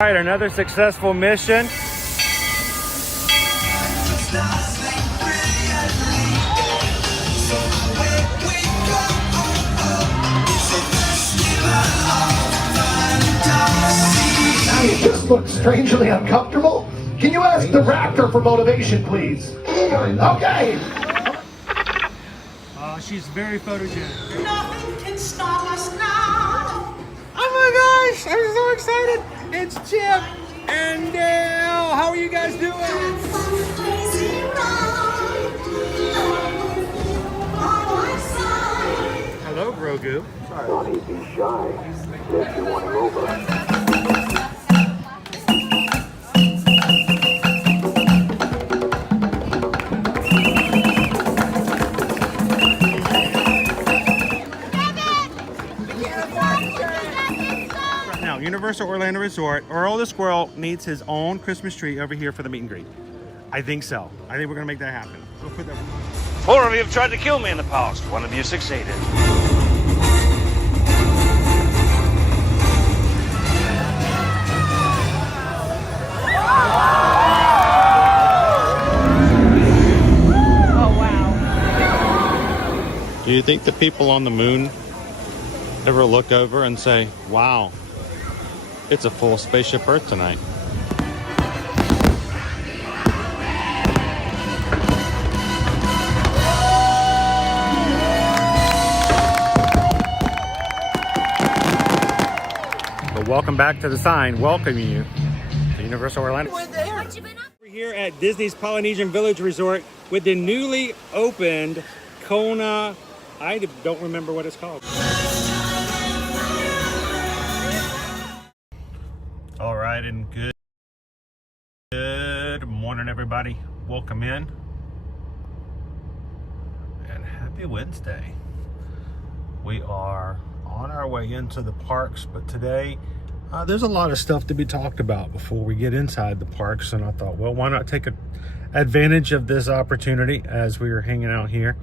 All right, another successful mission. You just look strangely uncomfortable. Can you ask the raptor for motivation, please? Okay. She's very photogenic. Nothing can stop us now. Oh my gosh, I'm so excited. It's Chip and Dale. How are you guys doing? Crazy ride. Hello, Grogu. Don't be shy. Let you want him over. Universal Orlando Resort, Earl the Squirrel needs his own Christmas tree over here for the meet and greet. I think so. I think we're gonna make that happen. We'll put that. 4 of you have tried to kill me in the past. 1 of you succeeded. Oh, wow. Do you think the people on the moon ever look over and say, wow, it's a full spaceship Earth tonight? But welcome back to the sign welcoming you to Universal Orlando. We're here at Disney's Polynesian Village Resort with the newly opened Kona, I don't remember what it's called. All right, and good morning, everybody. Welcome in, and happy Wednesday. We are on our way into the parks, but today there's a lot of stuff to be talked about before we get inside the parks, and I thought, well, why not take advantage of this opportunity as we are hanging out here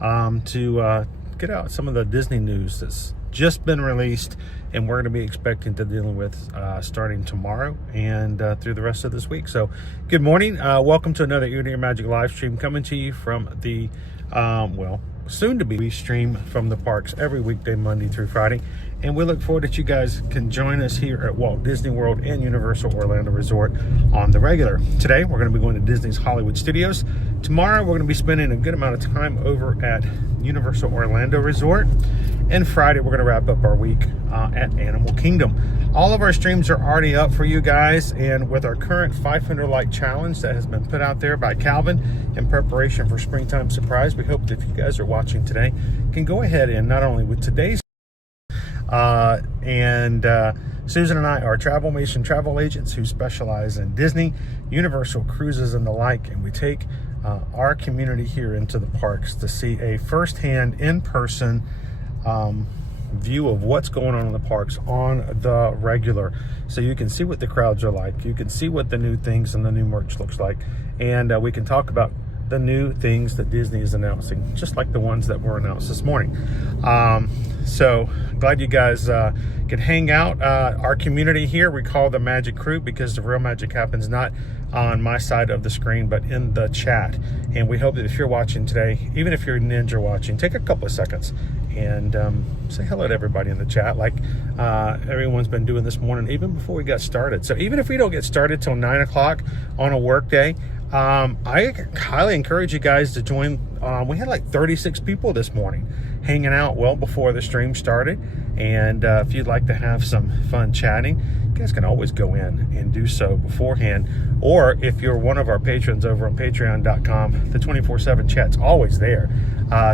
to get out some of the Disney news that's just been released, and we're going to be expecting to dealing with starting tomorrow and through the rest of this week. So good morning, welcome to another Ear to Your Magic live stream, coming to you from the well, soon to be stream from the parks every weekday, Monday through Friday. And we look forward that you guys can join us here at Walt Disney World and Universal Orlando Resort on the regular. Today, we're going to be going to Disney's Hollywood Studios. Tomorrow, we're going to be spending a good amount of time over at Universal Orlando Resort. And Friday, we're going to wrap up our week at Animal Kingdom. All of our streams are already up for you guys. And with our current 500 like challenge that has been put out there by Calvin in preparation for Springtime Surprise, we hope that if you guys are watching today, can go ahead and not only with today's Susan and I are Travelmation travel agents who specialize in Disney, Universal cruises, and the like, and we take our community here into the parks to see a firsthand, in-person view of what's going on in the parks on the regular, so you can see what the crowds are like, you can see what the new things and the new merch looks like, and we can talk about the new things that Disney is announcing, just like the ones that were announced this morning. So glad you guys could hang out. Our community here, we call the Magic Crew, because the real magic happens not on my side of the screen, but in the chat. And we hope that if you're watching today, even if you're Ninja watching, take a couple of seconds and say hello to everybody in the chat, like everyone's been doing this morning, even before we got started. So even if we don't get started till 9 o'clock on a work day, I highly encourage you guys to join. We had like 36 people this morning hanging out well before the stream started. And if you'd like to have some fun chatting, you guys can always go in and do so beforehand. Or if you're one of our patrons over on patreon.com, the 24/7 chat's always there.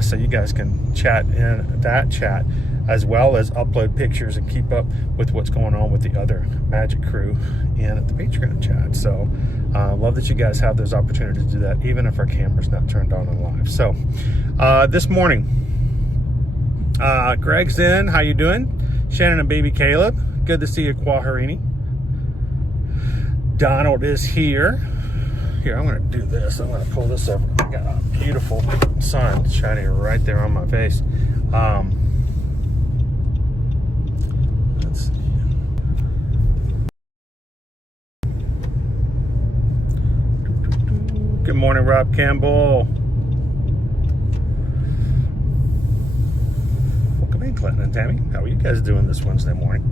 So you guys can chat in that chat, as well as upload pictures and keep up with what's going on with the other Magic Crew in the Patreon chat. So love that you guys have those opportunities to do that, even if our camera's not turned on and live. So this morning, Greg's in. How you doing? Shannon and baby Caleb. Good to see you, Quaharini. Donald is here. Here, I'm going to do this. I'm going to pull this up. I got a beautiful sun shining right there on my face. Good morning, Rob Campbell. Welcome in, Clinton and Tammy. How are you guys doing this Wednesday morning?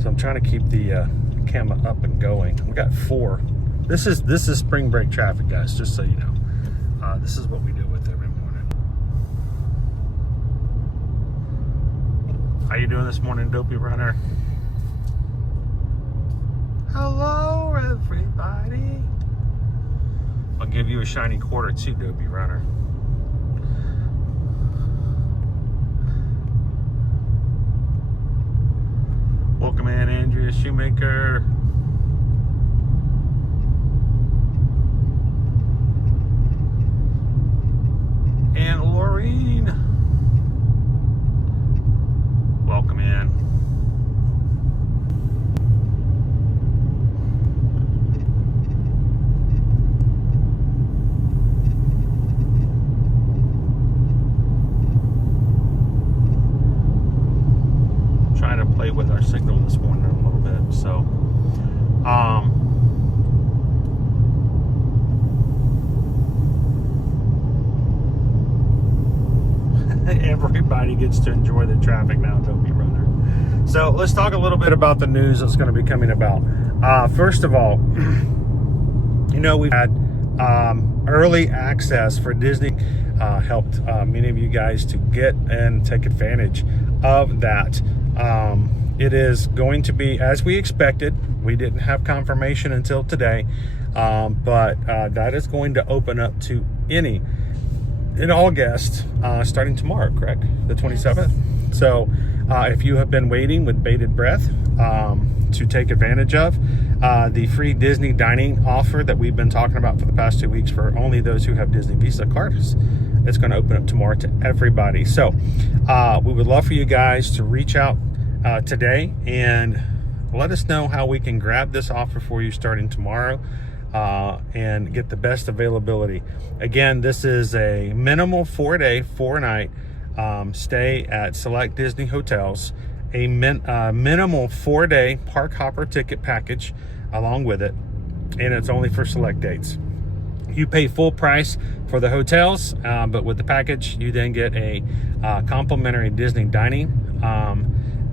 So I'm trying to keep the camera up and going. We got 4. This is spring break traffic, guys, just so you know. This is what we deal with every morning. How you doing this morning, Dopey Runner? Hello, everybody. I'll give you a shiny quarter too, Dopey Runner. Welcome in, Andrea Shoemaker. And Laureen. Welcome in. Trying to play with our signal this morning a little bit, so everybody gets to enjoy the traffic now, Dopey Runner. So let's talk a little bit about the news that's going to be coming about. First of all, you know, we've had early access for Disney. Helped many of you guys to get and take advantage of that. It is going to be as we expected. We didn't have confirmation until today, but that is going to open up to any in August, starting tomorrow, correct? The 27th. So if you have been waiting with bated breath to take advantage of the free Disney dining offer that we've been talking about for the past 2 weeks for only those who have Disney Visa cards, it's going to open up tomorrow to everybody. So we would love for you guys to reach out today and let us know how we can grab this offer for you starting tomorrow and get the best availability. Again, this is a minimal 4-day, 4-night stay at select Disney hotels, a minimal 4-day park hopper ticket package along with it, and it's only for select dates. You pay full price for the hotels, but with the package, you then get a complimentary Disney dining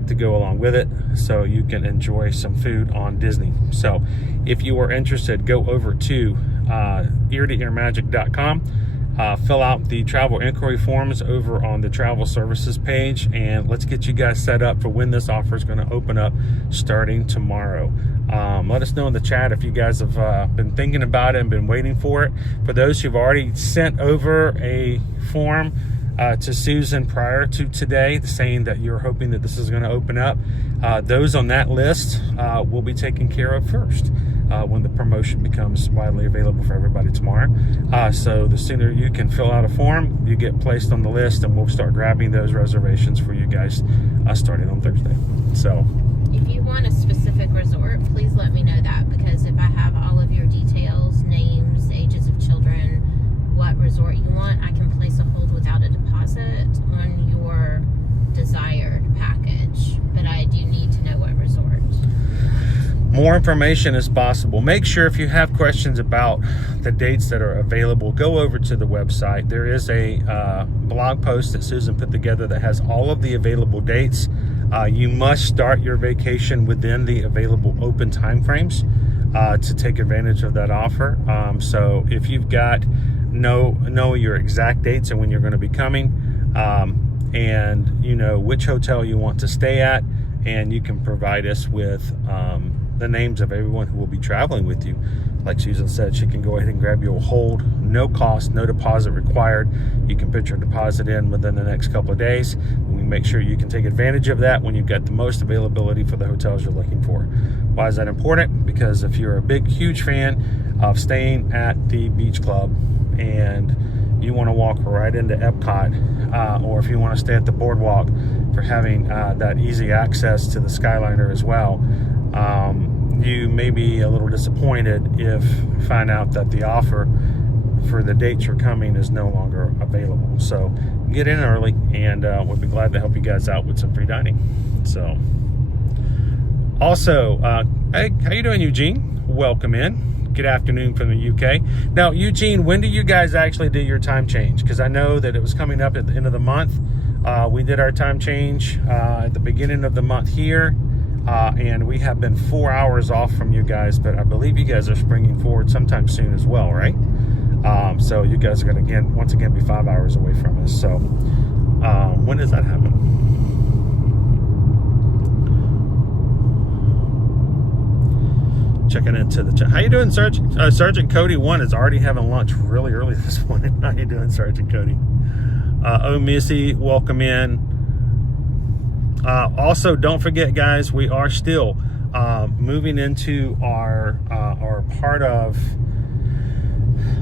to go along with it, so you can enjoy some food on Disney. So if you are interested, go over to eartoearmagic.com, fill out the travel inquiry forms over on the travel services page, and let's get you guys set up for when this offer is going to open up starting tomorrow. Let us know in the chat if you guys have been thinking about it and been waiting for it. For those who've already sent over a form to Susan prior to today saying that you're hoping that this is going to open up, those on that list will be taken care of first when the promotion becomes widely available for everybody tomorrow. So the sooner you can fill out a form, you get placed on the list, and we'll start grabbing those reservations for you guys starting on Thursday. So if you want a specific resort, please let me know that, because if I have all of your details, names, ages of children, what resort you want, I can place a hold without a deposit on your desired package. But I do need to know what resort. more information as possible. Make sure if you have questions about the dates that are available, go over to the website. There is a blog post that Susan put together that has all of the available dates. You must start your vacation within the available open time frames to take advantage of that offer. So if you've got know your exact dates and when you're going to be coming, and you know which hotel you want to stay at, and you can provide us with the names of everyone who will be traveling with you. Like Susan said, she can go ahead and grab you a hold, no cost, no deposit required. You can put your deposit in within the next couple of days. We make sure you can take advantage of that when you've got the most availability for the hotels you're looking for. Why is that important? Because if you're a big, huge fan of staying at the beach club and you want to walk right into Epcot, or if you want to stay at the boardwalk for having that easy access to the Skyliner as well, you may be a little disappointed if you find out that the offer for the dates you're coming is no longer available. So get in early, and we'll be glad to help you guys out with some free dining. So also, hey, how you doing, Eugene? Welcome in. good afternoon from the UK. Now, Eugene, when do you guys actually do your time change? Because I know that it was coming up at the end of the month. We did our time change at the beginning of the month here, and we have been 4 hours off from you guys, but I believe you guys are springing forward sometime soon as well, right? So you guys are going to, once again, be 5 hours away from us. So when does that happen? Checking into the chat. How you doing, Sergeant? Sergeant Cody 1 is already having lunch really early this morning. How you doing, Sergeant Cody? Oh, Missy, welcome in. Also, don't forget, guys, we are still moving into our part of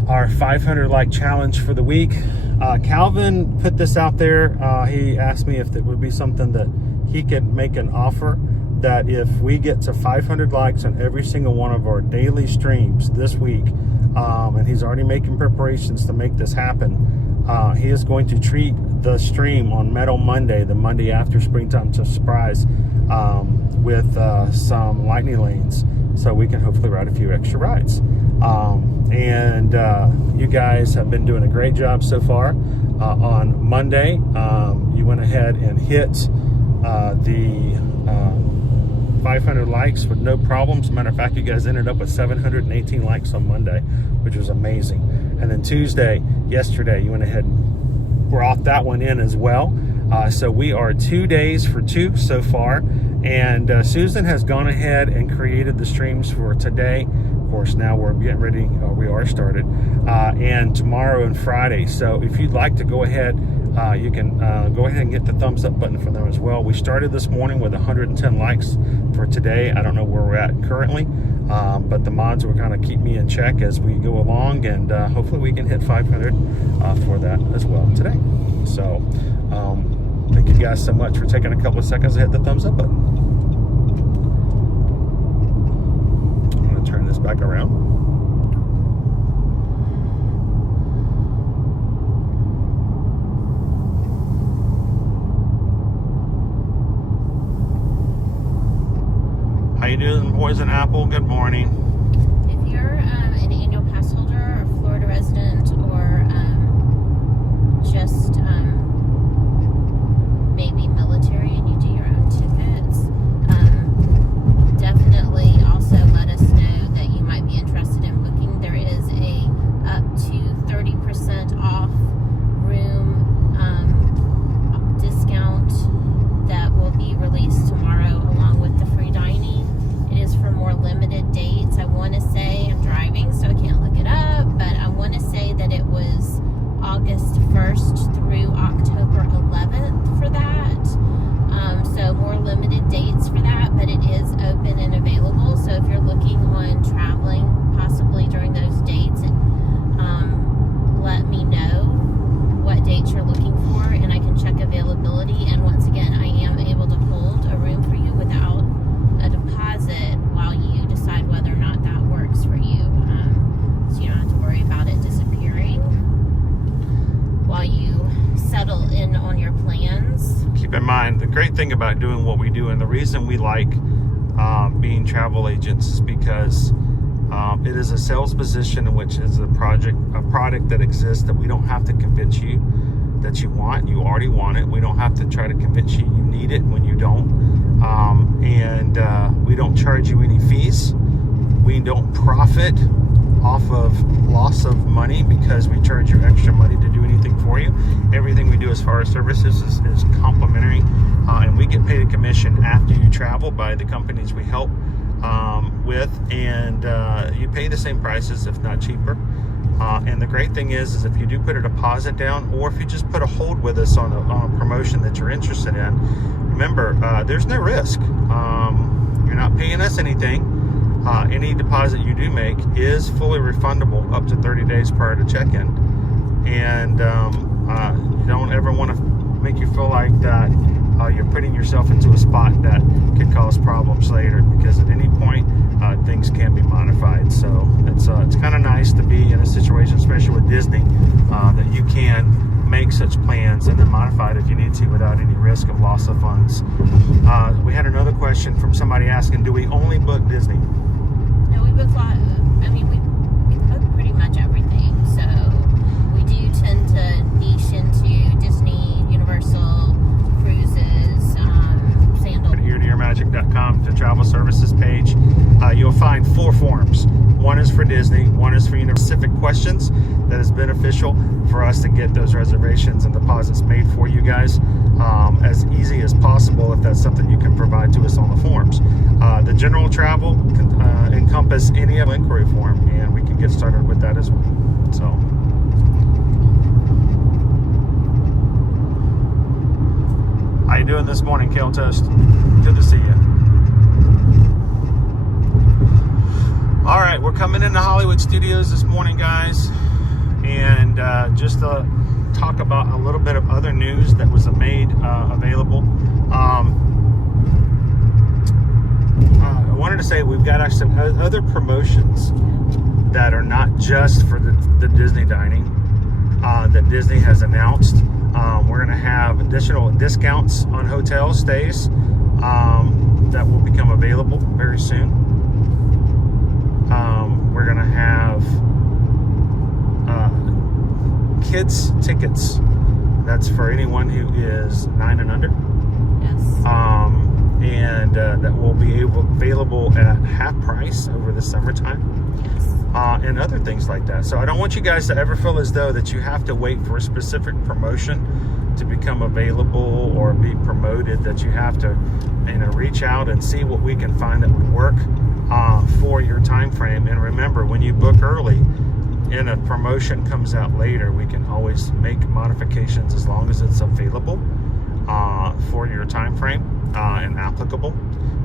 our 500 like challenge for the week. Calvin put this out there. He asked me if it would be something that he could make an offer, that if we get to 500 likes on every single one of our daily streams this week, and he's already making preparations to make this happen, he is going to treat the stream on Metal Monday, the Monday after Springtime to Surprise, with some lightning lanes, so we can hopefully ride a few extra rides. And you guys have been doing a great job so far. On Monday, you went ahead and hit the 500 likes with no problems. Matter of fact, you guys ended up with 718 likes on Monday, which was amazing. And then Tuesday, yesterday, you went ahead and brought that one in as well. So we are 2 days for 2 so far. And Susan has gone ahead and created the streams for today. Of course, now we're getting ready, we are started, and tomorrow and Friday. So if you'd like to go ahead, you can go ahead and get the thumbs up button for them as well. We started this morning with 110 likes for today. I don't know where we're at currently, but the mods will kind of keep me in check as we go along, and hopefully we can hit 500 for that as well today. So thank you guys so much for taking a couple of seconds to hit the thumbs up button. I'm going to turn this back around. How you doing, Poison Apple? Good morning. If you're an annual pass holder or Florida resident, or just maybe military and you do your own tickets, definitely also let us know that you might be interested in booking. There is a up to 30% off room discount that will be released tomorrow along with the free dining. It is for more limited dates. I want to say, I'm driving so I can't look it up, but I want to say that it was August 1st through October 11th for that. So more limited dates for that, but it is open and available. So if you're looking on traveling possibly during those dates, let me know what dates you're looking for and I can check availability. And once again, I am able to hold a room for you without a deposit while you decide whether or not that works for you. So you don't have to worry about it disappearing while you settle in on your plans. Keep in mind, the great thing about doing what we do, and the reason we like being travel agents, is because it is a sales position, which is a product that exists, that we don't have to convince you that you want. You already want it. We don't have to try to convince you you need it when you don't. And we don't charge you any fees. We don't profit off of loss of money because we charge you extra money to do anything for you. Everything we do as far as services is complimentary, and we get paid a commission after you travel by the companies we help with, and you pay the same prices, if not cheaper. And the great thing is if you do put a deposit down, or if you just put a hold with us on a promotion that you're interested in, remember, there's no risk. You're not paying us anything. Any deposit you do make is fully refundable up to 30 days prior to check-in. And you don't ever want to make you feel like that you're putting yourself into a spot that could cause problems later, because at any point things can be modified. So it's kind of nice to be in a situation, especially with Disney, that you can make such plans and then modify it if you need to without any risk of loss of funds. We had another question from somebody asking, do we only book Disney? No, we book a lot. I mean, we ask for specific questions that is beneficial for us to get those reservations and deposits made for you guys as easy as possible, if that's something you can provide to us on the forms. The general travel can encompass any inquiry form, and we can get started with that as well. So, how you doing this morning, Kale Toast? Good to see you. All right, we're coming into Hollywood Studios this morning, guys, and just to talk about a little bit of other news that was made available. I wanted to say we've got actually some other promotions that are not just for the Disney dining that Disney has announced. We're going to have additional discounts on hotel stays that will become available very soon. We're going to have kids tickets. That's for anyone who is 9 and under. Yes. And that will be available at half price over the summertime. Yes. And other things like that. So I don't want you guys to ever feel as though that you have to wait for a specific promotion to become available or be promoted, that you have to, reach out and see what we can find that would work for your time frame. And remember, when you book early and a promotion comes out later, we can always make modifications as long as it's available for your time frame and applicable,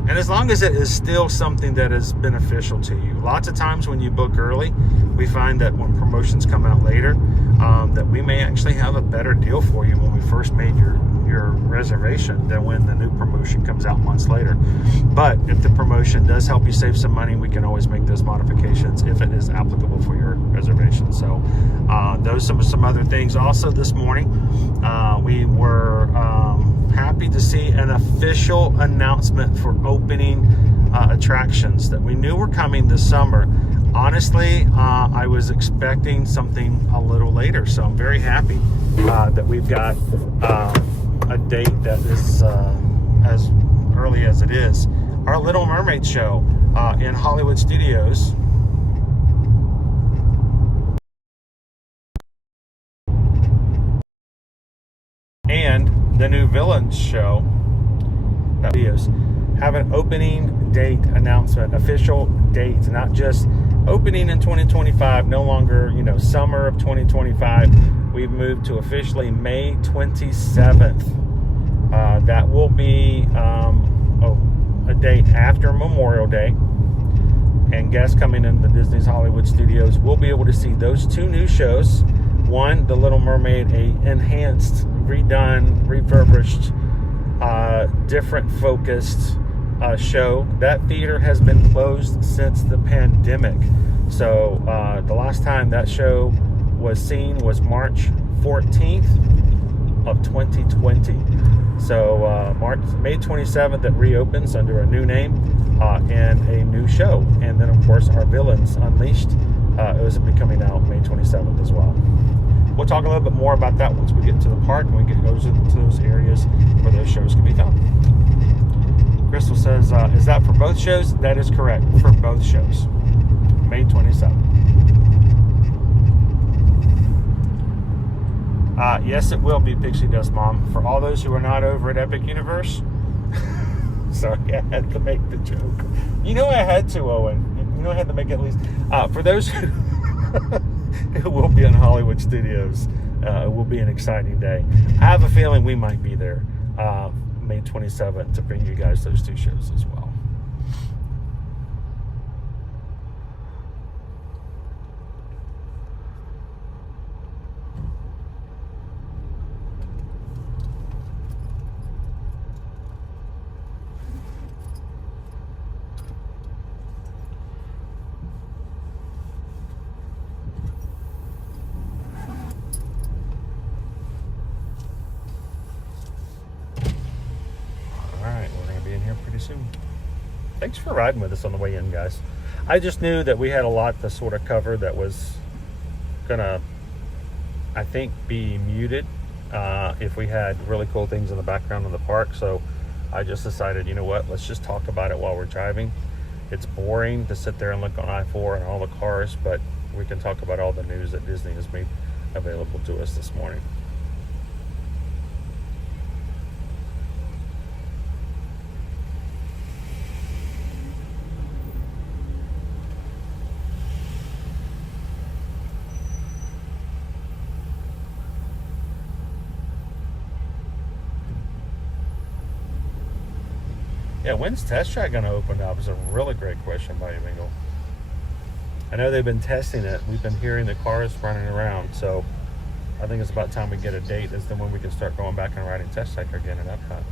and as long as it is still something that is beneficial to you. Lots of times when you book early, we find that when promotions come out later, that we may actually have a better deal for you when we first made your reservation than when the new promotion comes out months later. But if the promotion does help you save some money, we can always make those modifications if it is applicable for your reservation. So those are some other things. Also this morning, we were happy to see an official announcement for opening attractions that we knew were coming this summer. Honestly, I was expecting something a little later, so I'm very happy that we've got a date that is as early as it is. Our Little Mermaid show in Hollywood Studios and the new Villains show videos have an opening date announcement, official date, not just opening in 2025, no longer, summer of 2025. We've moved to officially May 27th. That will be a date after Memorial Day. And guests coming into Disney's Hollywood Studios will be able to see those two new shows. One, The Little Mermaid, a enhanced, redone, refurbished, different focused show. That theater has been closed since the pandemic. So the last time that show was seen was March 14th of 2020. So May 27th, it reopens under a new name and a new show. And then, of course, our Villains Unleashed is coming out May 27th as well. We'll talk a little bit more about that once we get to the park and we get to those areas where those shows can be found. Crystal says, is that for both shows? That is correct, for both shows. May 27th. Yes, it will be Pixie Dust, Mom. For all those who are not over at Epic Universe, sorry, I had to make the joke. I had to, Owen. I had to make it at least. For those who it will be in Hollywood Studios, it will be an exciting day. I have a feeling we might be there May 27th to bring you guys those two shows as well. Soon. Thanks for riding with us on the way in, guys. I just knew that we had a lot to sort of cover that was gonna, I think, be muted if we had really cool things in the background of the park. So I just decided, you know what, let's just talk about it while we're driving. It's boring to sit there and look on I-4 and all the cars, but we can talk about all the news that Disney has made available to us this morning. Yeah, when's Test Track going to open up is a really great question by you, Mingle. I know they've been testing it. We've been hearing the cars running around, so I think it's about time we get a date as to when we can start going back and riding Test Track again at Epcot.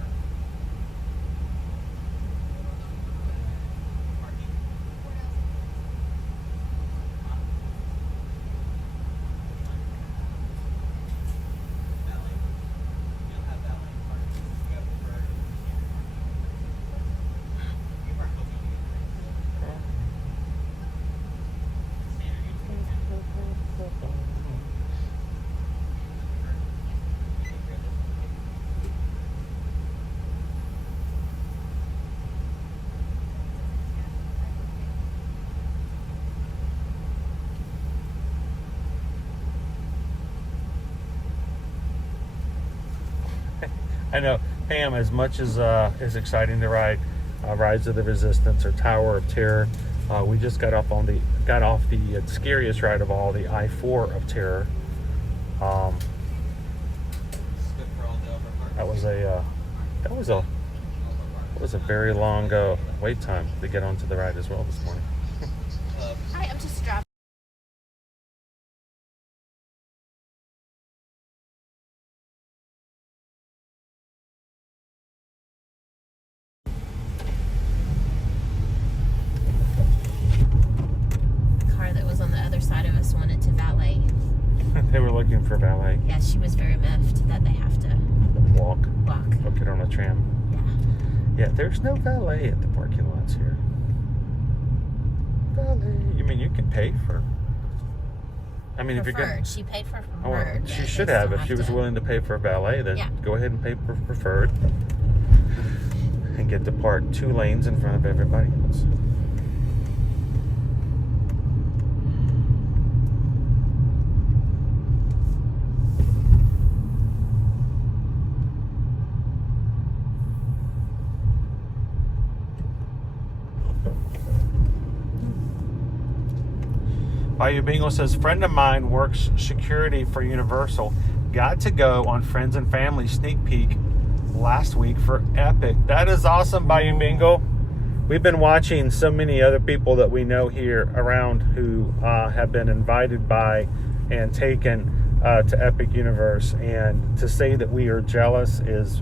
I know, Pam, as much as is exciting to ride Rise of the Resistance or Tower of Terror, we just got off the scariest ride of all, the I-4 of Terror. That was a very long wait time to get onto the ride as well this morning. Hi, I'm just dropping. Side of us wanted to valet. They were looking for valet. Yeah, she was very miffed that they have to walk. Or get on a tram. Yeah. Yeah, there's no valet at the parking lots here. Valet. You mean you can pay for? I mean, Preferred. if you're going, She paid for preferred. she should have. If she was willing to pay for a valet, then go ahead and pay for preferred, and get to park 2 lanes in front of everybody else. Bayou Bingo says, friend of mine works security for Universal. Got to go on Friends and Family sneak peek last week for Epic. That is awesome, Bayou Bingo. We've been watching so many other people that we know here around who have been invited by and taken to Epic Universe, and to say that we are jealous is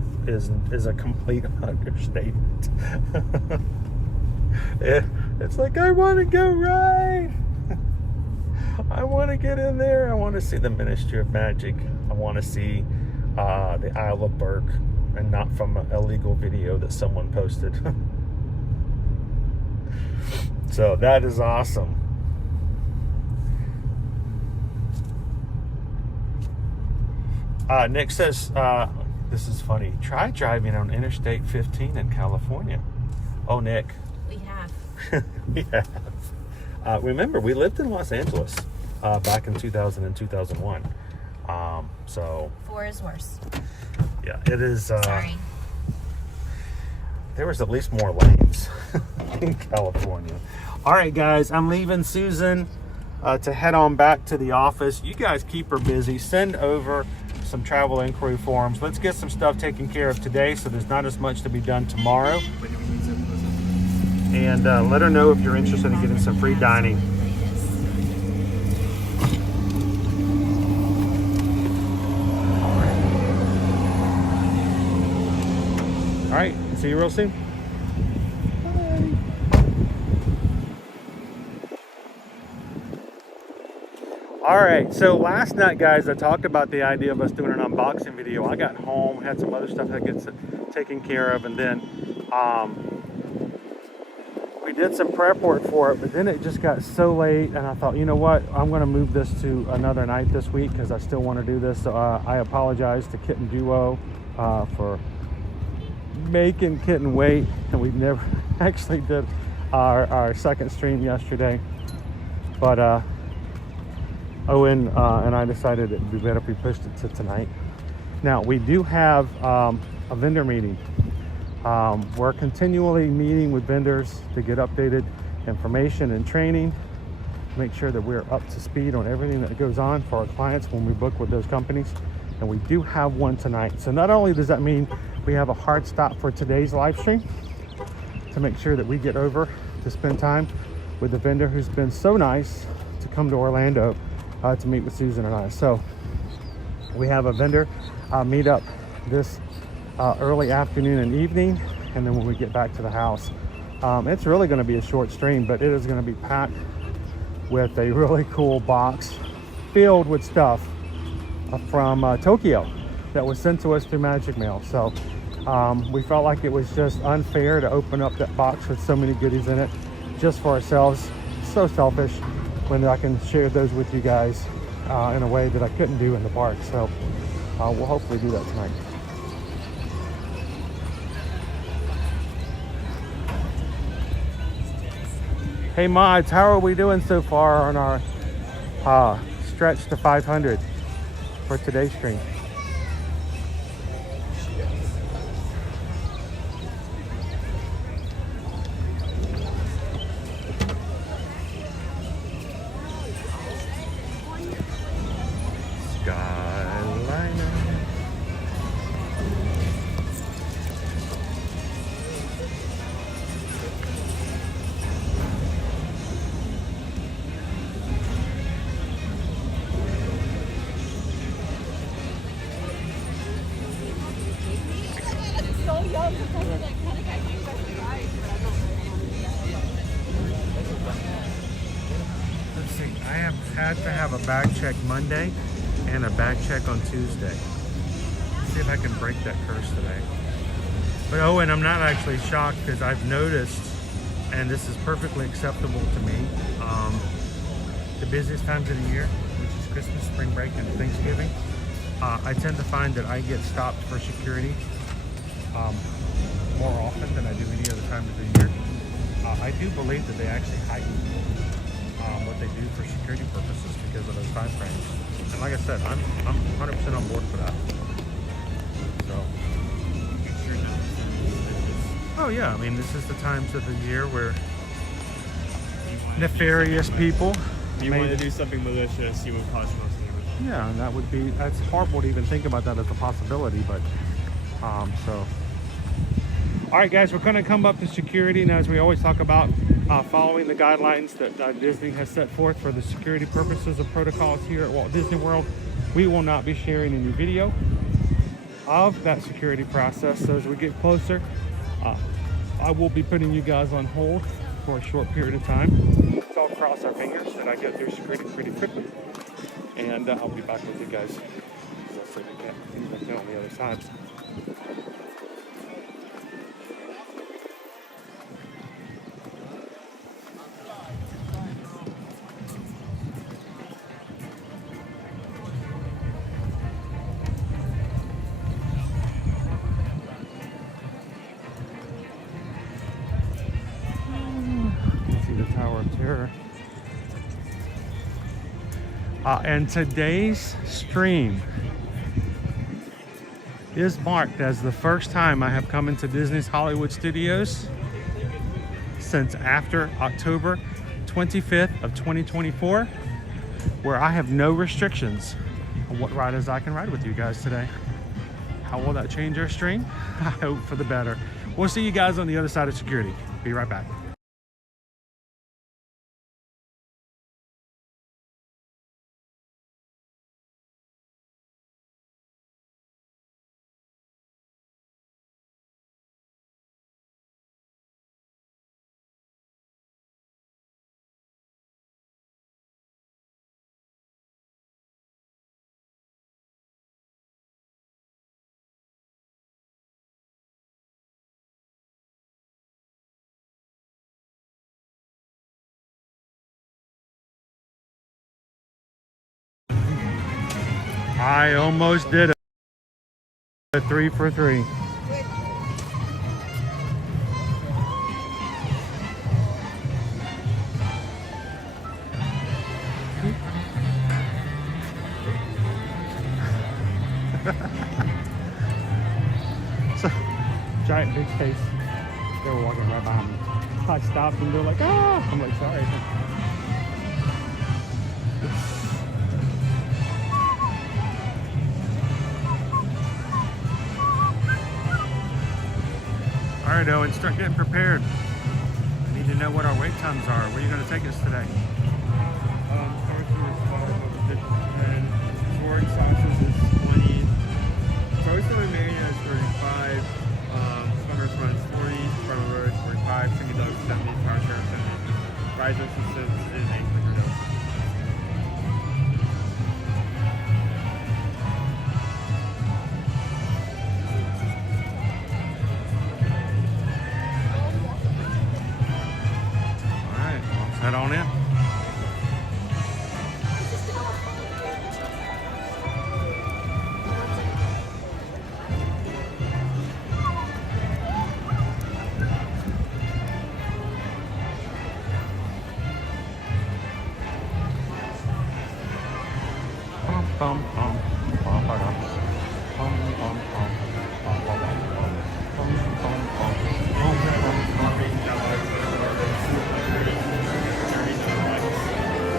a complete understatement. It's like, I want to go ride. I want to get in there. I want to see the Ministry of Magic. I want to see the Isle of Burke, and not from an illegal video that someone posted. So that is awesome. Nick says, this is funny. Try driving on Interstate 15 in California. Oh, Nick. We have. We have. Remember, we lived in Los Angeles back in 2000 and 2001. So 4 is worse. Yeah, it is. Sorry. There was at least more lanes in California. All right, guys, I'm leaving Susan to head on back to the office. You guys keep her busy. Send over some travel inquiry forms. Let's get some stuff taken care of today, so there's not as much to be done tomorrow. And let her know if you're interested in getting some free dining. All right, see you real soon. Bye. All right, so last night, guys, I talked about the idea of us doing an unboxing video. I got home, had some other stuff that gets taken care of, and then we did some prep work for it, but then it just got so late, and I thought, you know what, I'm going to move this to another night this week because I still want to do this. So I apologize to Kitten Duo for making Kitten wait, and we never actually did our second stream yesterday. But Owen and I decided it would be better if we pushed it to tonight. Now, we do have a vendor meeting. We're continually meeting with vendors to get updated information and training, make sure that we're up to speed on everything that goes on for our clients when we book with those companies. And we do have one tonight. So not only does that mean we have a hard stop for today's live stream to make sure that we get over to spend time with the vendor who's been so nice to come to Orlando to meet with Susan and I. So we have a vendor meet up this early afternoon and evening, and then when we get back to the house, it's really going to be a short stream, but it is going to be packed with a really cool box filled with stuff from Tokyo that was sent to us through Magic Mail. So we felt like it was just unfair to open up that box with so many goodies in it just for ourselves. So selfish when I can share those with you guys in a way that I couldn't do in the park. So we'll hopefully do that tonight. Hey mods, how are we doing so far on our stretch to 500 for today's stream? Skyliner. Let's see, I have had to have a bag check Monday and a bag check on Tuesday. Let's see if I can break that curse today. But Owen, I'm not actually shocked because I've noticed, and this is perfectly acceptable to me, the busiest times of the year, which is Christmas, spring break, and Thanksgiving, I tend to find that I get stopped for security more often than I do any other time of the year. I do believe that they actually heighten what they do for security purposes because of those time frames. And like I said, I'm 100% on board for that. So. Oh yeah, I mean, this is the times of the year where nefarious people. You want to do something malicious, you would cause most damage. Yeah, and that's horrible to even think about that as a possibility, but so. All right, guys, we're going to come up to security, and as we always talk about, following the guidelines that Disney has set forth for the security purposes of protocols here at Walt Disney World, we will not be sharing any video of that security process. So as we get closer, I will be putting you guys on hold for a short period of time. So I'll cross our fingers that I get through security pretty quickly, and I'll be back with you guys. So we can on the other side. And today's stream is marked as the first time I have come into Disney's Hollywood Studios since after October 25th of 2024, where I have no restrictions on what riders I can ride with you guys today. How will that change our stream? I hope for the better. We'll see you guys on the other side of security. Be right back. I almost did it. 3 for 3. that big face. They were walking right behind me. I stopped and they're like, ah! I'm like, sorry. All right, Owen, start getting prepared. I need to know what our wait times are. Where are you going to take us today? Sword sauces is 20. Toast and marinade is 35. Smugglers Run is 40. Ronto Wrap is 45. Slinky Dog 70. Power Share 70. Fries is 8 liquor dose. Alright, let's head on in. Bum, bum, bum, bum, bum, bum, bum, bum, bum, bum, bum,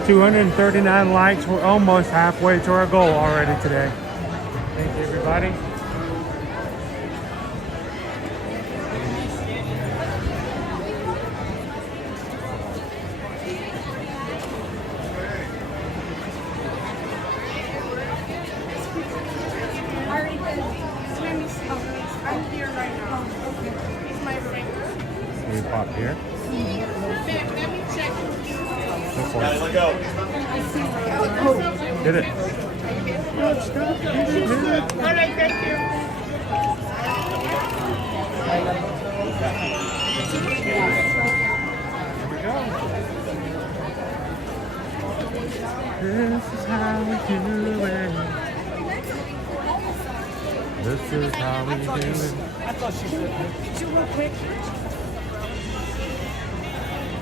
239 likes. We're almost halfway to our goal already today. Thank you, everybody. I'm here right now. Okay. He's my friend. We pop here. Babe, let me check. Go for it. Get it. All right, thank you. This is how we do it. This is how we do it. I thought she said, real quick.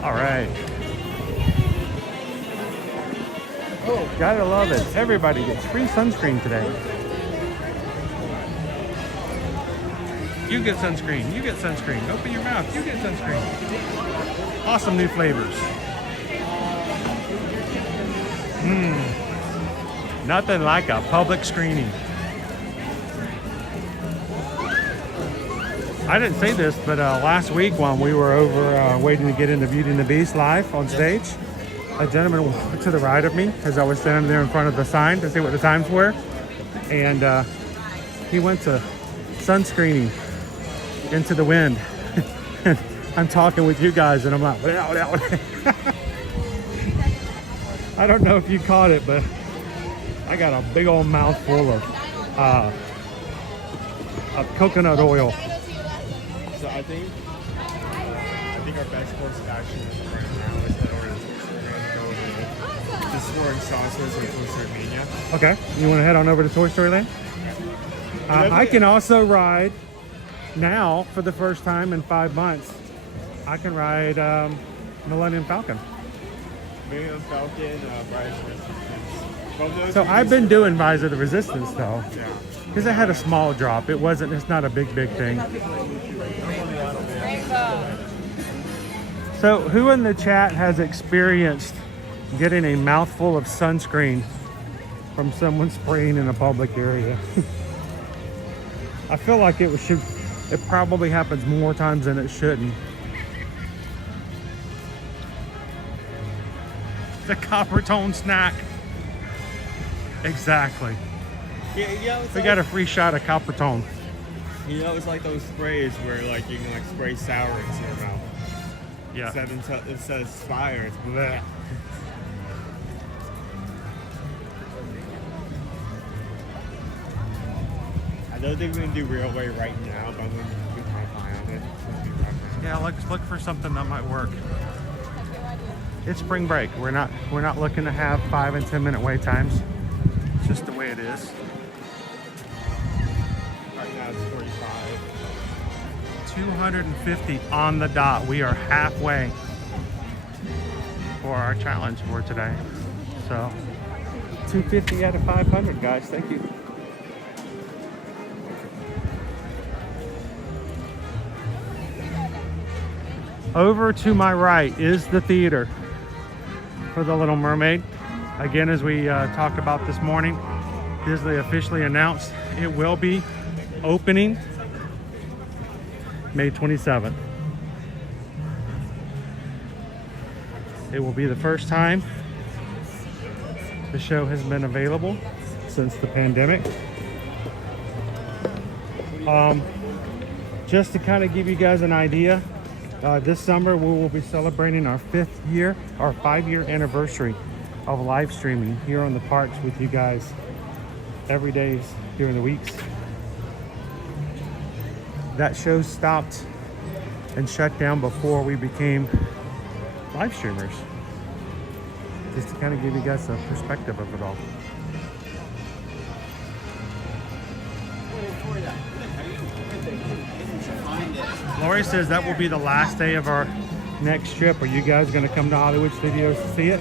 All right. Oh, gotta love it. Everybody gets free sunscreen today. You get sunscreen. You get sunscreen. Open your mouth. You get sunscreen. Awesome new flavors. Nothing like a public screening. I didn't say this, but last week when we were over waiting to get into Beauty and the Beast live on stage, a gentleman walked to the right of me because I was standing there in front of the sign to see what the times were. And he went to sunscreening into the wind. And I'm talking with you guys and I'm like, I don't know if you caught it, but I got a big old mouthful of coconut oil. So I think our best course of action right now is that we're going to go over the Sword Saucers and Toy Story Mania. Okay, you want to head on over to Toy Story Land? I can also ride now for the first time in 5 months. I can ride Millennium Falcon. Millennium Falcon, Rise of Resistance. So I've been doing Rise of the Resistance though, Yeah. because I had a small drop. It's not a big thing. So who in the chat has experienced getting a mouthful of sunscreen from someone spraying in a public area? I feel like it probably happens more times than it shouldn't. The copper tone snack. Exactly. Yeah, We got a free shot of copper tone. You know, it's like those sprays where like you can like spray sour into your mouth. Yeah. It says fire. It's bleh. I don't think we're gonna do real way right now, but I'm gonna keep my eye on it. Yeah, let's look for something that might work. It's spring break. We're not looking to have 5 and 10 minute wait times. It's just the way it is. Right now it's 45. 250 on the dot. We are halfway for our challenge for today. So 250 out of 500, guys. Thank you. Over to my right is the theater for The Little Mermaid. Again, as we talked about this morning, Disney officially announced it will be opening May 27th. It will be the first time the show has been available since the pandemic. Just to kind of give you guys an idea, this summer we will be celebrating our 5-year anniversary of live streaming here on the parks with you guys every day during the weeks. That show stopped and shut down before we became live streamers. Just to kind of give you guys a perspective of it all. Lori says that will be the last day of our next trip. Are you guys going to come to Hollywood Studios to see it?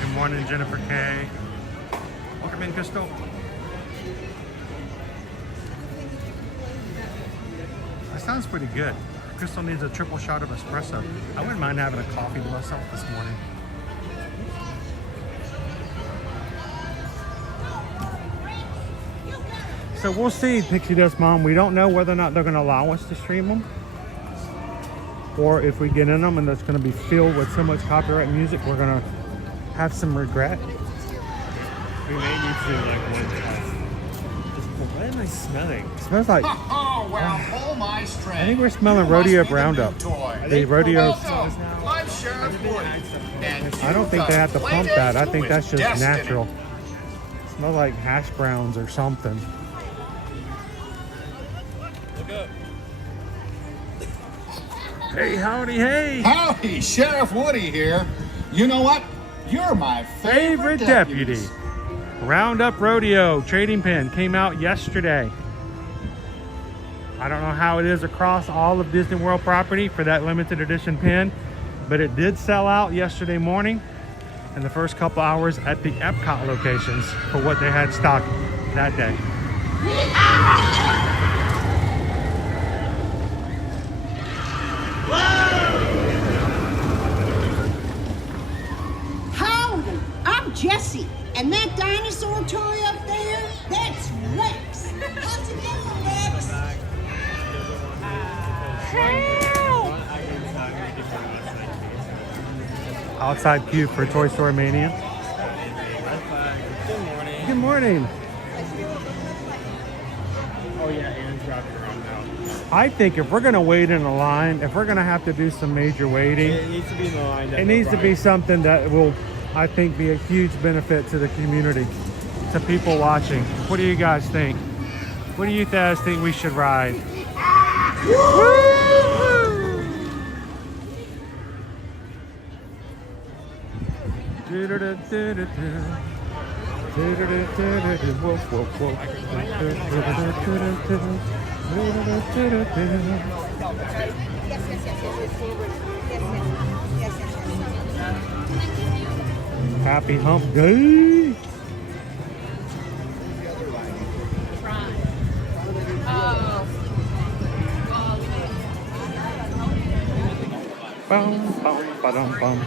Good morning, Jennifer K. Welcome in, Crystal. That sounds pretty good. Crystal needs a triple shot of espresso. I wouldn't mind having a coffee to myself this morning. So we'll see, Pixie Dust Mom. We don't know whether or not they're going to allow us to stream them, or if we get in them and it's going to be filled with so much copyright music, we're going to have some regret. We may need to like one test. What am I smelling? It smells like, Oh, well, pull my string. I think we're smelling Rodeo Roundup. The Rodeo, I'm Sheriff Woody. And I don't think they have to pump that. I think that's just natural. It smells like hash browns or something. Look up. Hey, howdy, hey. Howdy, Sheriff Woody here. You know what? You're my Favorite deputy. Roundup Rodeo trading pin came out yesterday. I don't know how it is across all of Disney World property for that limited edition pin, but it did sell out yesterday morning in the first couple hours at the Epcot locations for what they had stocked that day. Howdy, I'm Jessie, and that dinosaur toy up there, that's Rex. How's it going, Rex? Outside queue for Toy Story Mania. Good morning. Good morning. Oh yeah, Aaron's wrapping around now. I think if we're gonna wait in a line, if we're gonna have to do some major waiting, It needs to be in the line. it needs to be something that will, I think, be a huge benefit to the community, to people watching. What do you guys think? What do you guys think we should ride? Happy Hump Day! Bum, bum, ba-dum, bum.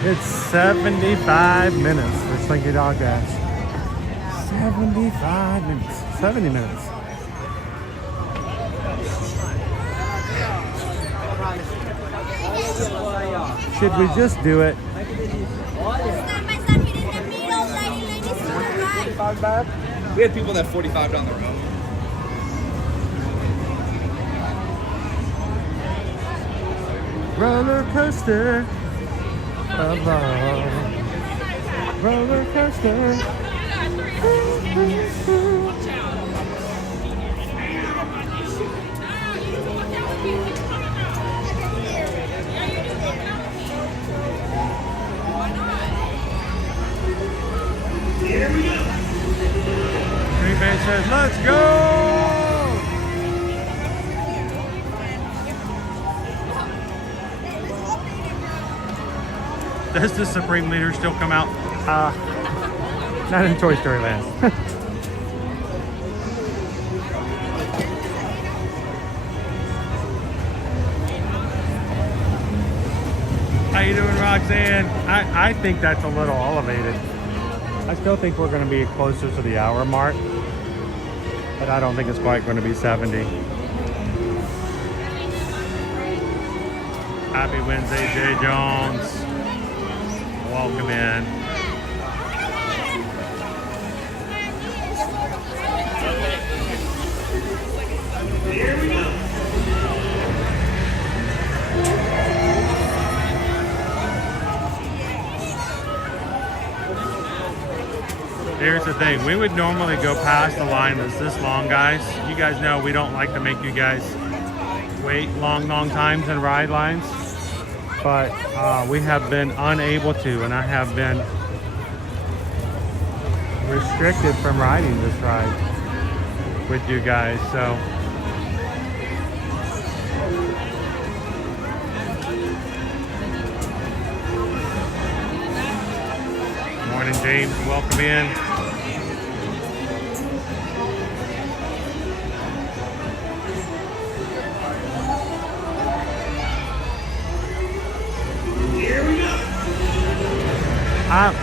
It's 75 minutes for Slinky Dog Dash. 75 minutes. 70 minutes. Should we just do it? We had people that 45 down the road. Roller coaster of love. Roller coaster. Green Bay says, let's Does the Supreme Leader still come out? Not in Toy Story Land. How you doing, Roxanne? I think that's a little elevated. I still think we're going to be closer to the hour mark, but I don't think it's quite going to be 70. Happy Wednesday, Jay Jones. Welcome in. Here we go. Here's the thing, we would normally go past the line that's this long, guys. You guys know we don't like to make you guys wait long times in ride lines, but we have been unable to, and I have been restricted from riding this ride with you guys, so. Morning, James, welcome in.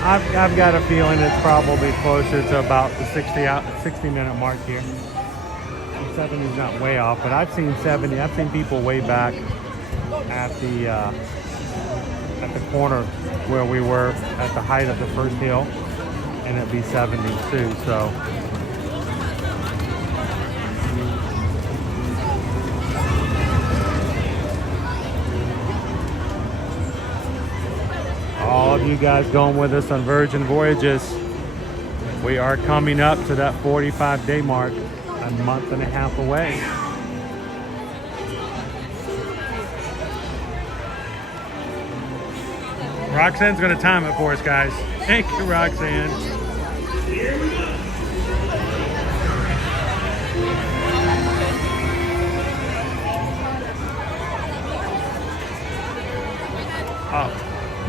I've got a feeling it's probably closer to about the 60-minute mark here. 70 is not way off, but I've seen 70. I've seen people way back at the corner where we were at the height of the first hill, and it'd be 70 too. So. All of you guys going with us on Virgin Voyages, we are coming up to that 45-day mark, a month and a half away. Roxanne's going to time it for us, guys. Thank you, Roxanne. Here we go.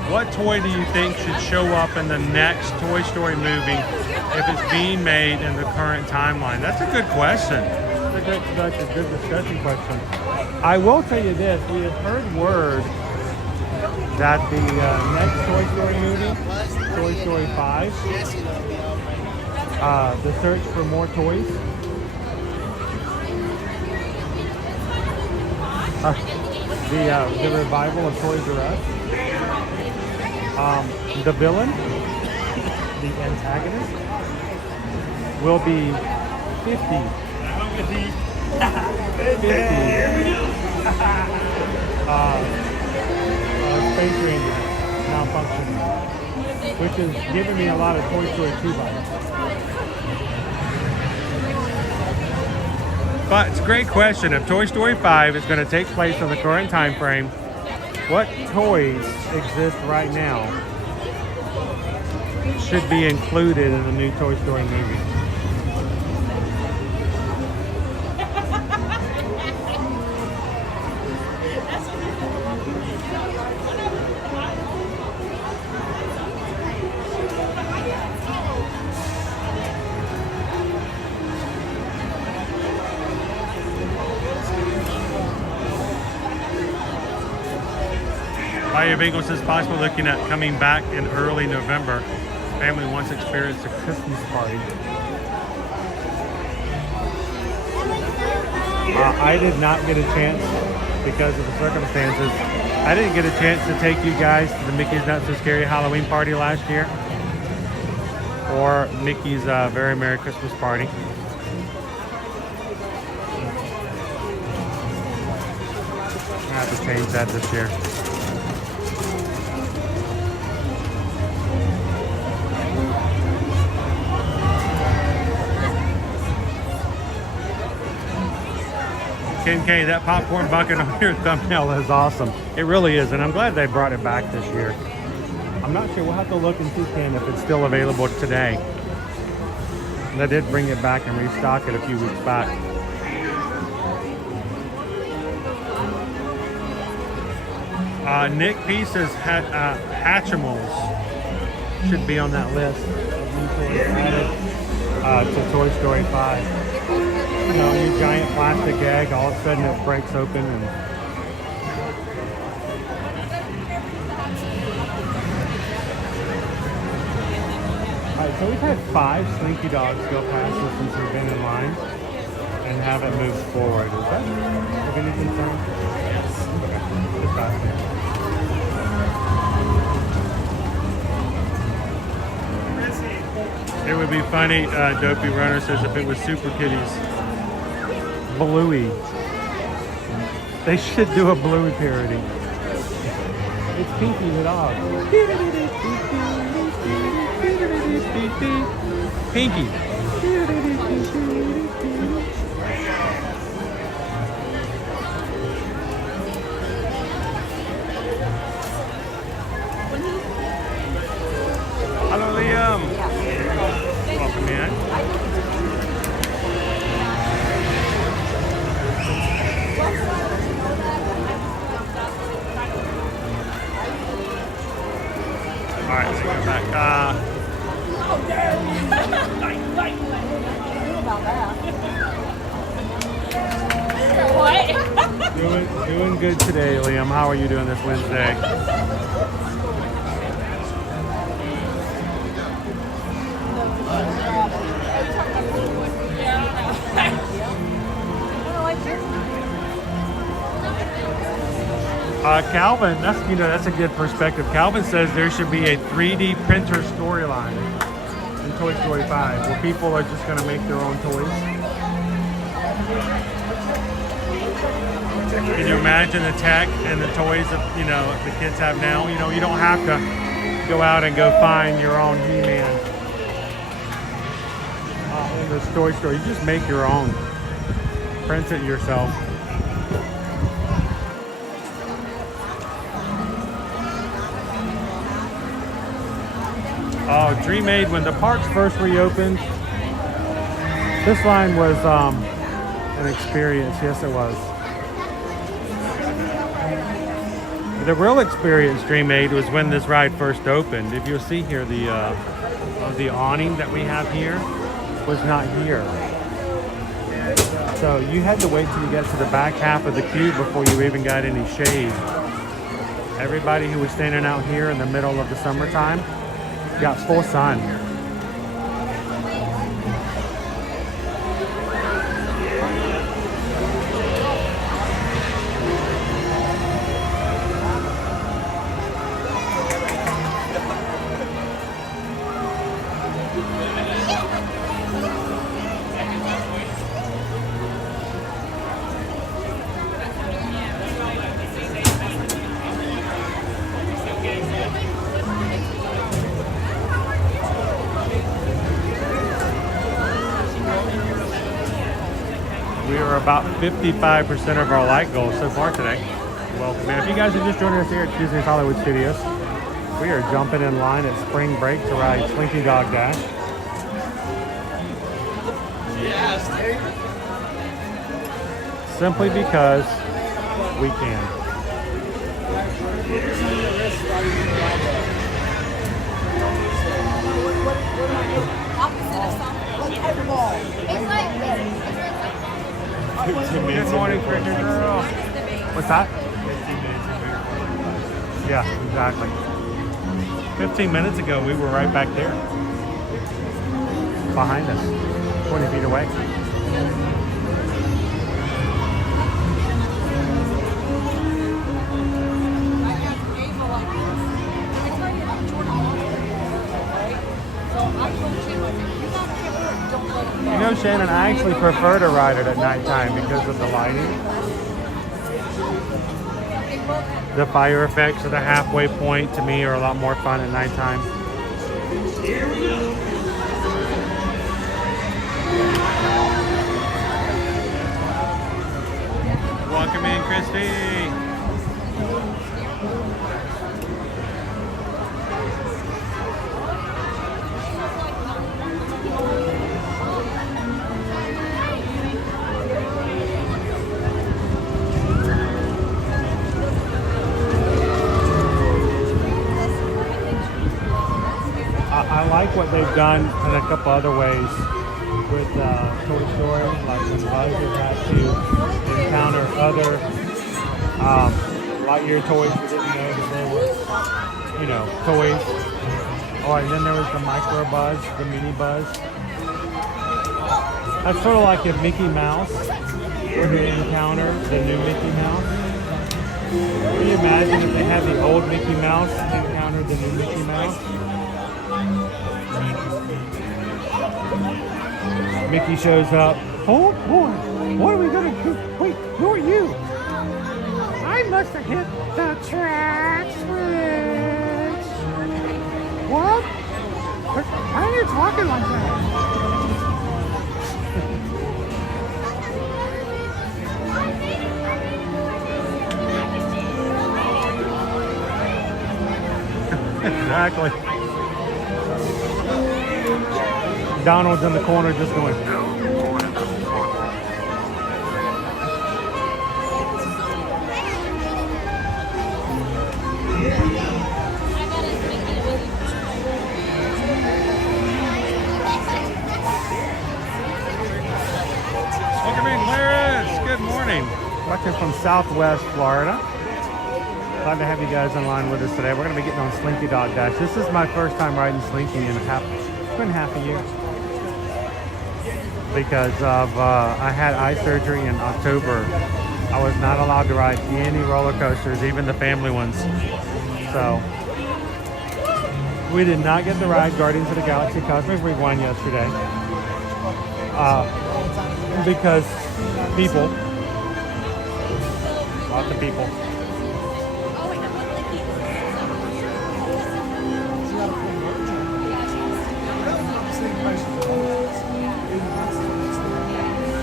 What toy do you think should show up in the next Toy Story movie if it's being made in the current timeline? That's a good question. That's a good discussion question. I will tell you this, we have heard word that the next Toy Story movie, Toy Story 5, The Search for More Toys, the revival of Toys R Us, the villain, the antagonist, will be 50 Space Rangers malfunctioning, which is giving me a lot of Toy Story 2 vibes. But it's a great question. If Toy Story 5 is going to take place in the current time frame, what toys exist right now should be included in the new Toy Story movie? Fire Bingo says possibly looking at coming back in early November. Family wants to experience a Christmas party. I did not get a chance because of the circumstances. I didn't get a chance to take you guys to the Mickey's Not So Scary Halloween party last year, or Mickey's Very Merry Christmas party. I have to change that this year. Ken K, that popcorn bucket on your thumbnail is awesome. It really is, and I'm glad they brought it back this year. I'm not sure, we'll have to look and see, Ken, if it's still available today. They did bring it back and restock it a few weeks back. Nick Peace's Hatchimals should be on that list of new toys added to Toy Story 5. You know, new giant plastic egg, all of a sudden it breaks open and alright, so we've had 5 Slinky Dogs go past us since we've been in line and haven't moved forward. Is that of any concern? Okay, just asking. It would be funny, Dopey Runner says, if it was Super Kitties. Bluey. They should do a Bluey parody. It's Pinky the dog. Pinky. Hello, Liam. Welcome in. All right, let's go back. Doing good today, Liam. How are you doing this Wednesday? Calvin, that's a good perspective. Calvin says there should be a 3D printer storyline in Toy Story 5 where people are just going to make their own toys. Can you imagine the tech and the toys that the kids have now? You don't have to go out and go find your own He-Man in the toy store. You just make your own, print it yourself. Oh, Dream Aid, when the parks first reopened, this line was an experience. Yes, it was. The real experience, Dream Aid, was when this ride first opened. If you'll see here, the awning that we have here was not here. So you had to wait till you get to the back half of the queue before you even got any shade. Everybody who was standing out here in the middle of the summertime got full sun. We are about 55% of our light goals so far today. Welcome, man. If you guys are just joining us here at Disney's Hollywood Studios, we are jumping in line at spring break to ride Slinky Dog Dash. Simply because we can. Good morning, cricket girl. What's that? Yeah, exactly. 15 minutes ago, we were right back there. Behind us, 20 feet away. You know, Shannon, I actually prefer to ride it at nighttime because of the lighting. The fire effects of the halfway point to me are a lot more fun at nighttime. Welcome in, Christy. what they've done in a couple other ways with Toy Story, like when Buzz has had to encounter other Lightyear toys we didn't know that they were, you know, toys. Oh, and then there was the Micro Buzz, the Mini Buzz. That's sort of like if Mickey Mouse were to encounter the new Mickey Mouse. Can you imagine if they had the old Mickey Mouse encounter the new Mickey Mouse? Mickey shows up. Oh boy, what are we gonna do? Wait, who are you? I must have hit the track switch. What? Why are you talking like that? Exactly. Donald's in the corner just going. Welcome in, Clarence. Good morning. Watching from Southwest Florida. Glad to have you guys online with us today. We're going to be getting on Slinky Dog Dash. This is my first time riding Slinky in it's been half a year. Because of, I had eye surgery in October. I was not allowed to ride any roller coasters, even the family ones. So, we did not get to ride Guardians of the Galaxy Cosmic Rewind yesterday. Because people, lots of people.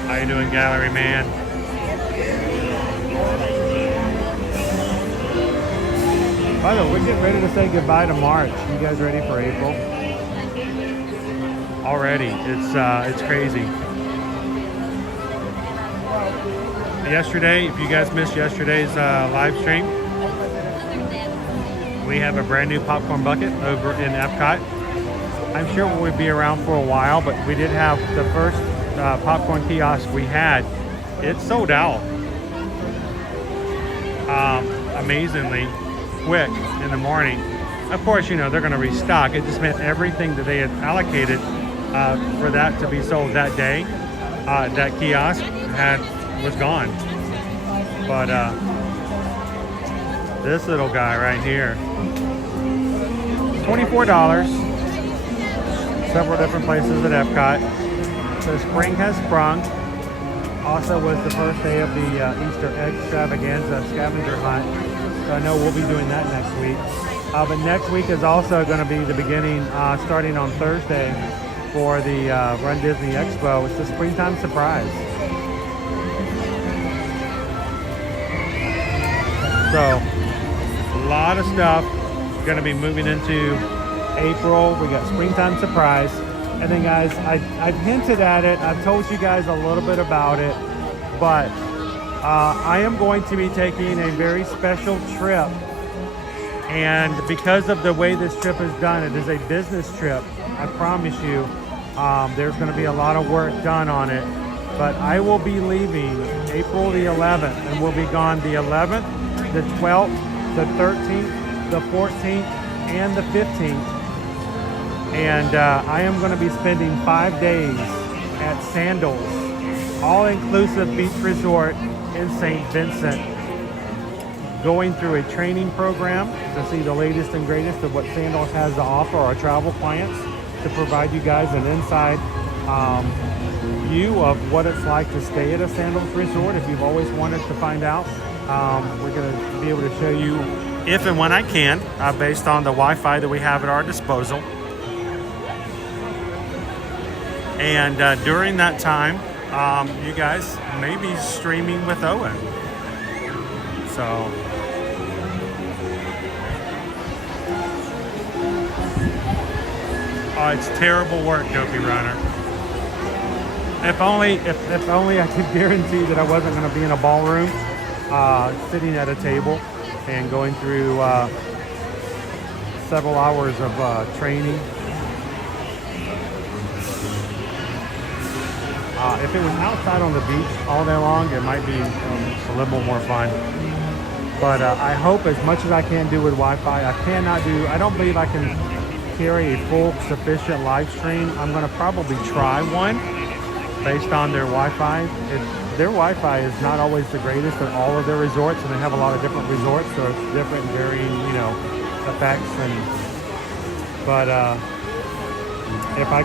How you doing, gallery man? By the way, we're getting ready to say goodbye to March. You guys ready for April? Already, it's crazy. Yesterday, if you guys missed yesterday's live stream, we have a brand new popcorn bucket over in Epcot. I'm sure we'll be around for a while, but we did have the first popcorn kiosk we had. It sold out amazingly quick in the morning. Of course, you know, they're going to restock. It just meant everything that they had allocated for that to be sold that day, that kiosk was gone. But this little guy right here, $24. Several different places at Epcot. So spring has sprung. Also was the first day of the Easter egg extravaganza scavenger hunt. So I know we'll be doing that next week. But next week is also going to be the beginning, starting on Thursday, for the Run Disney Expo. It's the springtime surprise. So a lot of stuff going to be moving into April. We got springtime surprise. And then guys, I've hinted at it. I've told you guys a little bit about it. But I am going to be taking a very special trip. And because of the way this trip is done, it is a business trip. I promise you, there's going to be a lot of work done on it. But I will be leaving April the 11th, and we'll be gone the 11th, the 12th, the 13th, the 14th, and the 15th. And I am going to be spending 5 days at Sandals, all-inclusive beach resort in St. Vincent, going through a training program to see the latest and greatest of what Sandals has to offer our travel clients, to provide you guys an inside view of what it's like to stay at a Sandals resort. If you've always wanted to find out, we're going to be able to show you if and when I can, based on the Wi-Fi that we have at our disposal. And during that time, you guys may be streaming with Owen. So it's terrible work, Dopey Runner. If only I could guarantee that I wasn't going to be in a ballroom, sitting at a table and going through several hours of training. If it was outside on the beach all day long, it might be a little more fun. But I hope as much as I can do with Wi-Fi. I don't believe I can carry a full sufficient live stream. I'm going to probably try one based on their Wi-Fi. Their Wi-Fi is not always the greatest at all of their resorts, and they have a lot of different resorts, so it's different, varying, effects. But if I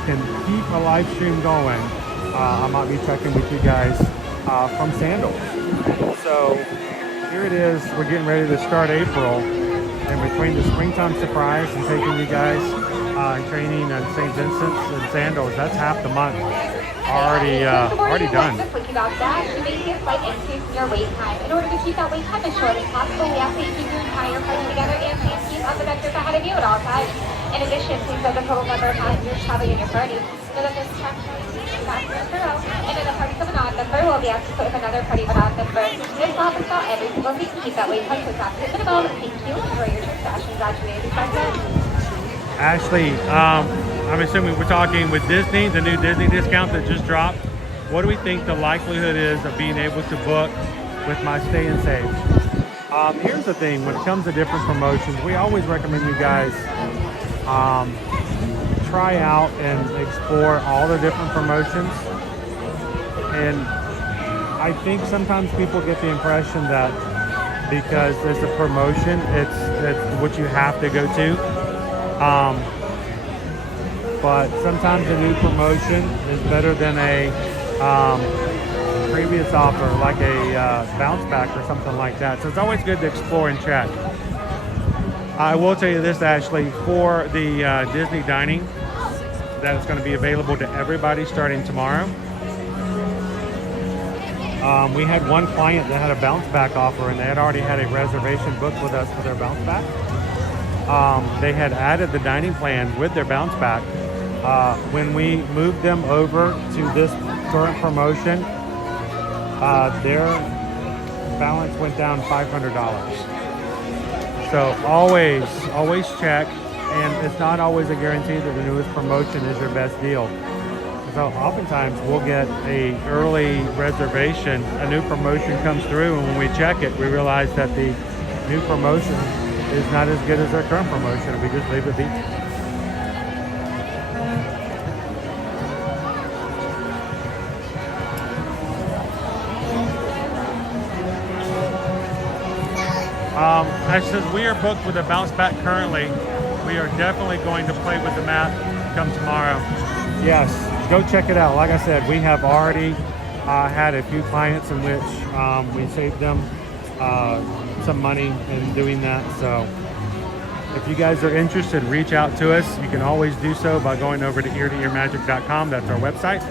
can keep a live stream going, I might be checking with you guys from Sandals. So here it is. We're getting ready to start April, and between the springtime surprise and taking you guys training at St. Vincent's and Sandals, that's half the month already done. Slinky Dog Dash, you may see a slight increase in your wait time. In order to keep that wait time as short as possible, we ask that you keep your entire party together and please keep on the vectors ahead of you at all times. In addition, please note the total number of passengers traveling in your party. Know that this time passengers per row, and in the party of an odd number, we'll be asked to put with another party of an odd number. This will help us out every single seat to keep that wait time to exactly minimum. Thank you. Enjoy your trip to Ashland Graduated President. Ashley, I'm assuming we're talking with Disney, the new Disney discount that just dropped. What do we think the likelihood is of being able to book with my Stay and Save? Here's the thing, when it comes to different promotions, we always recommend you guys try out and explore all the different promotions. And I think sometimes people get the impression that because there's a promotion, it's what you have to go to. But sometimes a new promotion is better than a previous offer, like a bounce back or something like that. So it's always good to explore and check. I will tell you this, Ashley, for the Disney dining, that it's going to be available to everybody starting tomorrow. We had one client that had a bounce back offer, and they had already had a reservation booked with us for their bounce back. They had added the dining plan with their bounce back. When we moved them over to this current promotion, their balance went down $500. So always check, and it's not always a guarantee that the newest promotion is your best deal. So oftentimes we'll get a early reservation, a new promotion comes through, and when we check it, we realize that the new promotion is not as good as our current promotion, and we just leave it be. I said we are booked with a bounce back currently. We are definitely going to play with the map come tomorrow. Yes, go check it out. Like I said, we have already had a few clients in which we saved them some money in doing that. So if you guys are interested, reach out to us. You can always do so by going over to eartoearmagic.com. That's our website.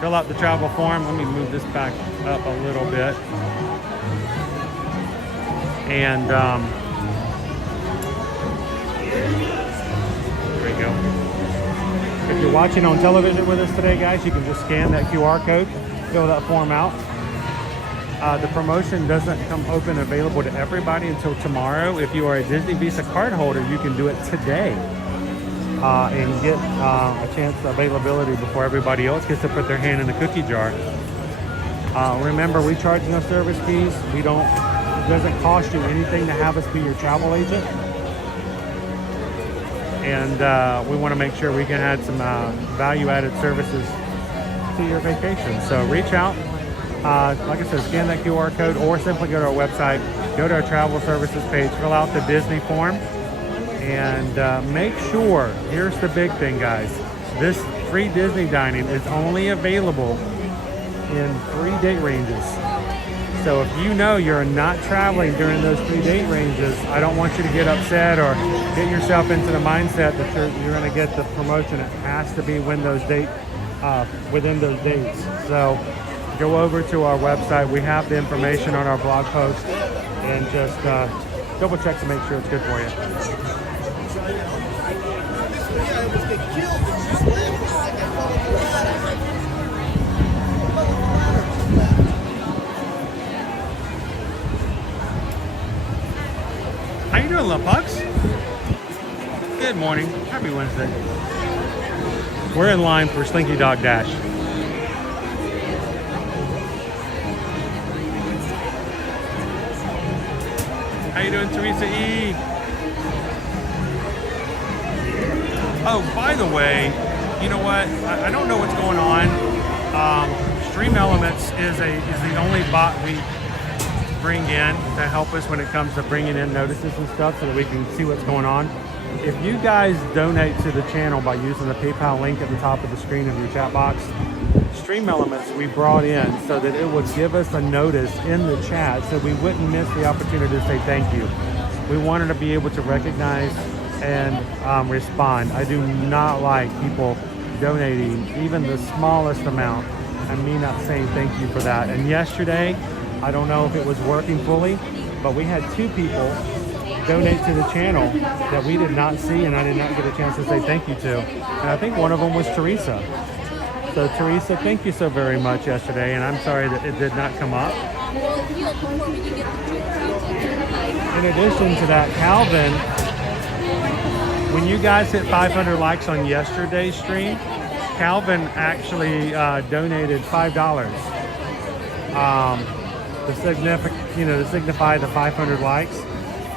Fill out the travel form. Let me move this back up a little bit. And there we go. If you're watching on television with us today, guys, you can just scan that QR code, fill that form out. The promotion doesn't come open available to everybody until tomorrow. If you are a Disney Visa card holder, you can do it today and get a chance of availability before everybody else gets to put their hand in the cookie jar. Remember, we charge no service fees. It doesn't cost you anything to have us be your travel agent. And we want to make sure we can add some value-added services to your vacation. So reach out. Like I said, scan that QR code or simply go to our website, go to our travel services page, fill out the Disney form, and make sure, here's the big thing, guys, this free Disney dining is only available in 3 date ranges. So if you know you're not traveling during those 3 date ranges, I don't want you to get upset or get yourself into the mindset that you're going to get the promotion. It has to be within those dates. So go over to our website. We have the information on our blog post, and just double check to make sure it's good for you. How you doing, little pucks? Good morning. Happy Wednesday. We're in line for Slinky Dog Dash. How you doing, Teresa E? Oh, by the way, you know what? I don't know what's going on. Stream Elements is the only bot we bring in to help us when it comes to bringing in notices and stuff so that we can see what's going on. If you guys donate to the channel by using the PayPal link at the top of the screen of your chat box, Stream Elements we brought in so that it would give us a notice in the chat so we wouldn't miss the opportunity to say thank you. We wanted to be able to recognize and respond. I do not like people donating even the smallest amount and me not saying thank you for that. And yesterday, I don't know if it was working fully, but we had 2 people donate to the channel that we did not see and I did not get a chance to say thank you to. And I think one of them was Teresa. So Teresa, thank you so very much yesterday, and I'm sorry that it did not come up. In addition to that, Calvin, when you guys hit 500 likes on yesterday's stream, Calvin actually donated $5 to signify the 500 likes,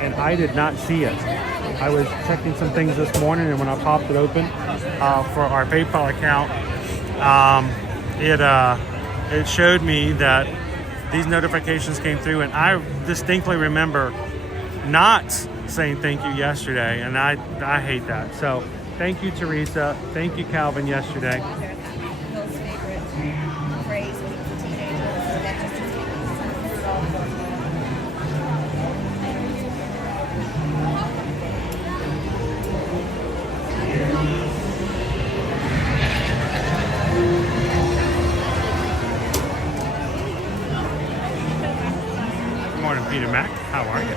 and I did not see it. I was checking some things this morning, and when I popped it open for our PayPal account, it showed me that these notifications came through, and I distinctly remember not saying thank you yesterday, and I hate that. So thank you, Teresa. Thank you, Calvin, yesterday. Good morning, Peter Mac. How are you?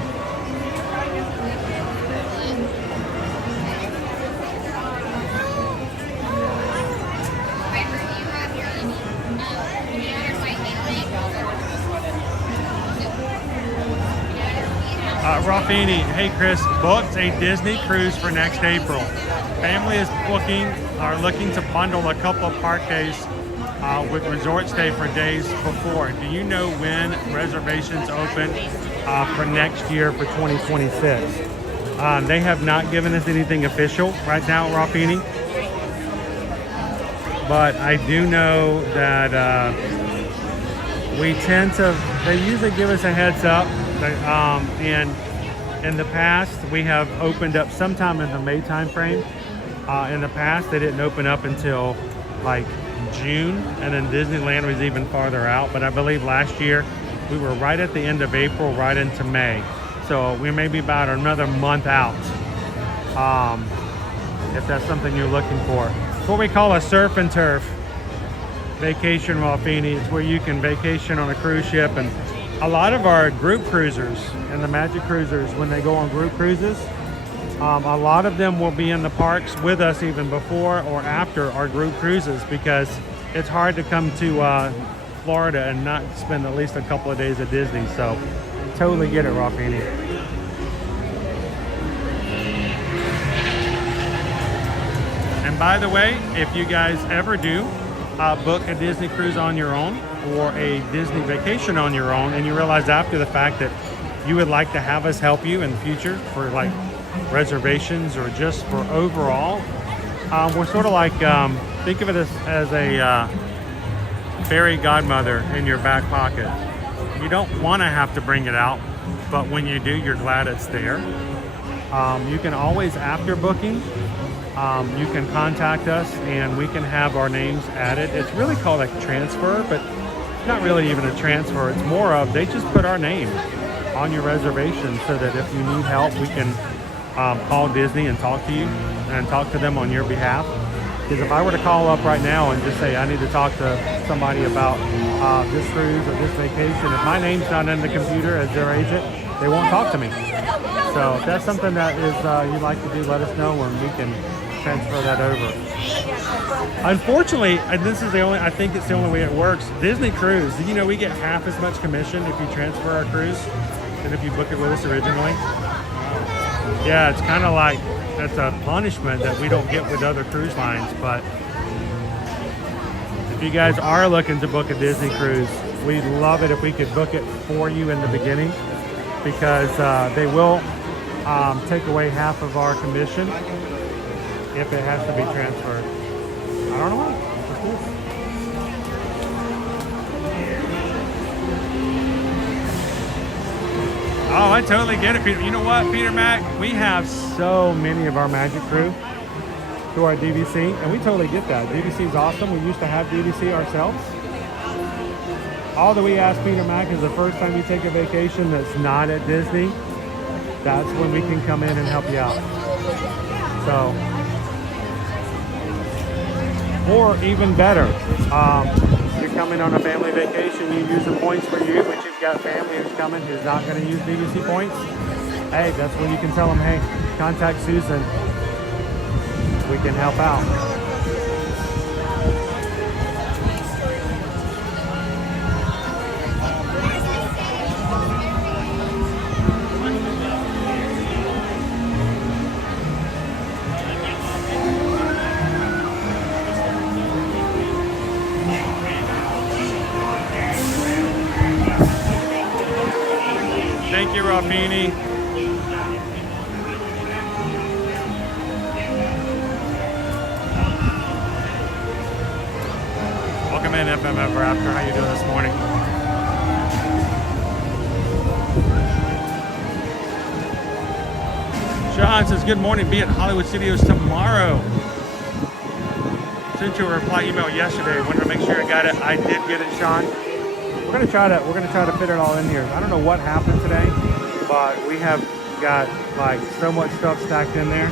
Raffini, hey Chris, booked a Disney cruise for next April. Family is looking to bundle a couple of park days with resort stay for days before. Do you know when reservations open for next year for 2026? They have not given us anything official right now, Raffini. But I do know that they usually give us a heads up. And in the past, we have opened up sometime in the May time frame. In the past, they didn't open up until like June, and then Disneyland was even farther out. But I believe last year, we were right at the end of April, right into May. So we may be about another month out, if that's something you're looking for. It's what we call a surf and turf vacation, Raffini. It's where you can vacation on a cruise ship. And a lot of our group cruisers and the Magic Cruisers, when they go on group cruises, a lot of them will be in the parks with us even before or after our group cruises, because it's hard to come to Florida and not spend at least a couple of days at Disney. So totally get it, Raffini. And by the way, if you guys ever do book a Disney cruise on your own or a Disney vacation on your own, and you realize after the fact that you would like to have us help you in the future for like reservations or just for overall, we're sort of like, think of it as a fairy godmother in your back pocket. You don't want to have to bring it out, but when you do, you're glad it's there. You can always, after booking, you can contact us and we can have our names added. It's really called a transfer, but not really even a transfer. It's more of, they just put our name on your reservation so that if you need help, we can call Disney and talk to you and talk to them on your behalf. Because if I were to call up right now and just say I need to talk to somebody about this cruise or this vacation, if my name's not in the computer as their agent, they won't talk to me. So if that's something that is you'd like to do, let us know and we can transfer that over. Unfortunately, and this is the only, I think it's the only way it works, Disney Cruise, you know, we get half as much commission if you transfer our cruise than if you book it with us originally. Yeah, it's kind of like, that's a punishment that we don't get with other cruise lines, but you guys are looking to book a Disney cruise, we'd love it if we could book it for you in the beginning, because they will take away half of our commission if it has to be transferred. I don't know why. Oh, I totally get it, Peter. You know what, Peter Mac? We have so many of our Magic crew to our DVC, and we totally get that. DVC is awesome. We used to have DVC ourselves. All that we ask Peter Mac is the first time you take a vacation that's not at Disney, that's when we can come in and help you out. So, or even better, you're coming on a family vacation, you use the points for you, but you've got family who's coming who's not going to use DVC points. Hey, that's when you can tell them, hey, contact Susan. We can help out. Thank you, Rafini. Welcome in, FMF Raptor. How you doing this morning? Sean says, good morning. Be at Hollywood Studios tomorrow. Sent you a reply email yesterday. Wanted to make sure I got it. I did get it, Sean. We're gonna try to fit it all in here. I don't know what happened today, but we have got like so much stuff stacked in there.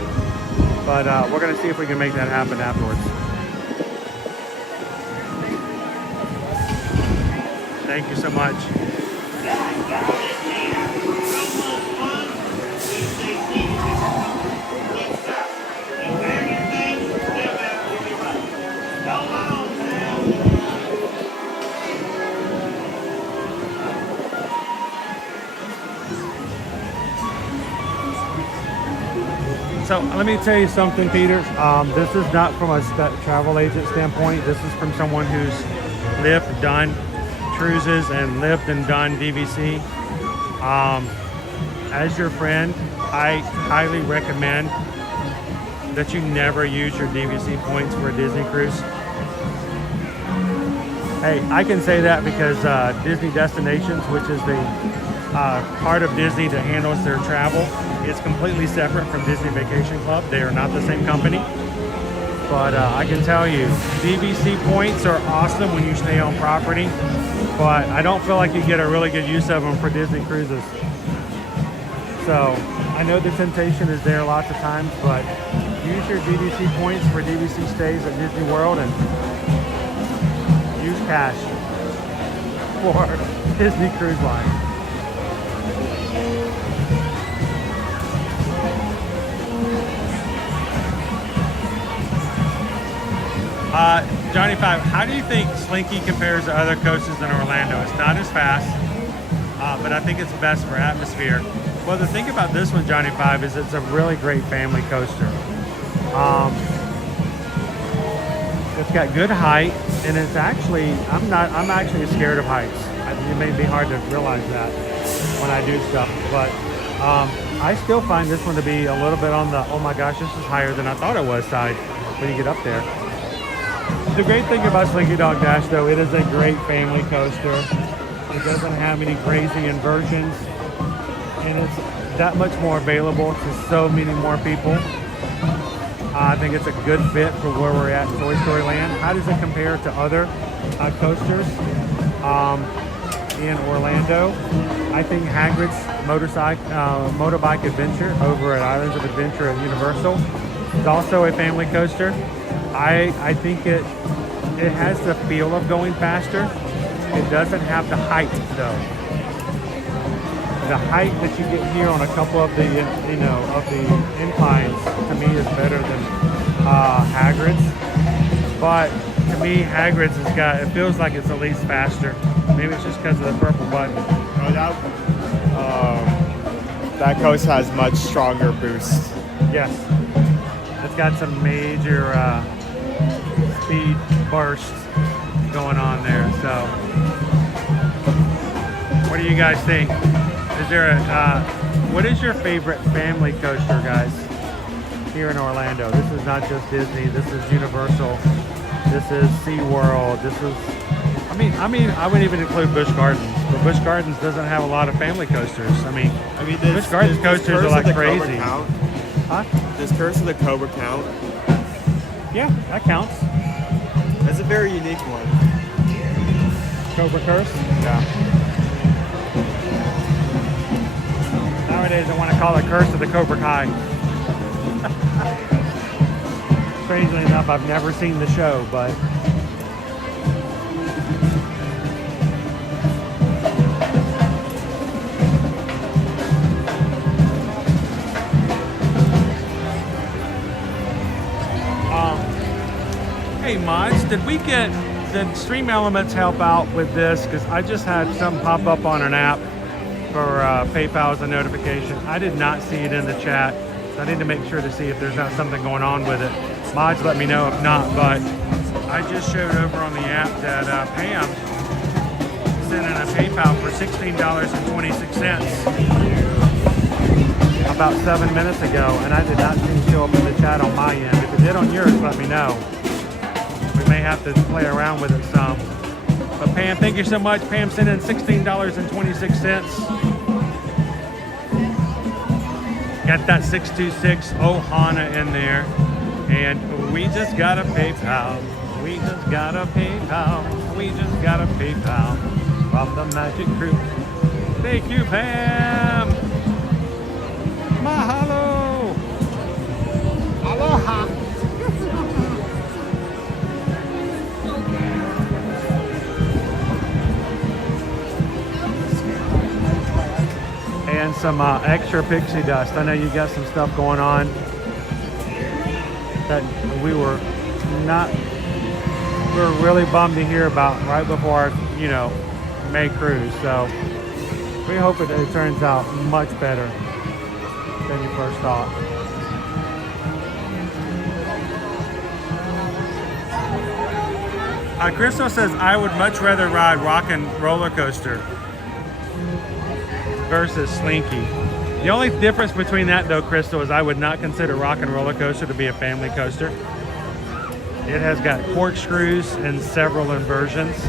But we're gonna see if we can make that happen afterwards. Thank you so much. So let me tell you something, Peter. This is not from a travel agent standpoint. This is from someone who's lived, done cruises, and lived and done DVC. As your friend, I highly recommend that you never use your DVC points for a Disney cruise. Hey, I can say that because Disney Destinations, which is the part of Disney that handles their travel, is completely separate from Disney Vacation Club. They are not the same company. But I can tell you, DVC points are awesome when you stay on property, but I don't feel like you get a really good use of them for Disney cruises. So I know the temptation is there lots of times, but use your DVC points for DVC stays at Disney World and use cash for Disney Cruise Line. Johnny 5, how do you think Slinky compares to other coasters in Orlando? It's not as fast, but I think it's best for atmosphere. Well, the thing about this one, Johnny 5, is it's a really great family coaster. It's got good height, and it's actually, I'm actually scared of heights. It may be hard to realize that when I do stuff, but I still find this one to be a little bit on the, oh my gosh, this is higher than I thought it was side when you get up there. The great thing about Slinky Dog Dash, though, it is a great family coaster. It doesn't have any crazy inversions, and it's that much more available to so many more people. I think it's a good fit for where we're at in Toy Story Land. How does it compare to other coasters in Orlando? I think Hagrid's motorbike adventure over at Islands of Adventure at Universal is also a family coaster. I think it has the feel of going faster. It doesn't have the height though. The height that you get here on a couple of the of the inclines to me is better than Hagrid's. But to me, Hagrid's has got, it feels like it's at least faster. Maybe it's just because of the purple button. That coast has much stronger boost. Yes, it's got some major speed bursts going on there. So, what do you guys think? Is there a, what is your favorite family coaster, guys, here in Orlando? This is not just Disney. This is Universal. This is SeaWorld. This is, I wouldn't even include Busch Gardens, but Busch Gardens doesn't have a lot of family coasters. I mean Busch Gardens coasters are like crazy. Huh? Does Curse of the Cobra count? Yeah, that counts. That's a very unique one. Cobra Curse? Yeah. Nowadays I want to call it Curse of the Cobra Kai. Strangely enough, I've never seen the show, but hey mods, did Stream Elements help out with this? Because I just had something pop up on an app for PayPal as a notification. I did not see it in the chat, so I need to make sure to see if there's not something going on with it. Mods, let me know if not, but I just showed over on the app that Pam sent in a PayPal for $16.26 about 7 minutes ago, and I did not see it show up in the chat on my end. If it did on yours, let me know. We may have to play around with it some. But Pam, thank you so much. Pam sent in $16.26. Got that 626 Ohana in there. And we just got a PayPal. We just got a PayPal. We just got a PayPal from the Magic Crew. Thank you, Pam. Mahalo. Aloha. And some extra pixie dust. I know you got some stuff going on that we were really bummed to hear about right before our, May cruise. So we hope it turns out much better than you first thought. Crystal says, I would much rather ride Rockin' Roller Coaster versus Slinky. The only difference between that though, Crystal, is I would not consider Rockin' Roller Coaster to be a family coaster. It has got corkscrews and several inversions.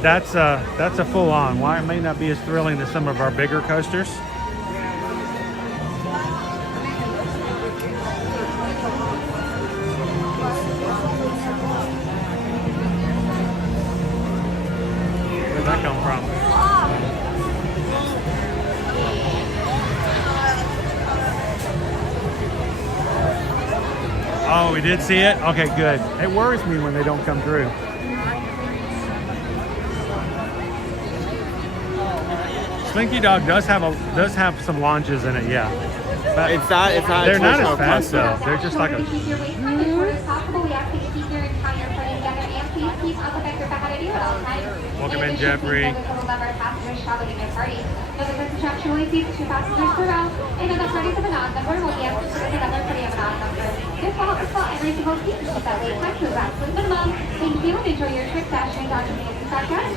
That's a full-on. Why it may not be as thrilling as some of our bigger coasters. Where'd that come from? Oh, we did see it? Okay, good. It worries me when they don't come through. Slinky Dog does have some launches in it, yeah. But it's not. They're not as fast though. They're just like a. Welcome in, Jeffrey. This will help us spot every single piece of that wait time to absolute minimum. Thank you and enjoy your trip dashing on Amazing Podcast.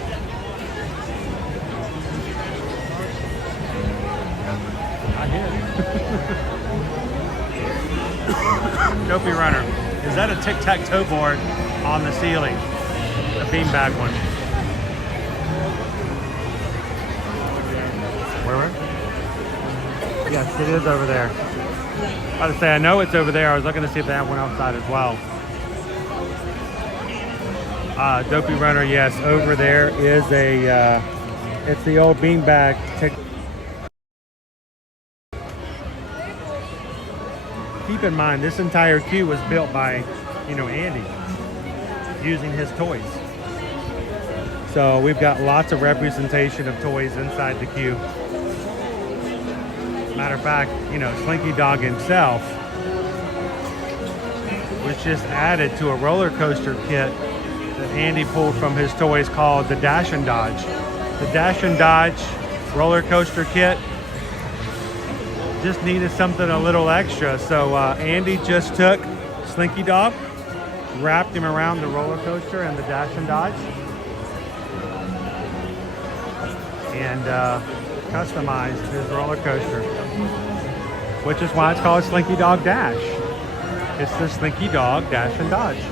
I hit. Dopey Runner. Is that a tic-tac-toe board on the ceiling? The beanbag one. Where? Yes, it is over there. I was to say, I know it's over there. I was looking to see if they have one outside as well. Dopey Runner, yes, over there is a, it's the old beanbag. Keep in mind, this entire queue was built by, Andy, using his toys. So we've got lots of representation of toys inside the queue. Matter of fact, Slinky Dog himself was just added to a roller coaster kit that Andy pulled from his toys called the Dash and Dodge. The Dash and Dodge roller coaster kit just needed something a little extra. So Andy just took Slinky Dog, wrapped him around the roller coaster and the Dash and Dodge. And customized his roller coaster, which is why it's called Slinky Dog Dash. It's the Slinky Dog Dash and Dodge.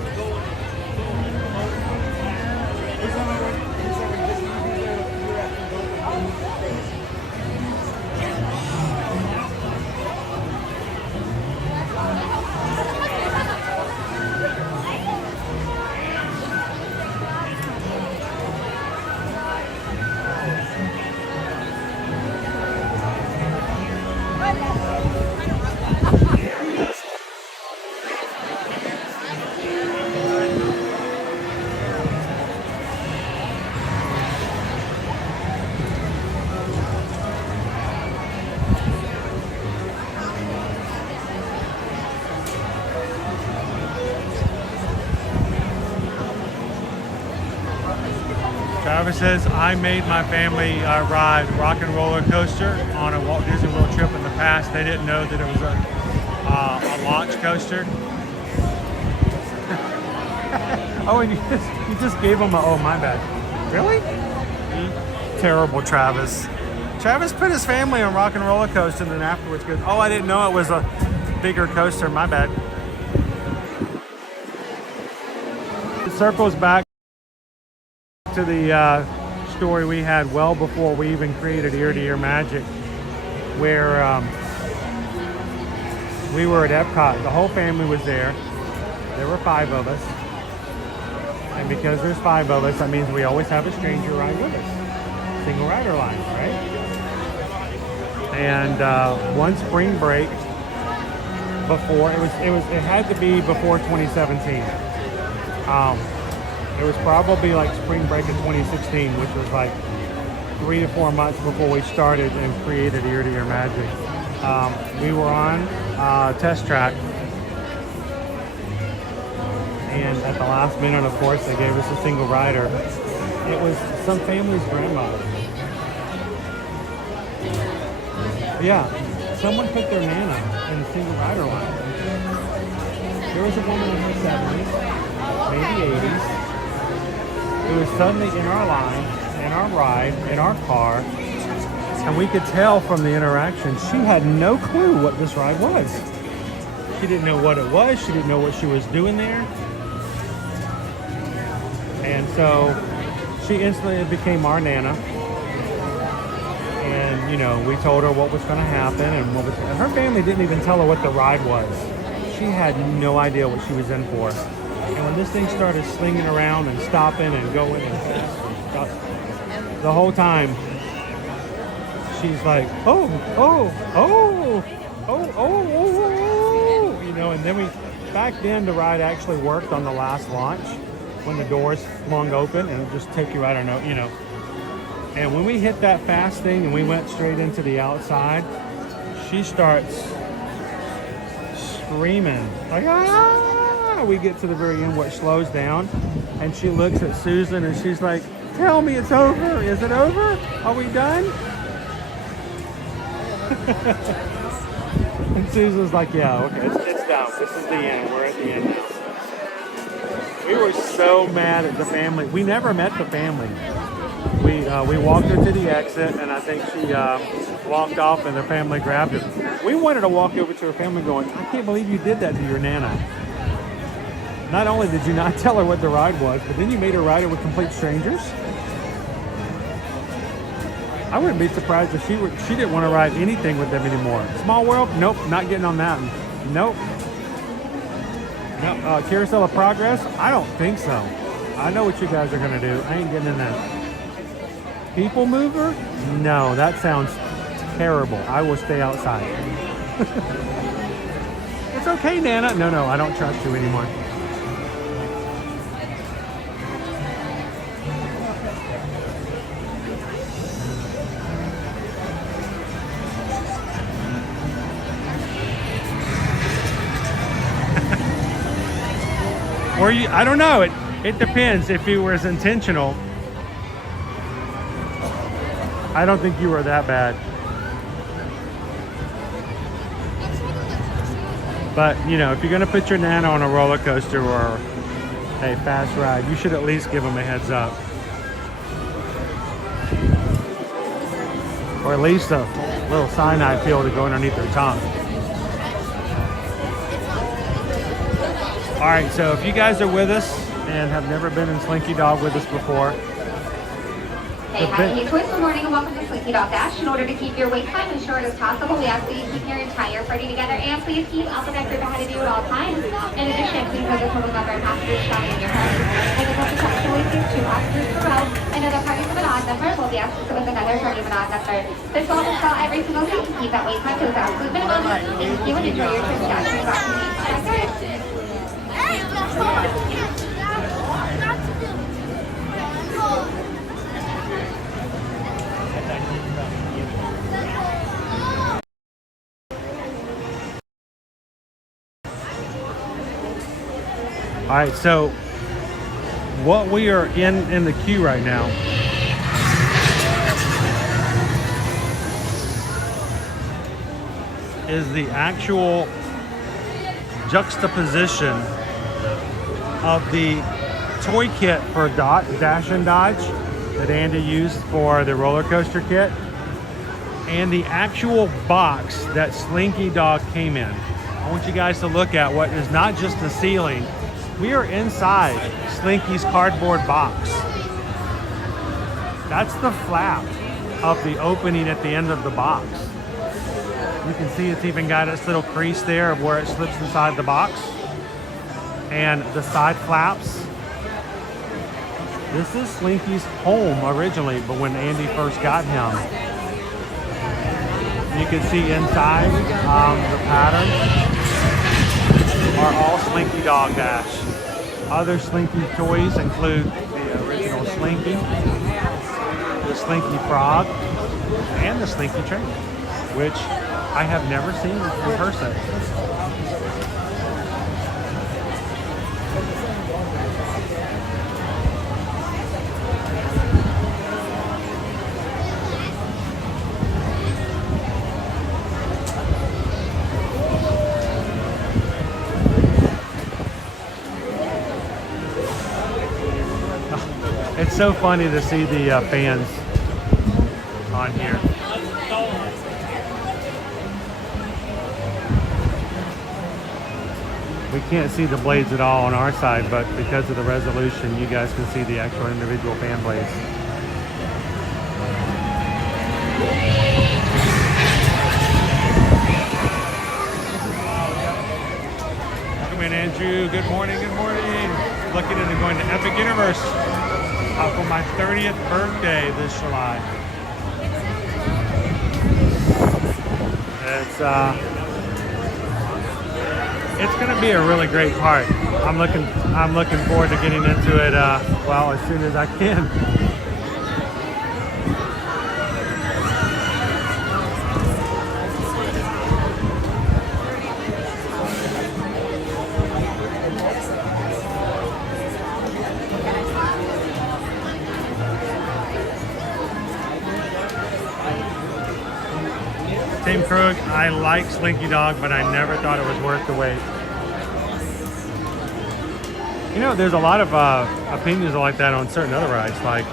Travis says, I made my family ride Rock and Roller Coaster on a Walt Disney World trip in the past. They didn't know that it was a launch coaster. Oh, and you just gave them a, oh, my bad. Really? Terrible, Travis. Travis put his family on Rock and Roller Coaster and then afterwards goes, oh, I didn't know it was a bigger coaster. My bad. It circles back to the story we had well before we even created Ear to Ear Magic, where we were at Epcot. The whole family was there. There were 5 of us. And because there's 5 of us, that means we always have a stranger ride with us. Single rider line, right? And one spring break before, it had to be before 2017. It was probably like spring break of 2016, which was like 3 to 4 months before we started and created Ear to Ear Magic. We were on test track, and at the last minute, of course, they gave us a single rider. It was some family's grandmother. Yeah, someone put their Nana in the single rider line. There was a woman in her 70s, maybe 80s. Who was suddenly in our line, in our ride, in our car, and we could tell from the interaction she had no clue what this ride was. She didn't know what it was. She didn't know what she was doing there. And so she instantly became our Nana. And, you know, we told her what was going to happen and what was, and her family didn't even tell her what the ride was. She had no idea what she was in for. And when this thing started slinging around and stopping and going and fast and stuff, the whole time she's like, oh, oh, oh, oh, oh, oh, oh, you know. And then back then the ride actually worked on the last launch when the doors flung open and it just take you right on, you know. And when we hit that fast thing and we went straight into the outside, she starts screaming like, ah! We get to the very end where it slows down and she looks at Susan and she's like, tell me it's over. Is it over? Are we done? And Susan's like, yeah, okay, it's done. This is the end. We're at the end now. We were so mad at the family. We never met the family. We walked her to the exit and I think she walked off and the family grabbed her. We wanted to walk over to her family going, I can't believe you did that to your Nana. Not only did you not tell her what the ride was, but then you made her ride it with complete strangers. I wouldn't be surprised if she didn't want to ride anything with them anymore. Small World? Nope, not getting on that one. Nope. No, Carousel of Progress? I don't think so. I know what you guys are going to do. I ain't getting in that. People Mover? No, that sounds terrible. I will stay outside. It's okay, Nana. No, I don't trust you anymore. Or I don't know. It depends if you were as intentional. I don't think you were that bad. But, you know, if you're going to put your Nana on a roller coaster or hey, fast ride. You should at least give them a heads up. Or at least a little cyanide pill to go underneath their tongue. All right, so if you guys are with us and have never been in Slinky Dog with us before, Hey, happy Twist Good morning and welcome to Slinky Dog Dash. In order to keep your wait time as short as possible, we ask that you keep your entire party together and please keep alphabet group ahead of you at all times. In addition, please know the total number of passengers shouting in your head. And the most exceptionally seats 2 passengers per row. And other parties of an odd number will be asked to sit with another party of an odd number. This will install every single seat to keep that wait time to its absolute minimum. Thank you and enjoy your trip to Dash. all right, so what we are in the queue right now is the actual juxtaposition of the toy kit for Dash and Dodge that Andy used for the roller coaster kit and the actual box that Slinky Dog came in. I want you guys to look at what is not just the ceiling. We are inside Slinky's cardboard box. That's the flap of the opening at the end of the box. You can see it's even got its little crease there of where it slips inside the box. And the side flaps. This is Slinky's home originally, but when Andy first got him, you can see inside the patterns are all Slinky Dog Dash. Other Slinky toys include the original Slinky, the Slinky Frog, and the Slinky Train, which I have never seen in person. It's so funny to see the fans on here. We can't see the blades at all on our side, but because of the resolution, you guys can see the actual individual fan blades. Welcome in, Andrew. Good morning, good morning. Looking into going to Epic Universe for my 30th birthday this July. It's going to be a really great park. I'm looking forward to getting into it well, as soon as I can. Tim Krug, I like Slinky Dog, but I never thought it was worth the wait. You know, there's a lot of opinions like that on certain other rides, like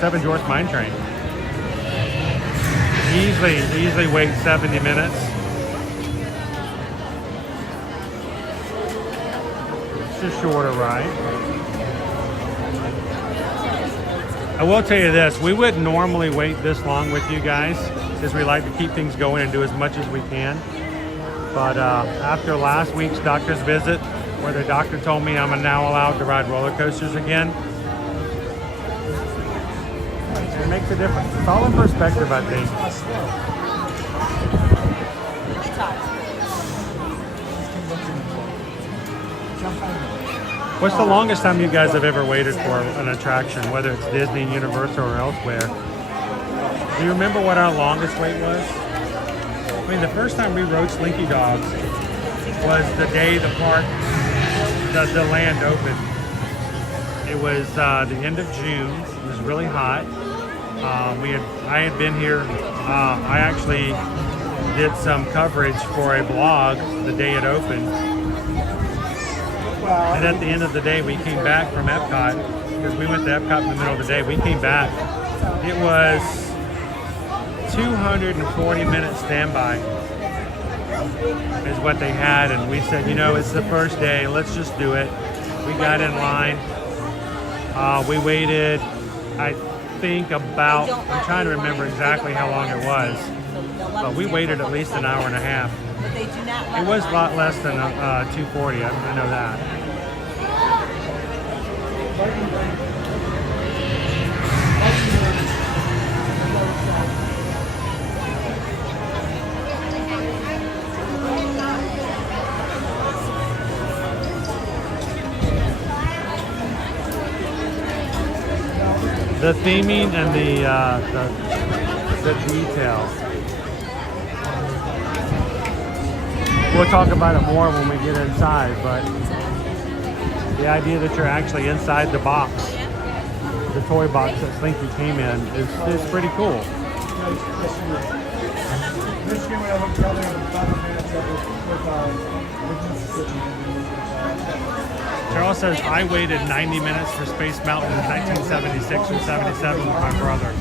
Seven Dwarfs Mine Train. Easily wait 70 minutes. It's a shorter ride. I will tell you this, we wouldn't normally wait this long with you guys, because we like to keep things going and do as much as we can. But after last week's doctor's visit, where the doctor told me I'm now allowed to ride roller coasters again, it makes a difference. It's all in perspective, I think. What's the longest time you guys have ever waited for an attraction, whether it's Disney, Universal, or elsewhere? Do you remember what our longest wait was? I mean, the first time we rode Slinky Dogs was the day the park, the land opened. It was the end of June. It was really hot. I had been here. I actually did some coverage for a blog the day it opened. And at the end of the day, we came back from Epcot, because we went to Epcot in the middle of the day. We came back. It was 240-minute standby is what they had. And we said, you know, it's the first day. Let's just do it. We got in line. We waited, I think about, I'm trying to remember exactly how long it was, but we waited at least an hour and a half. It was a lot less than 240, I know that. The theming and the detail. We'll talk about it more when we get inside, but the idea that you're actually inside the box, the toy box that Slinky came in, is pretty cool. Charles says, I waited 90 minutes for Space Mountain in 1976 or 77 with my brother.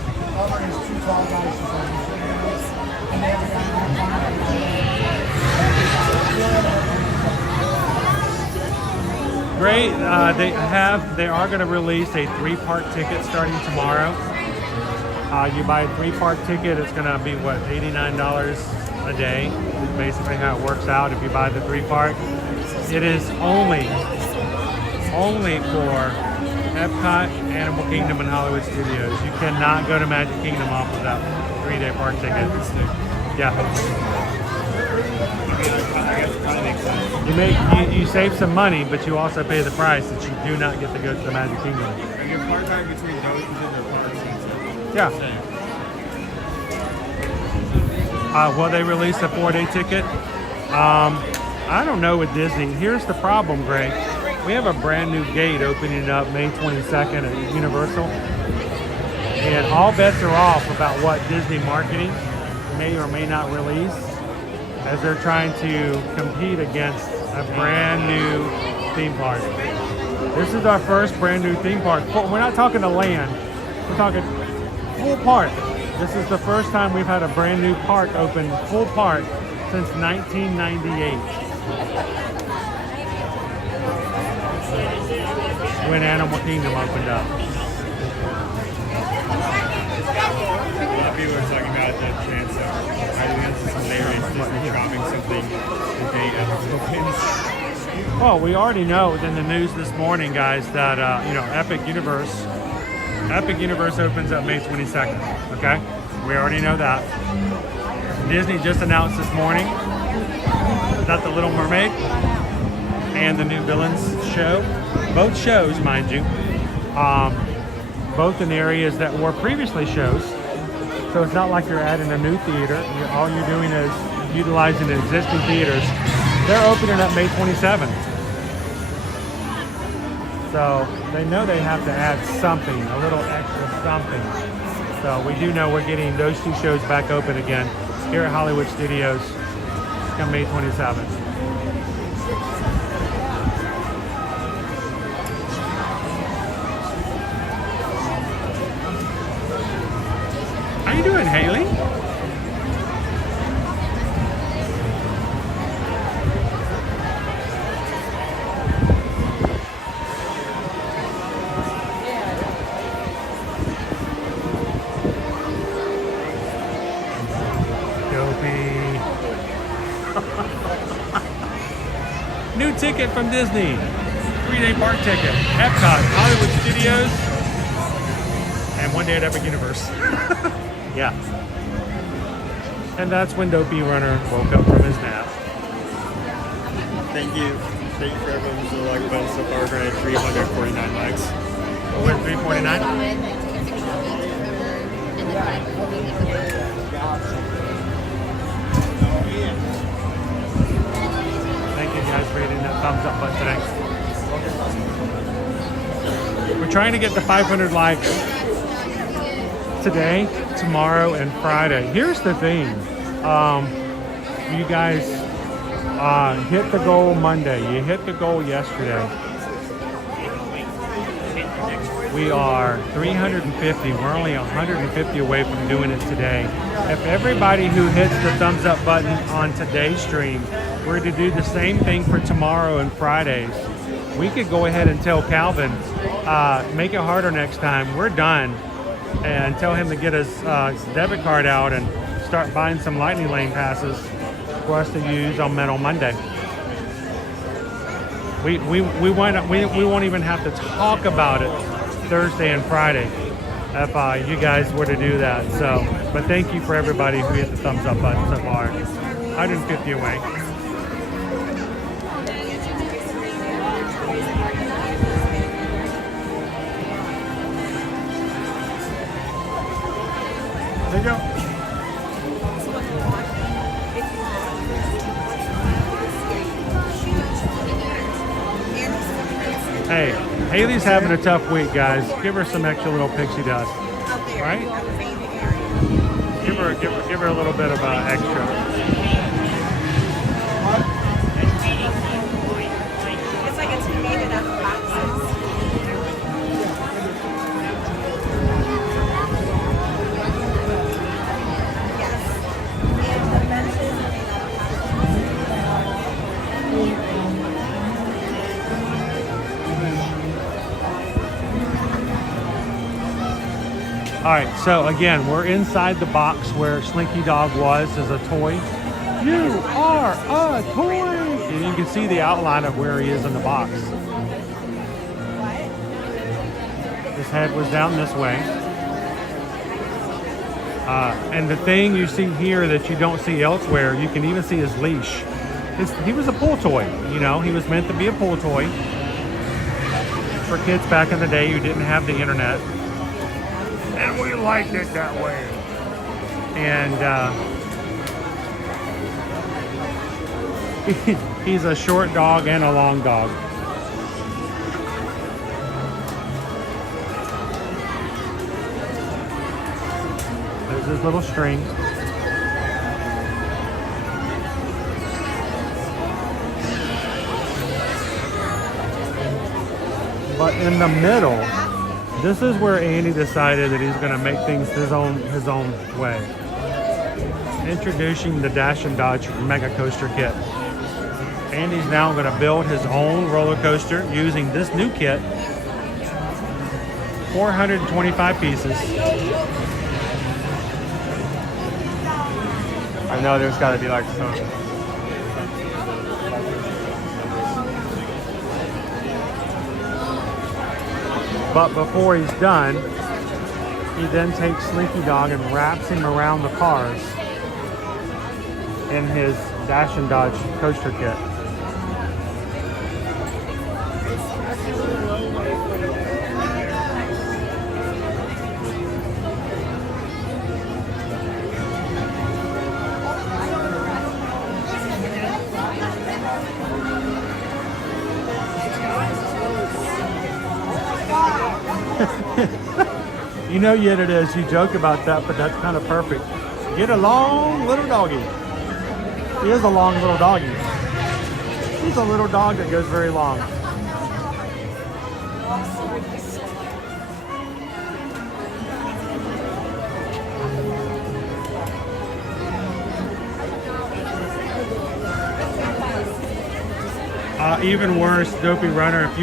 Great. They are going to release a 3-part ticket starting tomorrow. You buy a 3-part ticket, it's going to be what, $89 a day. Is basically how it works out if you buy the 3-part. It is only for Epcot, Animal Kingdom, and Hollywood Studios. You cannot go to Magic Kingdom off of that 3-day park ticket. Yeah. You save some money, but you also pay the price that you do not get to go to the Magic Kingdom. And your park time between those and their parks. Yeah. Will they release a 4-day ticket? I don't know with Disney. Here's the problem, Greg. We have a brand new gate opening up May 22nd at Universal. And all bets are off about what Disney marketing may or may not release, as they're trying to compete against a brand new theme park. This is our first brand new theme park. We're not talking to land, we're talking full park. This is the first time we've had a brand new park open full park since 1998. When Animal Kingdom opened up. A lot of people are talking about the chance of some hilarious Disney dropping something today at the Well, we already know in the news this morning, guys, that Epic Universe opens up May 22nd. Okay, we already know that. Disney just announced this morning that The Little Mermaid and the new Villains show, both shows, mind you, both in areas that were previously shows. So it's not like you're adding a new theater. All you're doing is utilizing the existing theaters. They're opening up May 27th. So they know they have to add something, a little extra something. So we do know we're getting those 2 shows back open again here at Hollywood Studios come May 27th. How you doing, Haley? New ticket from Disney. 3-day park ticket. Epcot, Hollywood Studios, and 1 day at Epic Universe. Yeah. And that's when Dopey Runner woke up from his nap. Thank you. Thank you for everyone who's like button so far. We're going to 349 likes. We're at 349? Thank you guys for hitting that thumbs up button today. We're trying to get to 500 likes today, tomorrow, and Friday. Here's the thing. You guys hit the goal Monday. You hit the goal yesterday. We are 350. We're only 150 away from doing it today. If everybody who hits the thumbs up button on today's stream were to do the same thing for tomorrow and Fridays, we could go ahead and tell Calvin, make it harder next time. We're done. And tell him to get his debit card out and start buying some Lightning Lane passes for us to use on Metal Monday. We won't even have to talk about it Thursday and Friday if you guys were to do that. So, but thank you for everybody who hit the thumbs up button so far. 150 away. There you go. Hey, Haley's having a tough week, guys. Give her some extra little pixie dust, right? Give her a little bit of extra. It's like it's made it up of boxes. Yes. And the benches are made out of All right, so again, we're inside the box where Slinky Dog was as a toy. You are a toy! And you can see the outline of where he is in the box. His head was down this way. And the thing you see here that you don't see elsewhere, you can even see his leash. He was a pool toy, you know, he was meant to be a pool toy for kids back in the day who didn't have the internet. And we liked it that way. And he's a short dog and a long dog. There's his little string. But in the middle, this is where Andy decided that he's going to make things his own way. Introducing the Dash and Dodge Mega Coaster Kit. Andy's now going to build his own roller coaster using this new kit. 425 pieces. I know there's got to be like some. But before he's done, he then takes Slinky Dog and wraps him around the cars in his Dash and Dodge coaster kit. You know yet it is. You joke about that, but that's kind of perfect. Get a long little doggy. He is a long little doggy. He's a little dog that goes very long. Even worse, Dopey Runner, if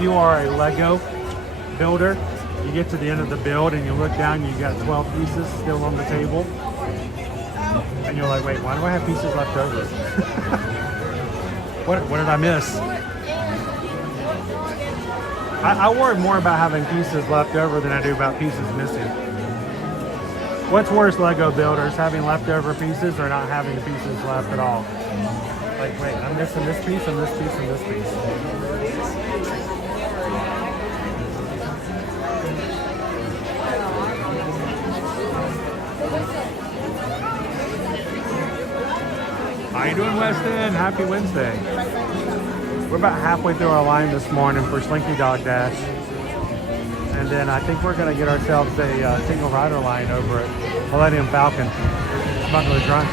you are a Lego builder, you get to the end of the build and you look down and you got 12 pieces still on the table. And you're like, wait, why do I have pieces left over? What did I miss? I worry more about having pieces left over than I do about pieces missing. What's worse, Lego builders, having leftover pieces or not having pieces left at all? Like, wait, I'm missing this piece and this piece and this piece. How you doing, Weston? Happy Wednesday. We're about halfway through our line this morning for Slinky Dog Dash. And then I think we're going to get ourselves a single rider line over at Millennium Falcon, Smugglers Run.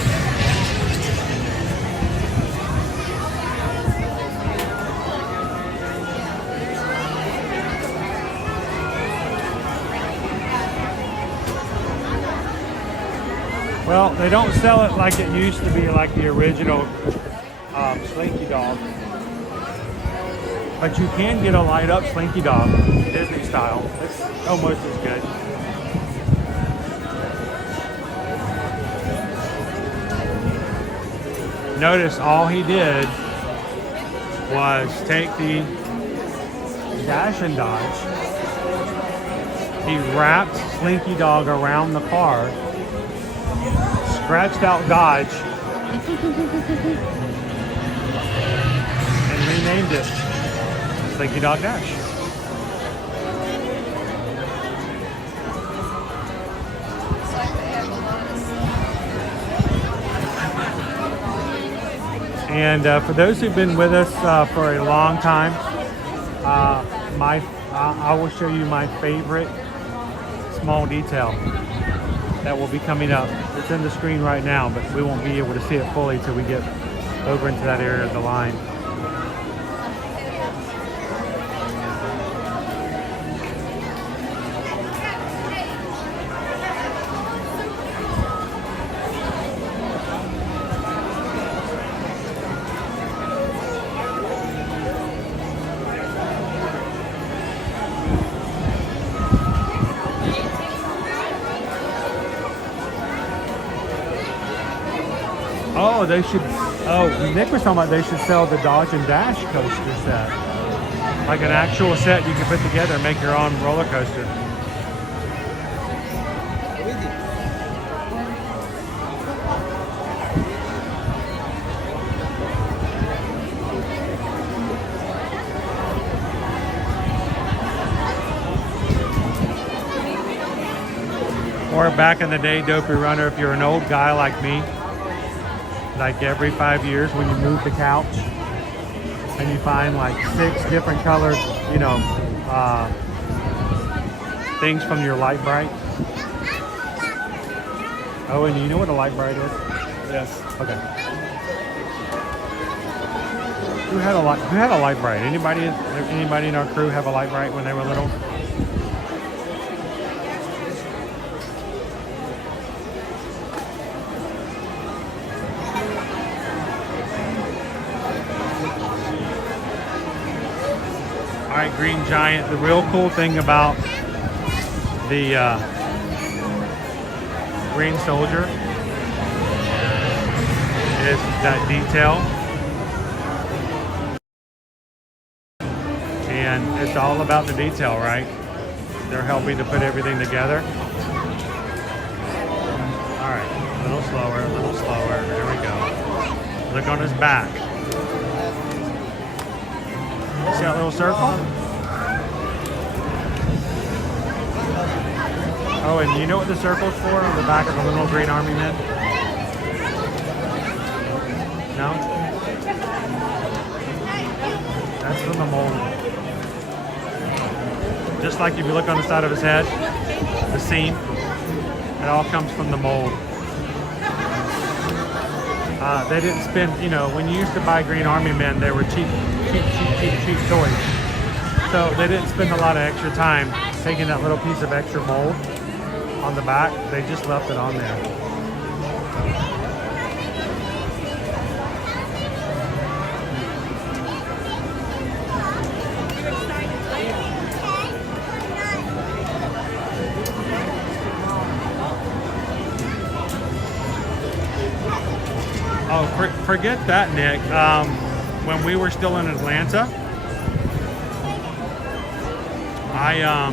Well, they don't sell it like it used to be, like the original Slinky Dog. But you can get a light up Slinky Dog, Disney style. It's almost as good. Notice all he did was take the Dash and Dodge. He wrapped Slinky Dog around the car, scratched out Dodge, and renamed it Slinky Dog Dash. And for those who've been with us for a long time, I will show you my favorite small detail that will be coming up. It's in the screen right now, but we won't be able to see it fully till we get over into that area of the line. Oh, they should. Oh, Nick was talking about they should sell the Dodge and Dash coaster set, like an actual set you can put together and make your own roller coaster. Or back in the day, Dopey Runner, if you're an old guy like me, like every 5 years when you move the couch and you find like 6 different colored, you know, things from your light bright. Oh, and you know what a light bright is? Yes. Okay. Who had a light bright? Anybody in our crew have a light bright when they were little? All right, Green Giant. The real cool thing about the Green Soldier is that detail. And it's all about the detail, right? They're helping to put everything together. All right, a little slower, a little slower. There we go. Look on his back. See that little circle? Oh, and you know what the circle's for on the back of the little green army men? No? That's from the mold. Just like if you look on the side of his head, the seam, it all comes from the mold. They didn't spend, you know, when you used to buy Green Army men, they were cheap toys. So they didn't spend a lot of extra time taking that little piece of extra mold on the back. They just left it on there. Oh, forget that, Nick. When we were still in Atlanta, I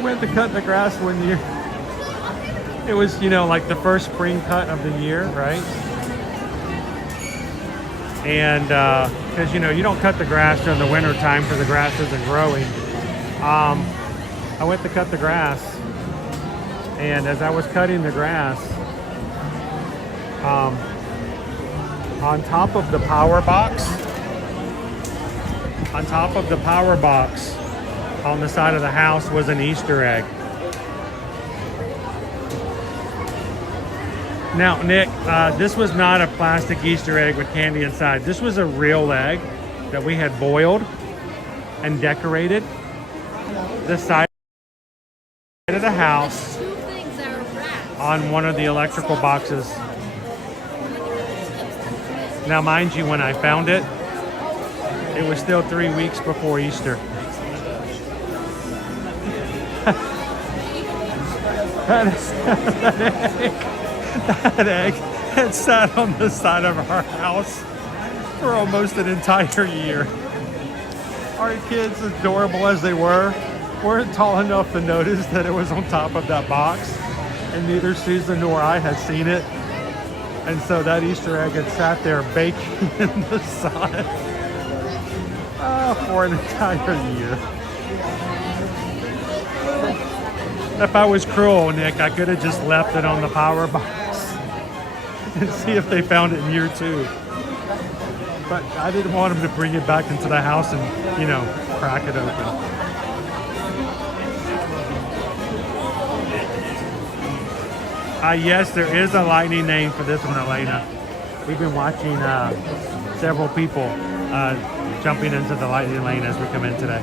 went to cut the grass one year. It was, you know, like the first spring cut of the year, right? And because, you know, you don't cut the grass during the winter time because the grass isn't growing. I went to cut the grass, and as I was cutting the grass, on top of the power box, on the side of the house was an Easter egg. Now, Nick, this was not a plastic Easter egg with candy inside. This was a real egg that we had boiled and decorated. The side At the house on one of the electrical boxes. Now, mind you, when I found it, it was still 3 weeks before Easter. That egg had sat on the side of our house for almost an entire year. Our kids, adorable as they were, weren't tall enough to notice that it was on top of that box, and neither Susan nor I had seen it. And so that Easter egg had sat there baking in the sun for an entire year. If I was cruel, Nick, I could have just left it on the power box and see if they found it in year 2. But I didn't want them to bring it back into the house and, you know, crack it open. Yes, there is a lightning name for this one, Elena. We've been watching several people jumping into the lightning lane as we come in today.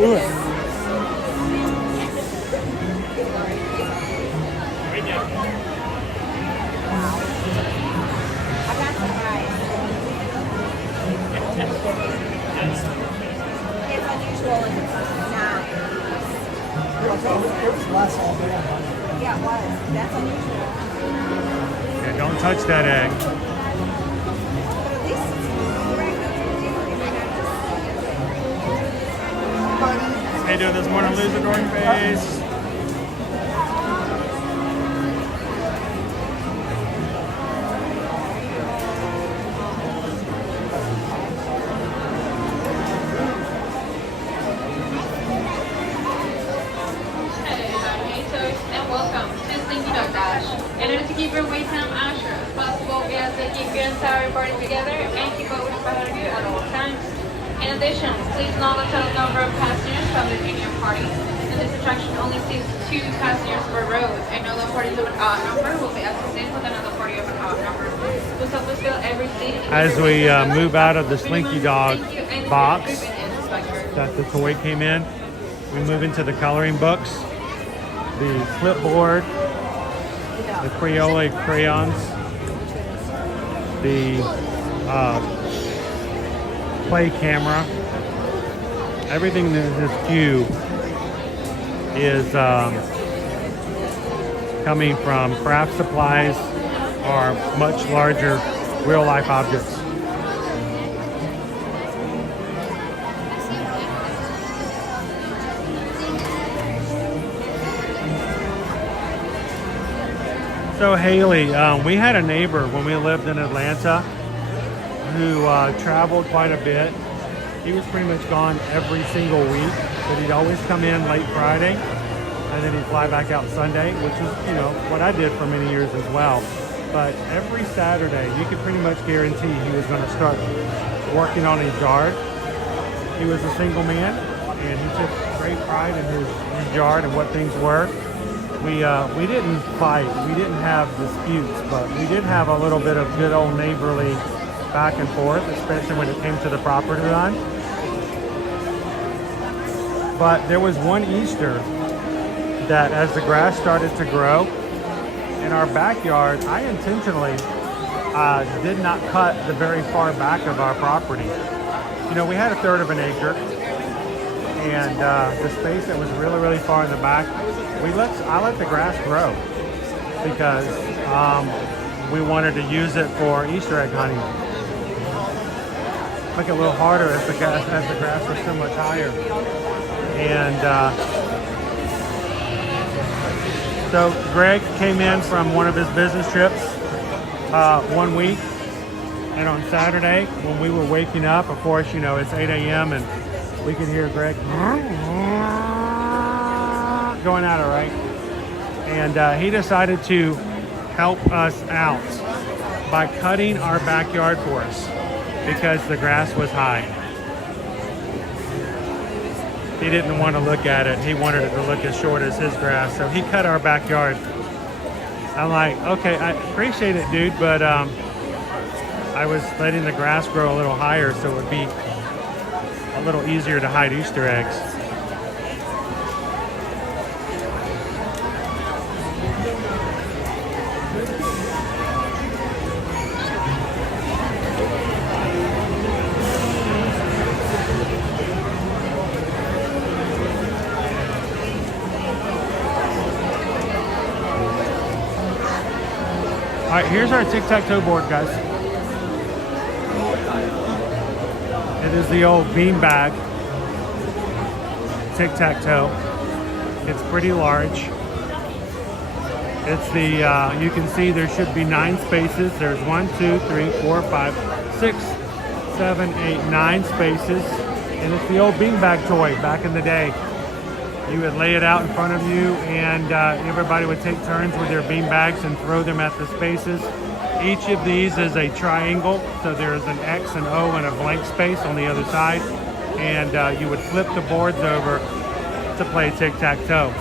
Ooh. Yeah, it was. That's unusual. Yeah, don't touch that egg. But at least it's very good for dinner. How you doing this morning, loser dork face? And welcome to Slinky Dog Dash. In order to keep your weight down as short as possible, we ask that you keep your entire body together and keep what we're ahead of you at all times. In addition, please note the total number of passengers coming in your party. And this attraction only sees 2 passengers per row. And no parties of an odd number will be associated with another party of an odd number. Please help us fill every seat. As we move out of the Slinky Dog box that the toy came in, we move into the coloring books, the clipboard, the Crayola crayons, the play camera. Everything in this cube is coming from craft supplies or much larger real-life objects. So Haley, we had a neighbor when we lived in Atlanta who traveled quite a bit. He was pretty much gone every single week, but he'd always come in late Friday and then he'd fly back out Sunday, which is, you know, what I did for many years as well. But every Saturday, you could pretty much guarantee he was going to start working on his yard. He was a single man and he took great pride in his yard and what things were. We didn't fight, we didn't have disputes, but we did have a little bit of good old neighborly back and forth, especially when it came to the property line. But there was one Easter that as the grass started to grow in our backyard, I intentionally did not cut the very far back of our property. You know, we had 1/3 of an acre, and the space that was really, really far in the back, I let the grass grow because we wanted to use it for Easter egg hunting. Make it a little harder as the grass was so much higher. And so Greg came in from one of his business trips one week, and on Saturday when we were waking up, of course, you know, it's 8 a.m. and we could hear Greg going at it, right? And he decided to help us out by cutting our backyard for us because the grass was high. He didn't want to look at it. He wanted it to look as short as his grass, so he cut our backyard. I'm like, okay, I appreciate it, dude, but I was letting the grass grow a little higher so it would be a little easier to hide Easter eggs. All right, here's our tic-tac-toe board, guys. It is the old beanbag tic-tac-toe. It's pretty large. It's the, you can see there should be 9 spaces. There's 1, 2, 3, 4, 5, 6, 7, 8, 9 spaces. And it's the old beanbag toy back in the day. You would lay it out in front of you and everybody would take turns with their beanbags and throw them at the spaces. Each of these is a triangle, so there's an X, an O, and a blank space on the other side. And you would flip the boards over to play tic-tac-toe.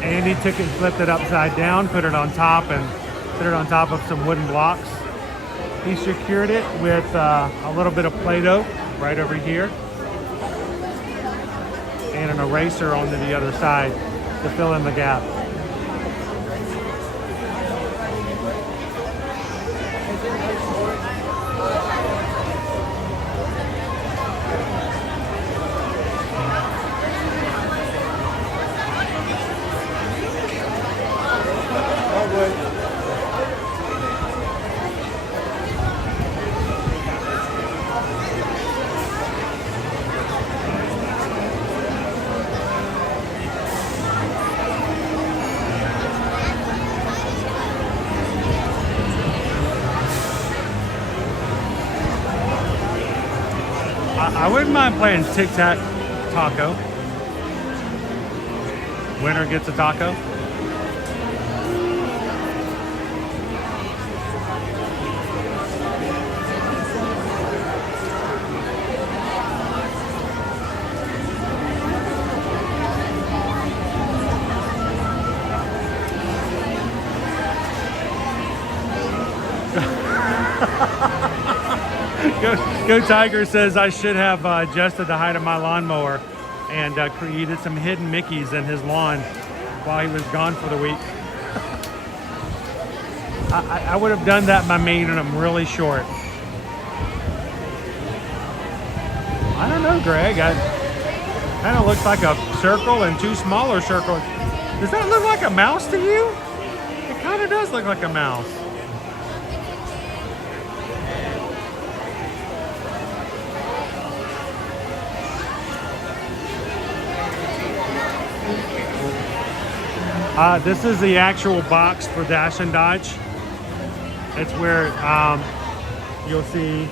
Andy took it and flipped it upside down, put it on top, and put it on top of some wooden blocks. He secured it with a little bit of Play-Doh right over here, and an eraser onto the other side to fill in the gap. I wouldn't mind playing tic-tac-taco. Winner gets a taco. Go Tiger says I should have adjusted the height of my lawnmower and created some hidden Mickeys in his lawn while he was gone for the week. I would have done that by making them really short. I don't know, Greg. Kind of looks like a circle and 2 smaller circles. Does that look like a mouse to you? It kind of does look like a mouse. This is the actual box for Dash and Dodge. It's where you'll see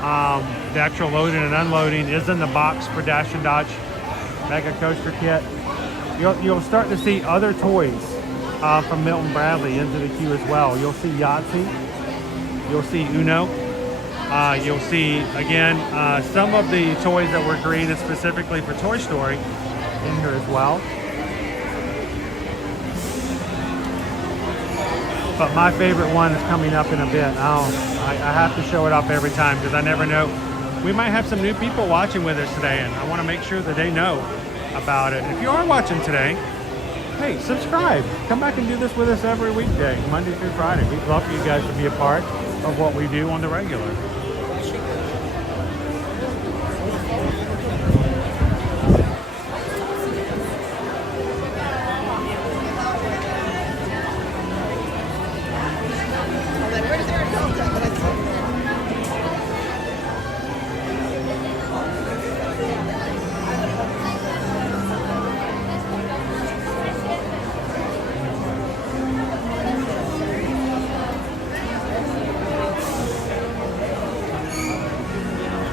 the actual loading and unloading is in the box for Dash and Dodge Mega Coaster Kit. You'll start to see other toys from Milton Bradley into the queue as well. You'll see Yahtzee. You'll see Uno. You'll see, again, some of the toys that were created specifically for Toy Story in here as well. But my favorite one is coming up in a bit. I have to show it off every time because I never know. We might have some new people watching with us today, and I want to make sure that they know about it. If you are watching today, hey, subscribe. Come back and do this with us every weekday, Monday through Friday. We'd love for you guys to be a part of what we do on the regular.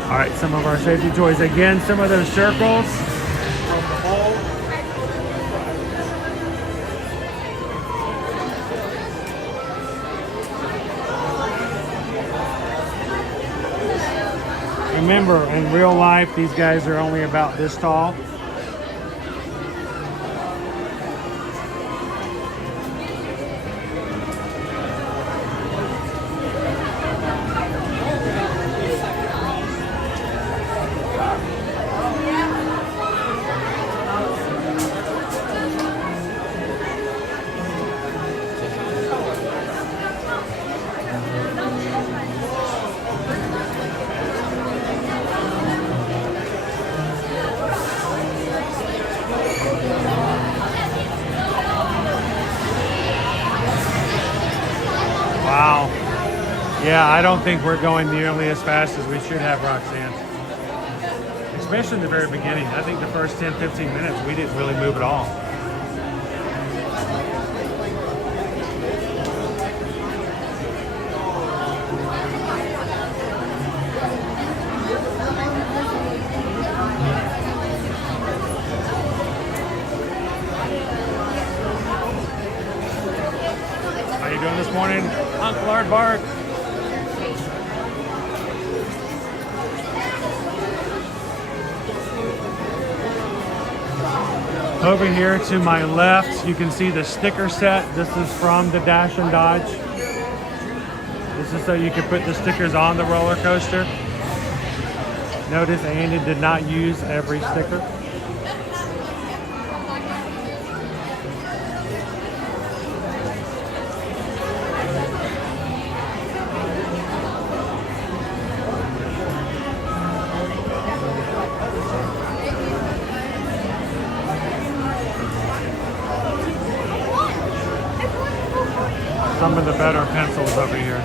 All right, some of our safety toys. Again, some of those circles from the hole. Remember, in real life, these guys are only about this tall. Yeah, I don't think we're going nearly as fast as we should have, Roxanne. Especially in the very beginning. I think the first 10, 15 minutes, we didn't really move at all. How you doing this morning, Uncle Aardvark? Over here to my left, you can see the sticker set. This is from the Dash and Dodge. This is so you can put the stickers on the roller coaster. Notice Andy did not use every sticker. Some of the better pencils over here.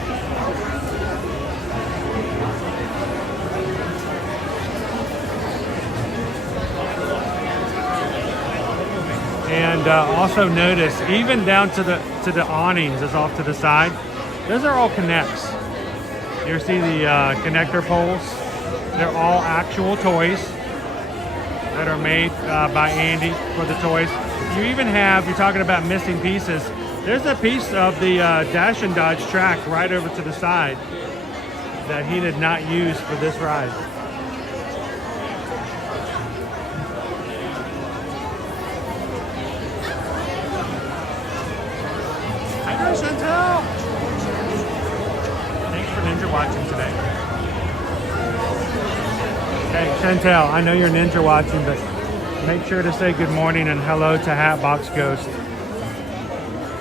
And also notice, even down to the awnings is off to the side. Those are all connects. You see the connector poles? They're all actual toys that are made by Andy for the toys. You even have, you're talking about missing pieces. There's a piece of the Dash and Dodge track right over to the side that he did not use for this ride. Hi there, Chantel! Thanks for ninja watching today. Hey, Chantel, I know you're ninja watching, but make sure to say good morning and hello to Hatbox Ghost.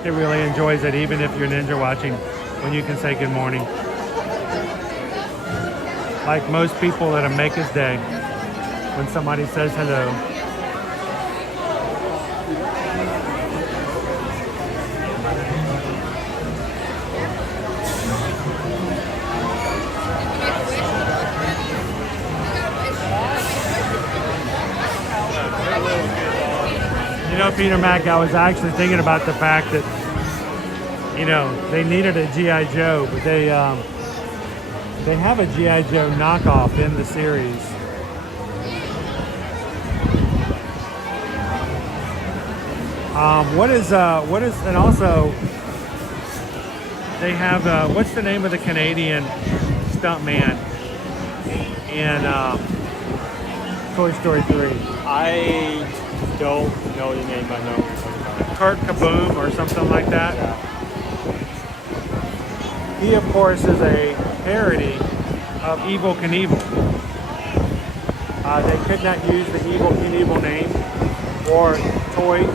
It really enjoys it, even if you're ninja watching, when you can say good morning. Like most people, it'll make his day when somebody says hello. You know, Peter Mac, I was actually thinking about the fact that, you know, they needed a G.I. Joe, but they have a G.I. Joe knockoff in the series. And also, they have, what's the name of the Canadian stuntman in Toy Story 3? I don't know the name. I know. Kurt Kaboom or something like that. Yeah. He, of course, is a parody of Evel Knievel. They could not use the Evel Knievel name or toys,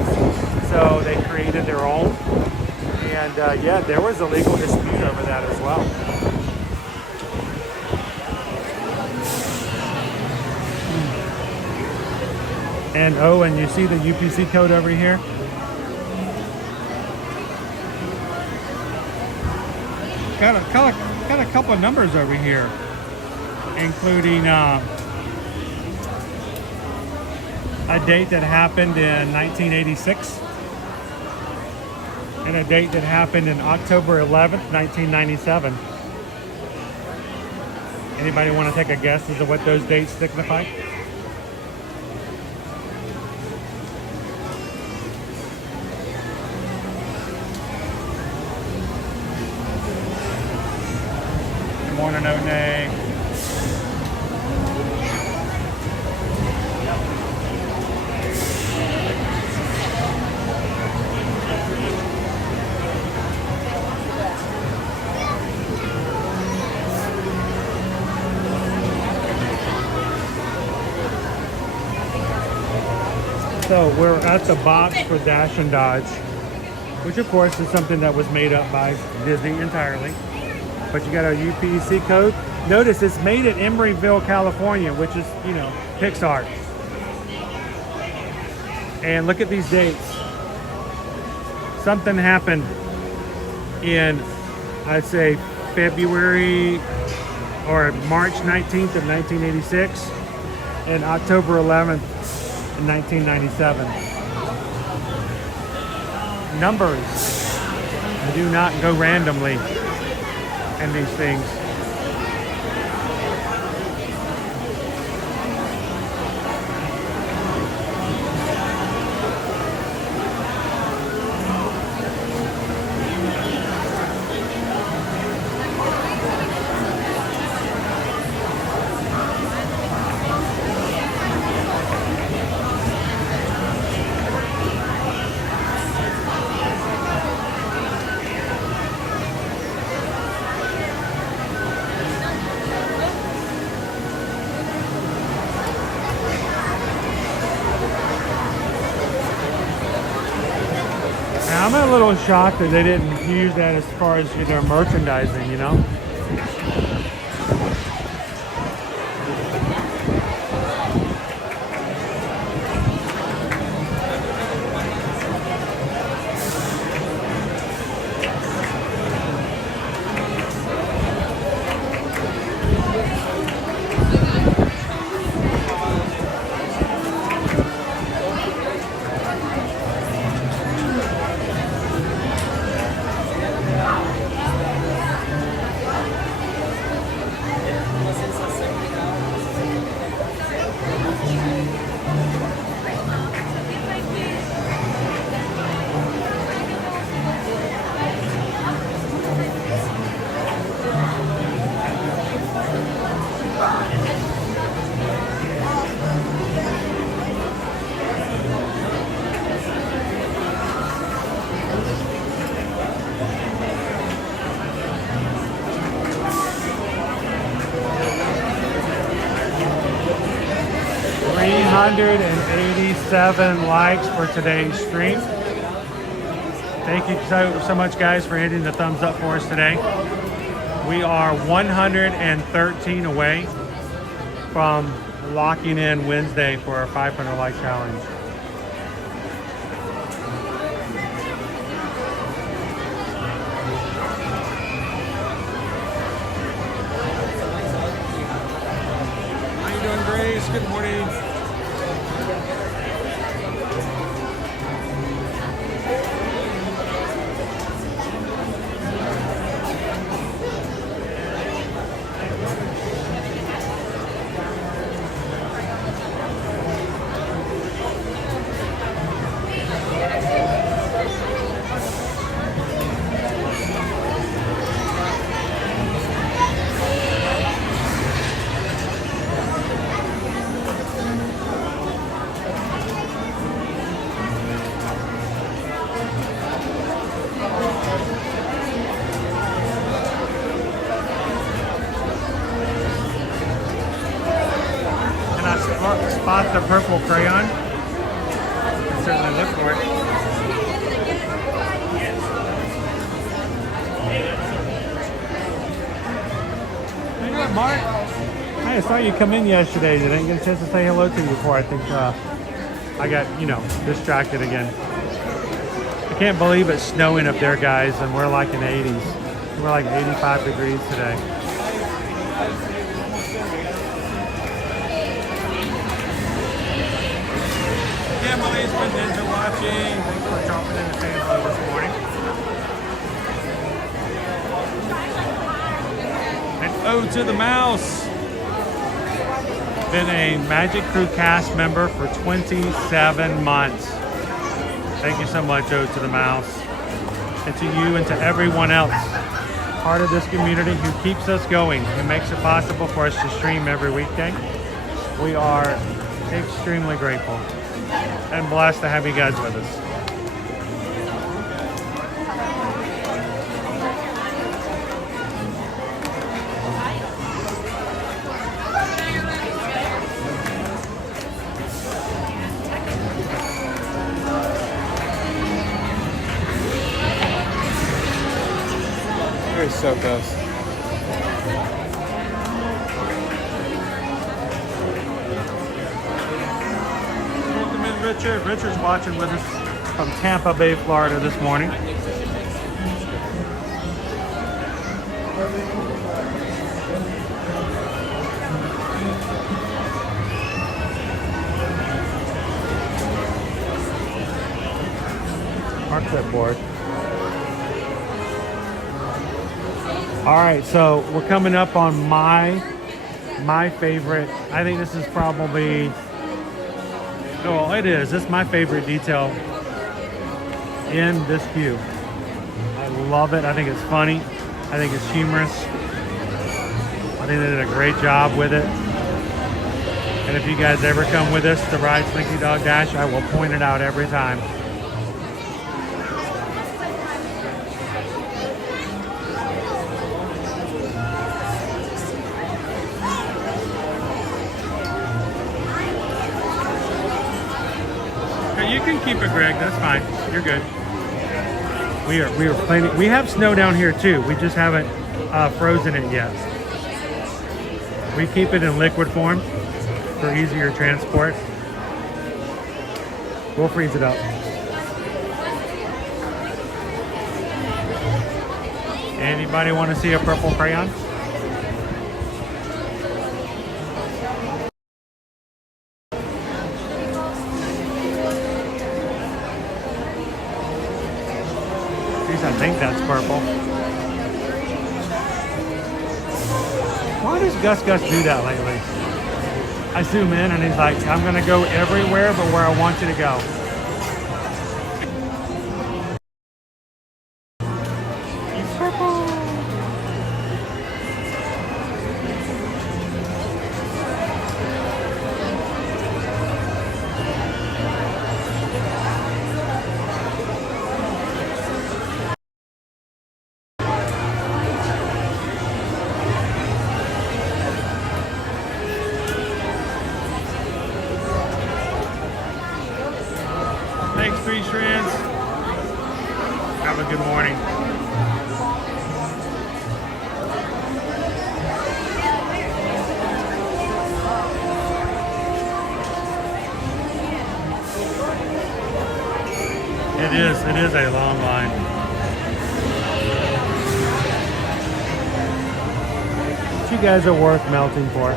so they created their own. And yeah, there was a legal dispute over that as well. And oh, and you see the UPC code over here? Got a couple of numbers over here, including a date that happened in 1986 and a date that happened in October 11th, 1997. Anybody want to take a guess as to what those dates signify? Morning, O'Nay. So we're at the box for Dash and Dodge, which of course is something that was made up by Disney entirely. But you got a UPC code. Notice it's made at Emeryville, California, which is, you know, Pixar. And look at these dates. Something happened in, I'd say, February or March 19th of 1986 and October 11th in 1997. Numbers do not go randomly in these things. I'm a little shocked that they didn't use that as far as their merchandising, you know? $387 likes for today's stream. Thank you so much, guys, for hitting the thumbs up for us today. We are 113 away from locking in Wednesday for our 500 like challenge. How you doing, Grace? Good morning. Spot the purple crayon. I certainly look for it. You know what, Mark? I saw you come in yesterday. I didn't get a chance to say hello to you before. I think I got, distracted again. I can't believe it's snowing up there, guys, and we're like in the 80s. We're like 85 degrees today. Emily's been ninja watching. Thanks for dropping in the family this morning. And Ode to the Mouse. Been a Magic Crew cast member for 27 months. Thank you so much, Ode to the Mouse. And to you and to everyone else, part of this community who keeps us going, who makes it possible for us to stream every weekday. We are extremely grateful and blessed to have you guys with us. You're so close. Richard. Richard's watching with us from Tampa Bay, Florida this morning. surfboard. All right, so we're coming up on my favorite. I think this is probably, oh, it is. This is my favorite detail in this queue. I love it. I think it's funny. I think it's humorous. I think they did a great job with it. And if you guys ever come with us to ride Slinky Dog Dash, I will point it out every time. Okay, you can keep it, Greg. That's fine. You're good. We are planning. We have snow down here too. We just haven't frozen it yet. We keep it in liquid form for easier transport. We'll freeze it up. Anybody want to see a purple crayon? Geez, I think that's purple. Why does Gus do that lately? I zoom in and he's like, I'm gonna go everywhere but where I want you to go. Purple. Thanks, Three Strands. Have a good morning. It is a long line. But you guys are worth melting for.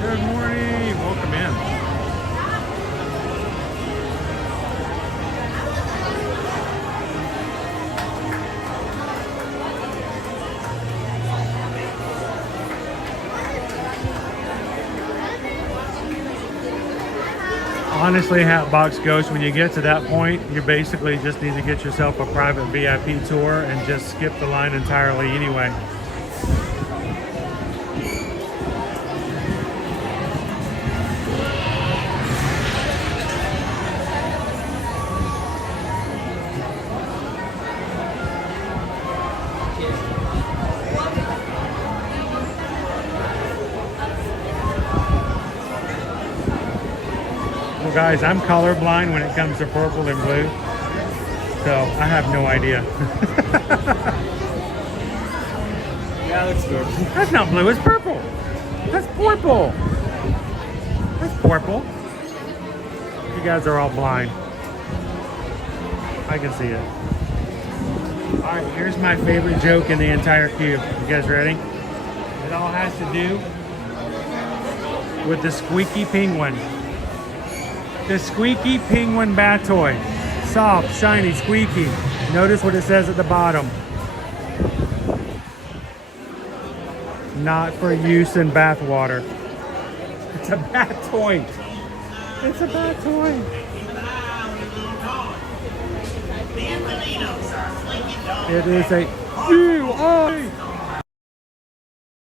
Good morning. Welcome in. Honestly, Hatbox Ghost, when you get to that point, you basically just need to get yourself a private VIP tour and just skip the line entirely anyway. Well, guys, I'm colorblind when it comes to purple and blue, so I have no idea. Yeah, looks good. That's not blue, it's purple. That's purple. That's purple. You guys are all blind. I can see it. All right, here's my favorite joke in the entire queue. You guys ready? It all has to do with the squeaky penguin. The squeaky penguin bath toy. Soft, shiny, squeaky. Notice what it says at the bottom. Not for use in bath water. It's a bath toy. It's a bath toy. It is a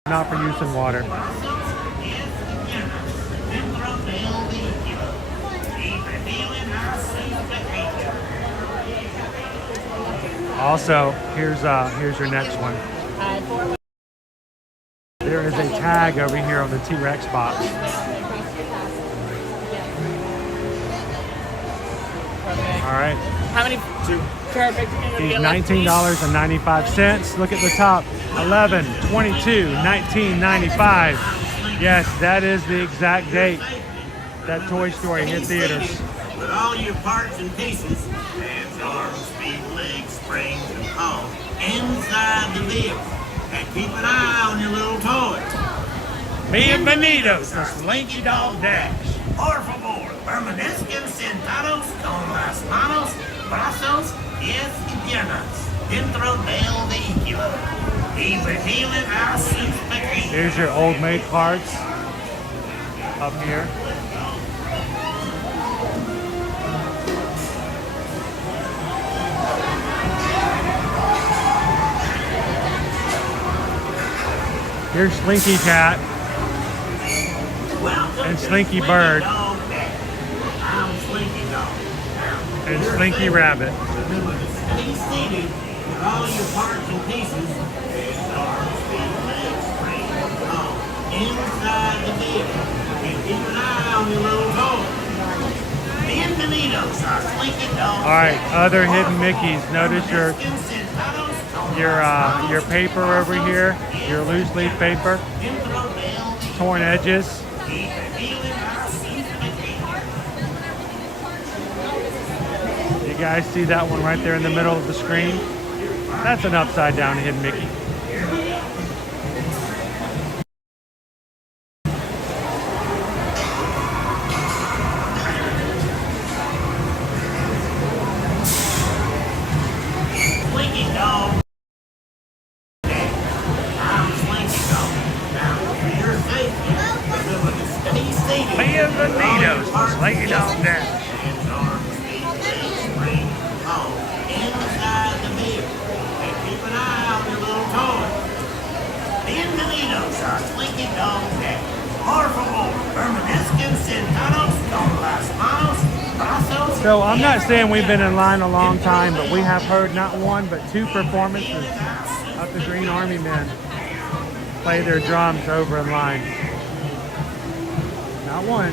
not for use in water. Also, here's your next one. There is a tag over here on the T-Rex box. All right. How many? Two. Perfect. He's $19.95. Look at the top. 11, 22, 1995. Yes, that is the exact date that Toy Story hit theaters. with all your parts and pieces, hands, arms, feet, legs, springs, and all inside the vehicle. And keep an eye on your little toys. Bienvenidos to Slinky Dog Dash. Por favor, permanezcan sentados con las manos, brazos, pies y piernas dentro del vehículo. Y vigilen a sus pequeños. Here's your old maid cards up here. Here's Slinky Cat and Slinky Bird I'm Slinky Dog. and Slinky Rabbit. Stay seated with all your parts and pieces, hands, arms, feet, legs, springs, and all inside the vehicle. And keep an eye on your little toys. Bienvenidos a Slinky Dog. All right, other hidden Mickeys. Notice your paper over here, your loose leaf paper, torn edges. You guys see that one right there in the middle of the screen? That's an upside down hidden Mickey. Slinky Dog. I'm Slinky Dog. Now, for your safety, remember to stay seated. Bienvenidos to Slinky Dog Dash. Hands, arms, feet, legs, springs, all inside the vehicle. And keep an eye on your little toys. Bienvenidos a Slinky Dog Dash. Por favor, permanezcan sentados con las manos, brazos. So I'm not saying we've been in line a long time, but we have heard not one but two performances of the Green Army men play their drums over in line. Not one,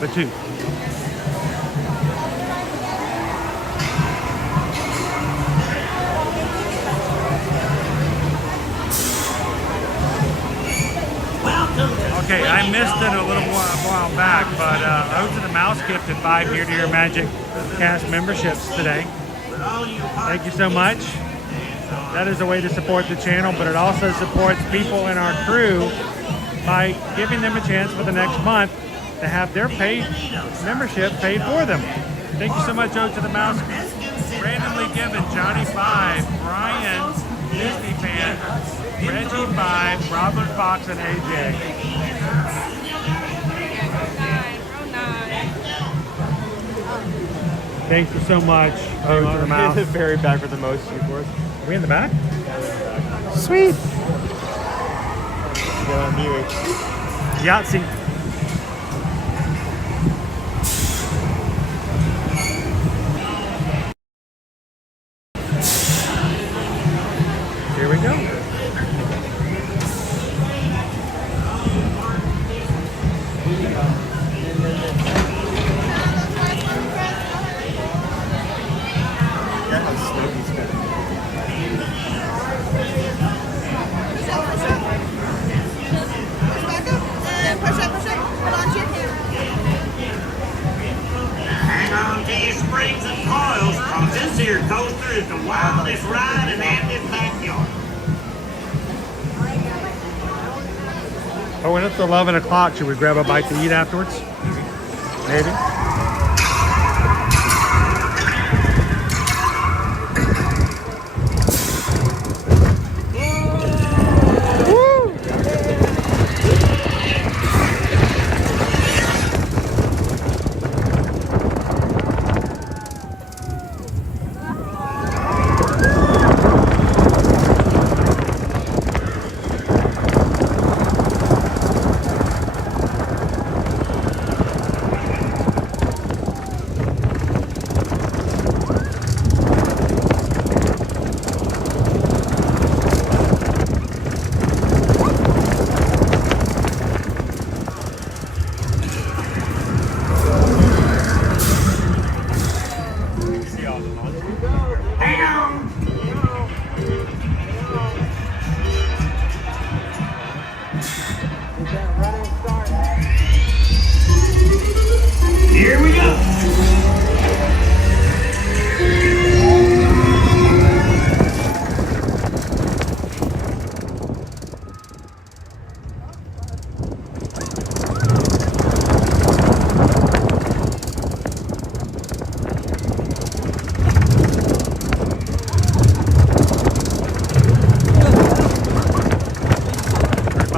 but two. Okay, I missed it a little while back, but Ode to the Mouse gifted 5 Year to Your Magic cast memberships today. Thank you so much. That is a way to support the channel, but it also supports people in our crew by giving them a chance for the next month to have their paid membership paid for them. Thank you so much, Ode to the Mouse. Randomly given, Johnny 5, Brian, Disney Fan, Reggie 5, Robert Fox, and AJ. Thank you so much, Ode to the Mouse. In the very back with the most keyboards. Are we in the back? Sweet. Go on mute. Yahtzee. Here we go. Hang on to your springs and coils, cause this here coaster is the wildest ride in Andy's backyard. Oh, when it's 11 o'clock, should we grab a bite to eat afterwards? Maybe.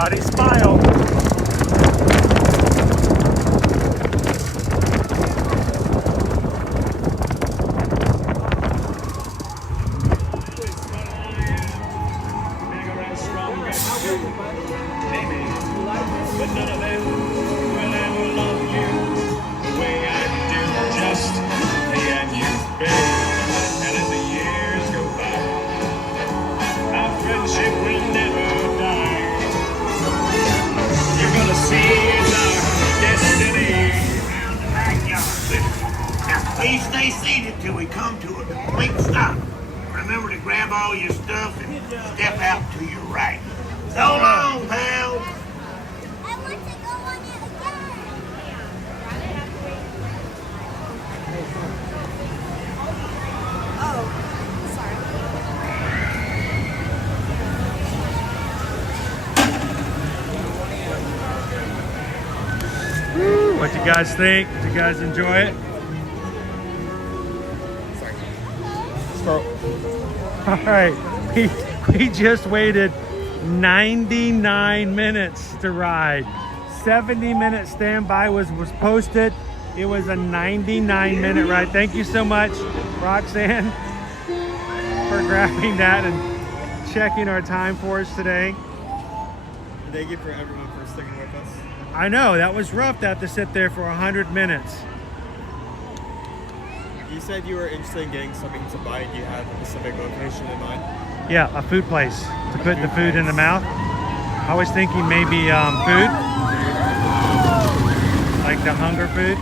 Everybody smile. But none of them will ever love you the way I do. Just me and you, babe. And as the years go by, our friendship will never die. You're gonna see it's our destiny. Around the backyard. Now, please stay seated till we come to a complete stop. Remember to grab all your stuff and step out to your right. So long, pal. What you guys think? Did you guys enjoy it? All right, we just waited 99 minutes to ride. 70-minute standby was posted. It was a 99-minute ride. Thank you so much, Roxanne, for grabbing that and checking our time for us today. Thank you for everyone for sticking with us. I know, that was rough to have to sit there for 100 minutes. You said you were interested in getting something to buy. Do you have a specific location in mind? Yeah, a food place to put the food in the mouth. I was thinking maybe food, like the hunger food,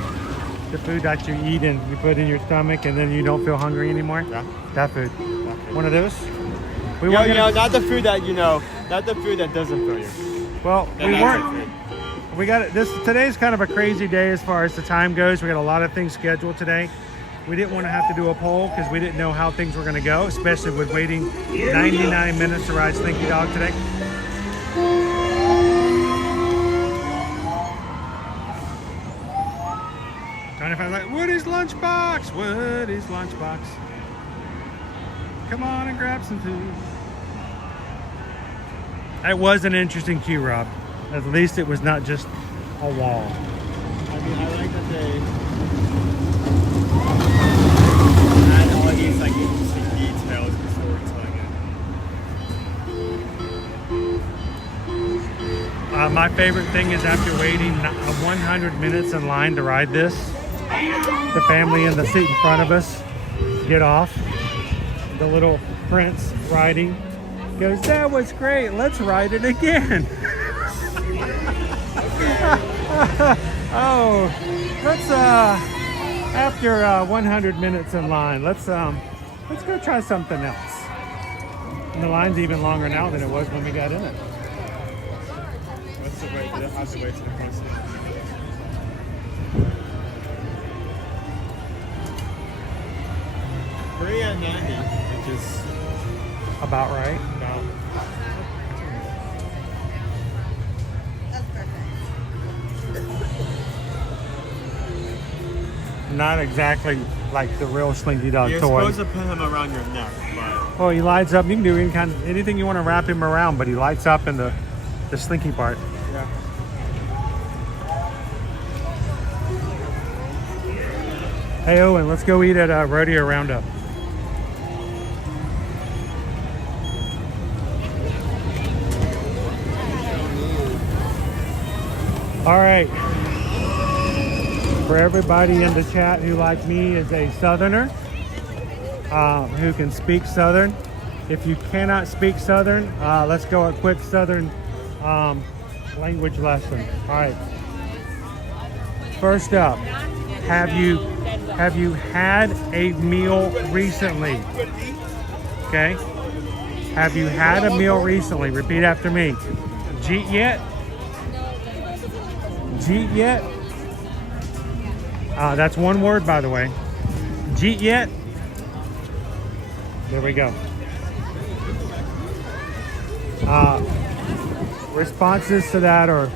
the food that you eat and you put in your stomach and then you don't feel hungry anymore. Yeah. That food. One of those. We want, not the food that not the food that doesn't fill you. Well, we weren't. We got this. Today's kind of a crazy day as far as the time goes. We got a lot of things scheduled today. We didn't want to have to do a poll because we didn't know how things were going to go, especially with waiting 99 minutes to ride Slinky Dog today. Trying to find like, Woody's Lunchbox? Woody's Lunchbox. Come on and grab some food. That was an interesting queue, Rob. At least it was not just a wall. I mean, I like that they add all these like interesting details before telling it. My favorite thing is after waiting 100 minutes in line to ride this, the family in the seat in front of us get off. The little prince riding goes, "That was great, let's ride it again." Oh, let's after 100 minutes in line, let's go try something else. And the line's even longer now than it was when we got in it. What's the wait? They'll have to wait to the front seat. Free at 90, which is about right. About. Not exactly like the real Slinky Dog You're toy. supposed to put him around your neck, but... Oh, he lights up. You can do anything you want to wrap him around, but he lights up in the slinky part. Yeah. Hey Owen, let's go eat at Rodeo Roundup. All right. For everybody in the chat who, like me, is a Southerner, who can speak Southern. If you cannot speak Southern, let's go a quick Southern language lesson. All right. First up, have you had a meal recently? Okay. Have you had a meal recently? Repeat after me. Jeet yet? Jeet yet? That's one word, by the way. Jeet yet? There we go. Responses to that are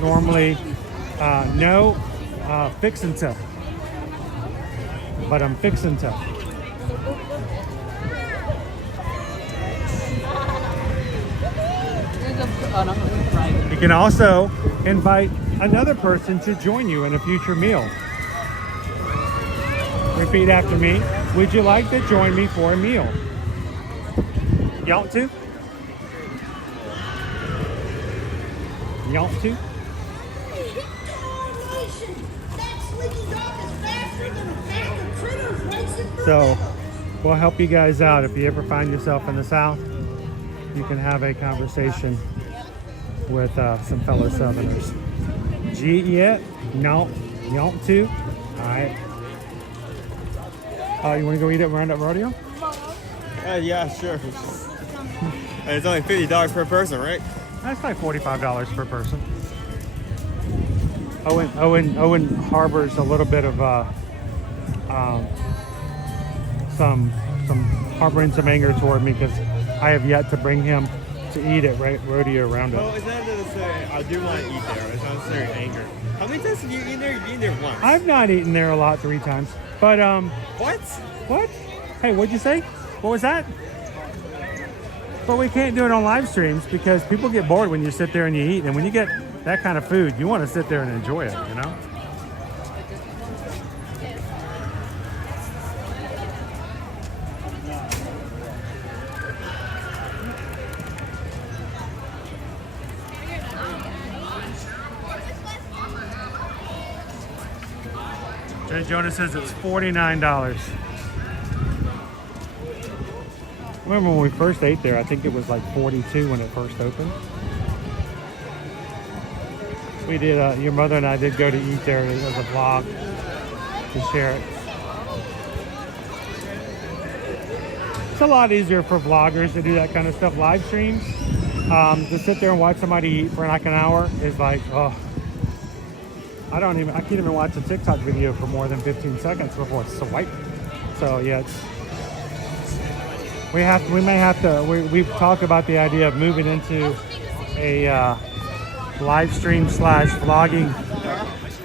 normally no, fixin' to. But I'm fixin' to. can also invite another person to join you in a future meal. Repeat after me. Would you like to join me for a meal? You want to? You want to? So we'll help you guys out. If you ever find yourself in the South, you can have a conversation with some fellow Southerners. G yet? No. You want to? All right. You want to go eat at Roundup Rodeo? Yeah, sure. It's only $50 per person, right? That's like $45 per person. Owen harbors a little bit of harboring some anger toward me because I have yet to bring him to eat at Rodeo Roundup. Well, it's not necessarily, I do want to eat there. It's not necessarily anger. How many times have you eaten there? You've eaten there once. I've not eaten there a lot, 3 times. But, What? What? Hey, what'd you say? What was that? But we can't do it on live streams because people get bored when you sit there and you eat. And when you get that kind of food, you want to sit there and enjoy it, you know? Jay Jonas says it's $49. Remember when we first ate there, I think it was like $42 when it first opened. We did, your mother and I did go to eat there as a vlog to share it. It's a lot easier for vloggers to do that kind of stuff. Live streams, to sit there and watch somebody eat for like an hour is like, oh. I can't even watch a TikTok video for more than 15 seconds before it's swipe. So yeah, we've talked about the idea of moving into a live stream / vlogging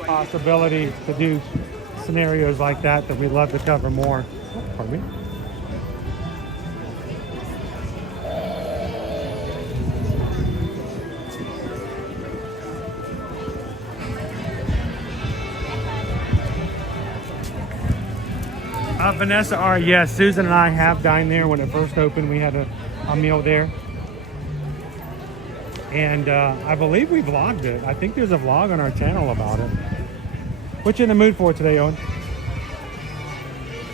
possibility to do scenarios like that we'd love to cover more. Pardon me. Vanessa R, yes, Susan and I have dined there when it first opened. We had a meal there. And I believe we vlogged it. I think there's a vlog on our channel about it. What you in the mood for today, Owen?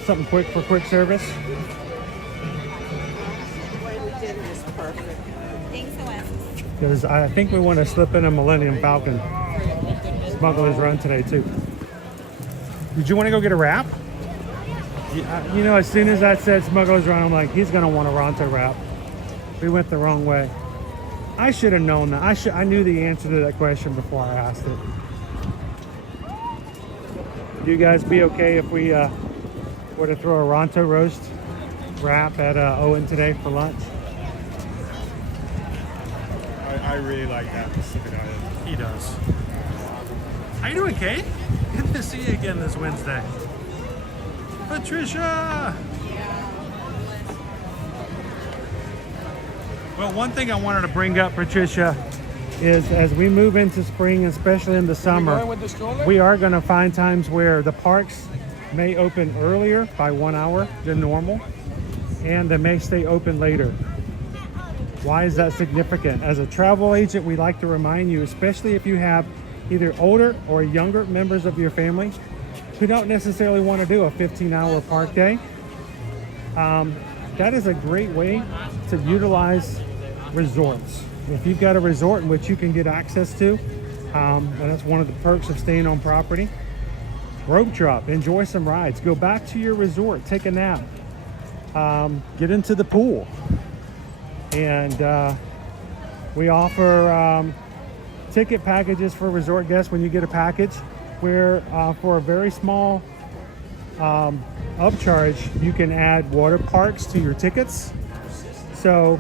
Something quick for quick service? Because I think we want to slip in a Millennium Falcon Smugglers Run today too. Did you want to go get a wrap? You know, as soon as I said Smugglers Run, I'm like, he's going to want a Ronto Wrap. We went the wrong way. I should have known that. I knew the answer to that question before I asked it. Would you guys be okay if we were to throw a Ronto roast wrap at Owen today for lunch? I really like that specific item. He does. How you doing, Kate? Good to see you again this Wednesday. Patricia! Well, one thing I wanted to bring up, Patricia, is as we move into spring, especially in the summer, we are going to find times where the parks may open earlier by 1 hour than normal, and they may stay open later. Why is that significant? As a travel agent, we like to remind you, especially if you have either older or younger members of your family who don't necessarily want to do a 15-hour park day, that is a great way to utilize resorts. If you've got a resort in which you can get access to, and that's one of the perks of staying on property, rope drop, enjoy some rides, go back to your resort, take a nap, get into the pool. And we offer ticket packages for resort guests when you get a package, where for a very small upcharge, you can add water parks to your tickets. So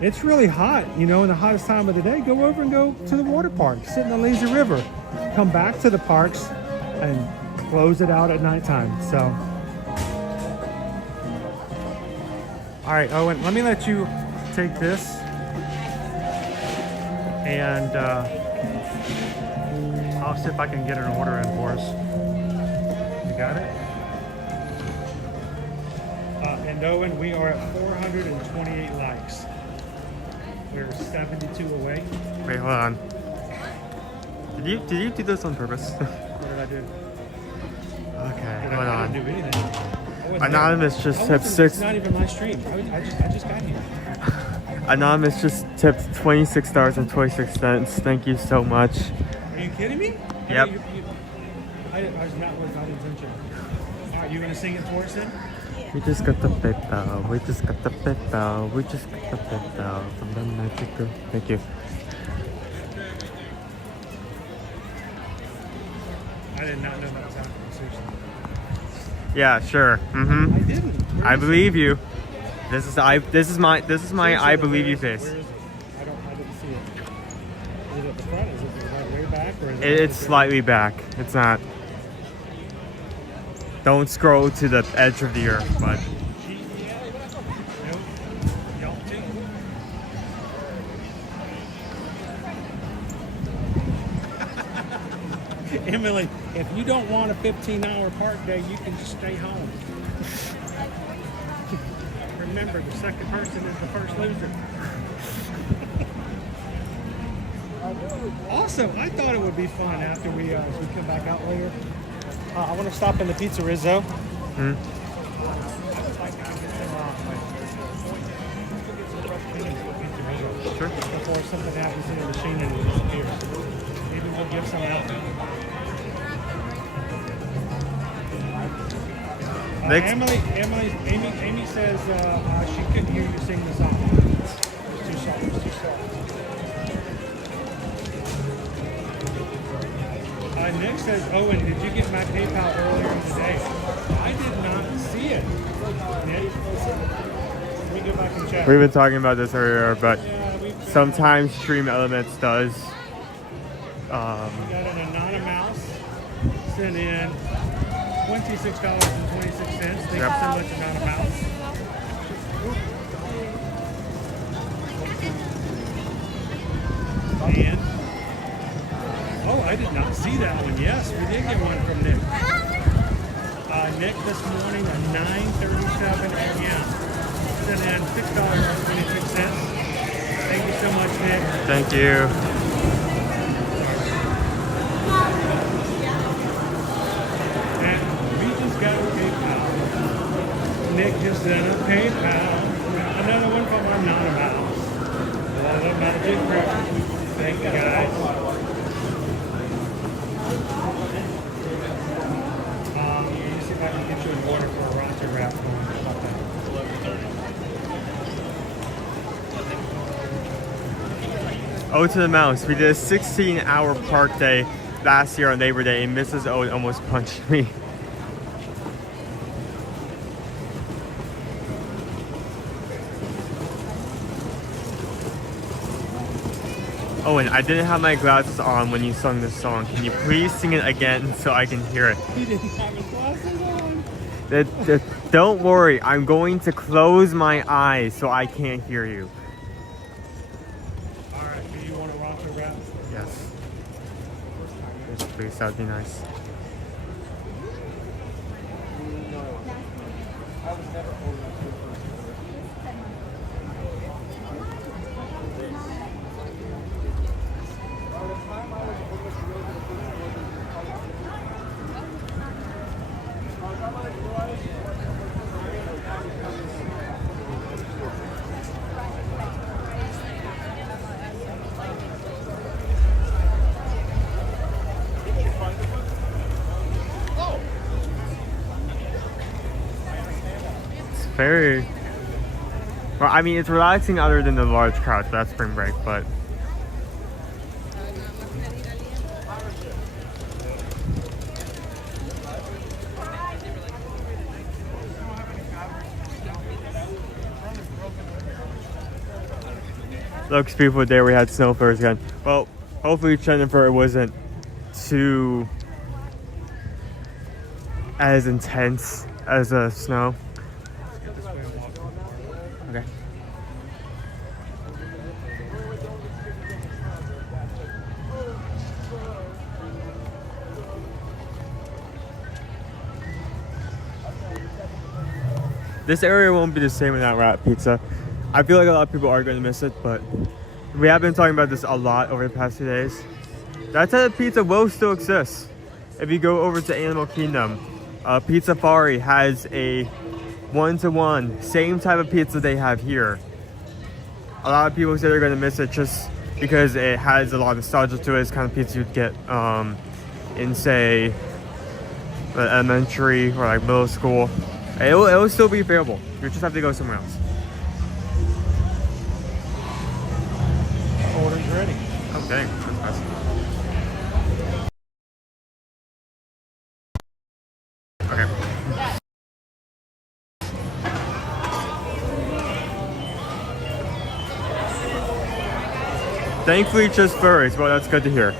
it's really hot, you know, in the hottest time of the day, go over and go to the water park, sit in the lazy river, come back to the parks and close it out at nighttime. So, all right, Owen, let me let you take this. And I'll see if I can get an order in for us. You got it? And Owen, we are at 428 likes. We're 72 away. Wait, hold on. Did you do this on purpose? What did I do? Okay, hold I on. didn't do anything. Anonymous just tipped It's 6. not even my stream. I just got here. Anonymous just tipped $26.26. Thank you so much. Are you kidding me? Yep. I was not without intention. All right, you gonna sing it for us then? We just got the PayPal. We just got the PayPal. We just got the PayPal from the magic girl. Thank you. I did not know that was happening. Seriously. Yeah, sure. Mm-hmm. I didn't. I believe you. This is my I believe you face. Where is it? I didn't see it. Is it at the front? Is it way back, or is it? It's slightly back. It's not. Don't scroll to the edge of the earth, but. Emily, if you don't want a 15-hour park day, you can just stay home. Remember, the second person is the first loser. Also, I thought it would be fun after we as we come back out later. I want to stop in the Pizza Rizzo. Sure. Before something happens in the machine and it disappears. Maybe we'll give some out. Amy says she couldn't hear you sing the song. It's too soft. It's too soft. Nick says, Owen, did you get my PayPal earlier today? I did not see it. Nick, let me go back and check. We've been talking about this earlier, but sometimes Stream Elements does. We got an anonymous sent in $26.26. Thank you so much, anonymous. And oh, I did not see that one. Yes, we did get one from Nick. Nick this morning at 9:37 a.m. sent in $6.26. Thank you so much, Nick. Thank you. And we just got a PayPal. Nick just sent a PayPal. Another one from our non-mouse. Another magic trick. Thank you, guys. Let me see if I can get you an order for a Ronto Wrap. Oh, to the mouse. We did a 16-hour park day last year on Labor Day, and Mrs. O almost punched me. Owen, I didn't have my glasses on when you sung this song. Can you please sing it again so I can hear it? He didn't have his glasses on. Don't worry, I'm going to close my eyes so I can't hear you. Alright, do you want a Ronto Wrap? Yes. Yes, please, that would be nice. Very well, I mean, it's relaxing other than the large crowds. That's spring break, but looks beautiful day. We had snow first again. Well, hopefully, Jennifer, it wasn't too as intense as the snow. Okay. This area won't be the same without wrap pizza. I feel like a lot of people are going to miss it, but we have been talking about this a lot over the past few days. That type of pizza will still exist. If you go over to Animal Kingdom, Pizza Safari has a one-to-one, same type of pizza they have here. A lot of people say they're going to miss it just because it has a lot of nostalgia to it. It's kind of pizza you'd get in, say, elementary or like middle school. It will still be available. You just have to go somewhere else. Order's ready. Oh, dang. That's fast. Okay. Thankfully, just furries. Well, that's good to hear.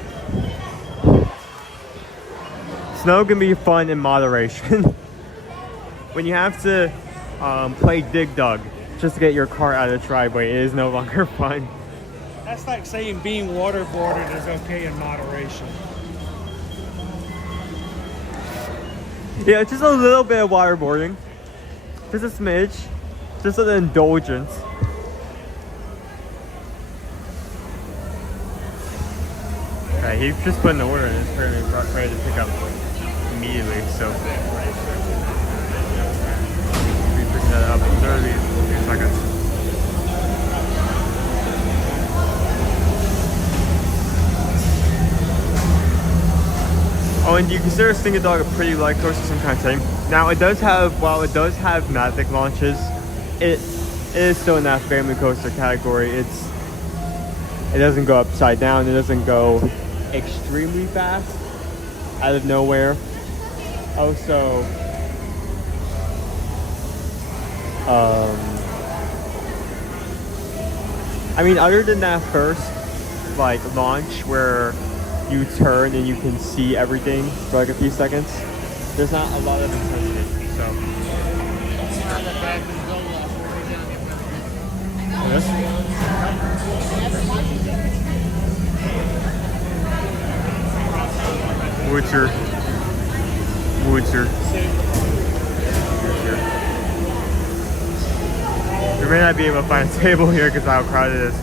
Snow can be fun in moderation. When you have to play dig dug just to get your car out of the driveway, it is no longer fun. That's like saying being waterboarded is okay in moderation. Yeah, just a little bit of waterboarding. Just a smidge. Just an indulgence. Okay, he's just putting the order in. It's ready to pick up immediately, so. Be picking that up in 30 seconds. Oh, and you consider Slinky Dog a pretty light coaster, some kind of thing. Now, it does have, while it does have Magic launches, it is still in that family coaster category. It doesn't go upside down. It doesn't go extremely fast out of nowhere. Also, I mean, other than that first like launch where you turn and you can see everything for like a few seconds, there's not a lot of intensity. So Woocher. We may not be able to find a table here because of how crowded it is.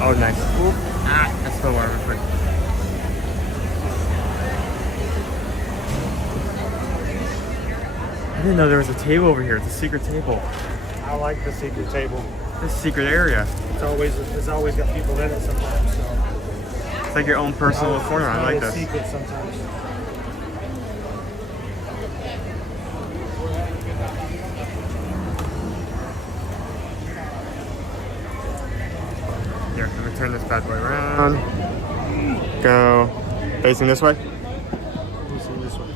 Oh, nice. Oop. Ah, that's the water real quick. I didn't know there was a table over here. It's a secret table. I like the secret table. This secret area. It's always got people in it sometimes. So it's like your own personal corner. I like this. Secret sometimes. Here, let me turn this bad boy around. Go facing this way. Facing this way.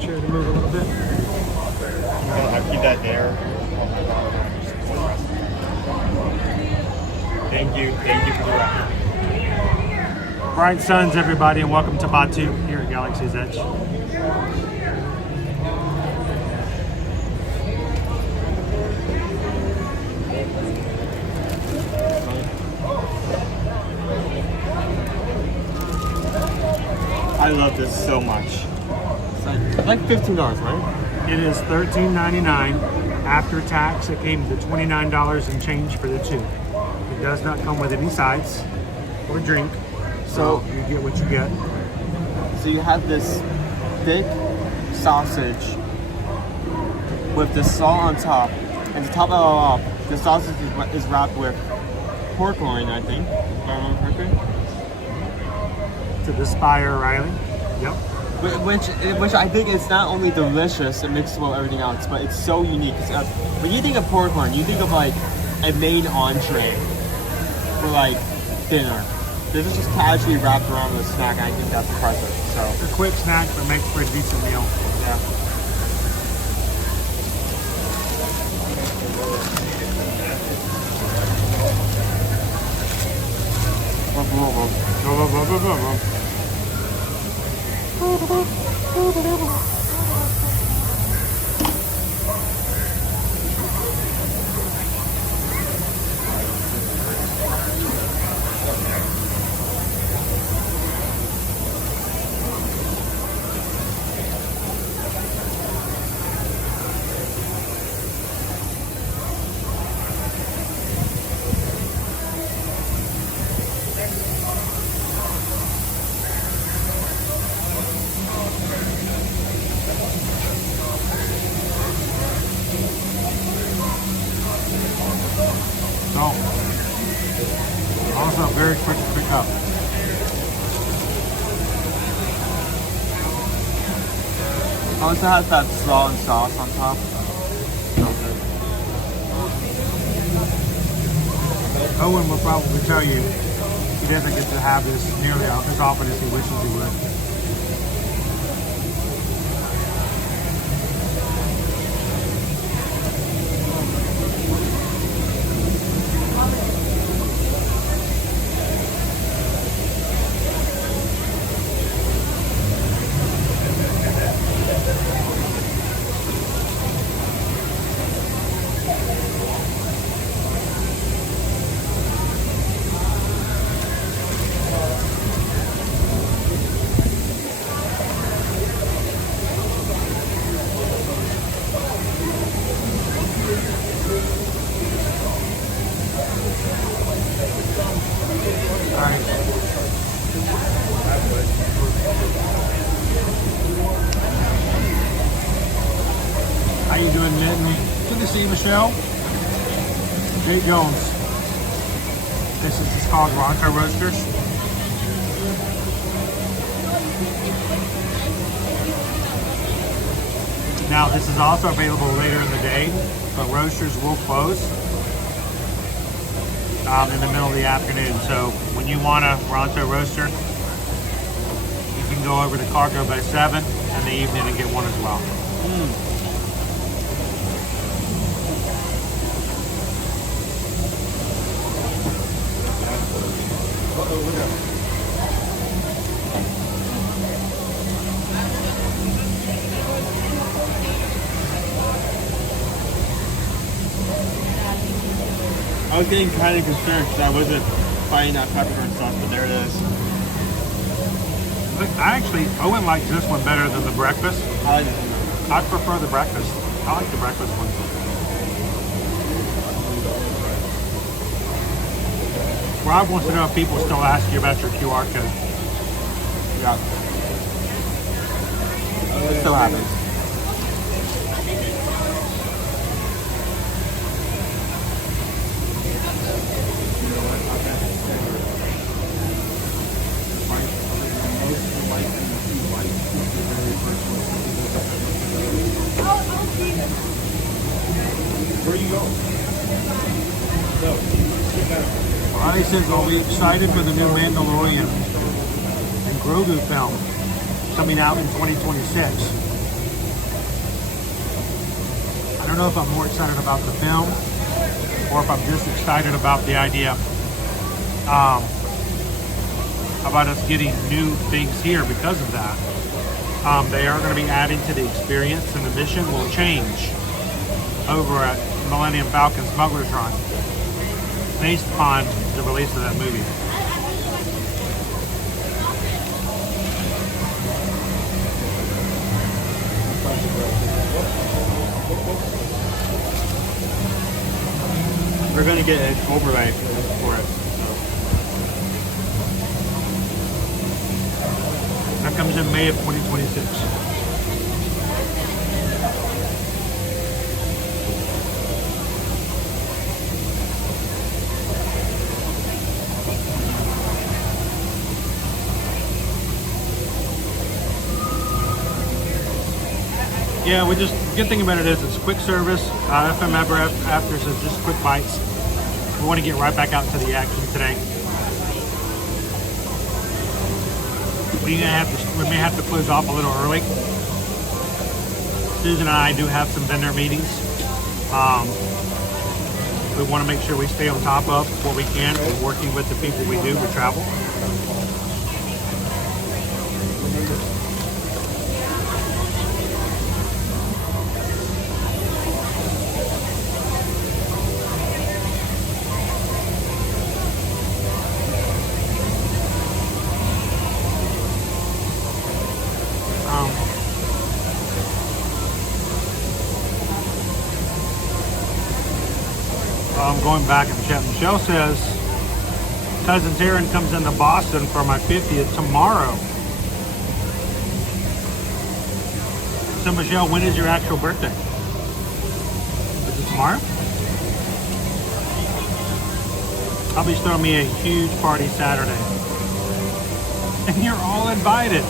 Chair to move a little bit. I'll keep that there. Thank you for the wrap. Bright suns, everybody, and welcome to Batu here at Galaxy's Edge. I love this so much. It's like $15, right? It is $13.99 after tax. It came to $29 and change for the two. It does not come with any sides or drink, so you get what you get. So you have this thick sausage with the salt on top, and to top it all off, the sausage is wrapped with pork loin, I think, if I remember correctly. To the Spire Riley. Yep. Which I think is not only delicious and mixed well everything else, but it's so unique. When you think of pork loin, you think of like a main entree for like dinner. This is just casually wrapped around with a snack, and I think that's impressive. So it's a quick snack, but makes for a decent meal. Yeah. Also has that slaw and sauce on top. Owen will probably tell you he doesn't get to have this nearly as often as he wishes he would. How you doing, Nittany? Good to see you, Michelle. Jay Jones. This is called Ronto Roasters. Now, this is also available later in the day, but Roasters will close in the middle of the afternoon. So when you want a Ronto Roaster, you can go over to Cargo by 7 in the evening and get one as well. I was getting kind of concerned because I wasn't finding that peppercorn sauce, but there it is. Owen likes this one better than the breakfast. I prefer the breakfast. I like the breakfast one. Rob wants to know if people still ask you about your QR code. Yeah. It still happens. Where you going? Ronnie says, are we excited for the new Mandalorian and Grogu film coming out in 2026? I don't know if I'm more excited about the film or if I'm just excited about the idea about us getting new things here because of that. They are going to be adding to the experience, and the mission will change over at Millennium Falcon Smugglers Run based upon the release of that movie. We're going to get an overlay for it. That comes in May of 2026. Yeah, good thing about it is it's quick service. FM Afters is just quick bites. We want to get right back out to the action today. We may have to close off a little early. Susan and I do have some vendor meetings. We want to make sure we stay on top of what we can. We're working with the people we do with travel. I'm going back in the chat. Michelle says, Cousin Taryn comes into Boston for my 50th tomorrow. So Michelle, when is your actual birthday? Is it tomorrow? I'll be throwing me a huge party Saturday. And you're all invited.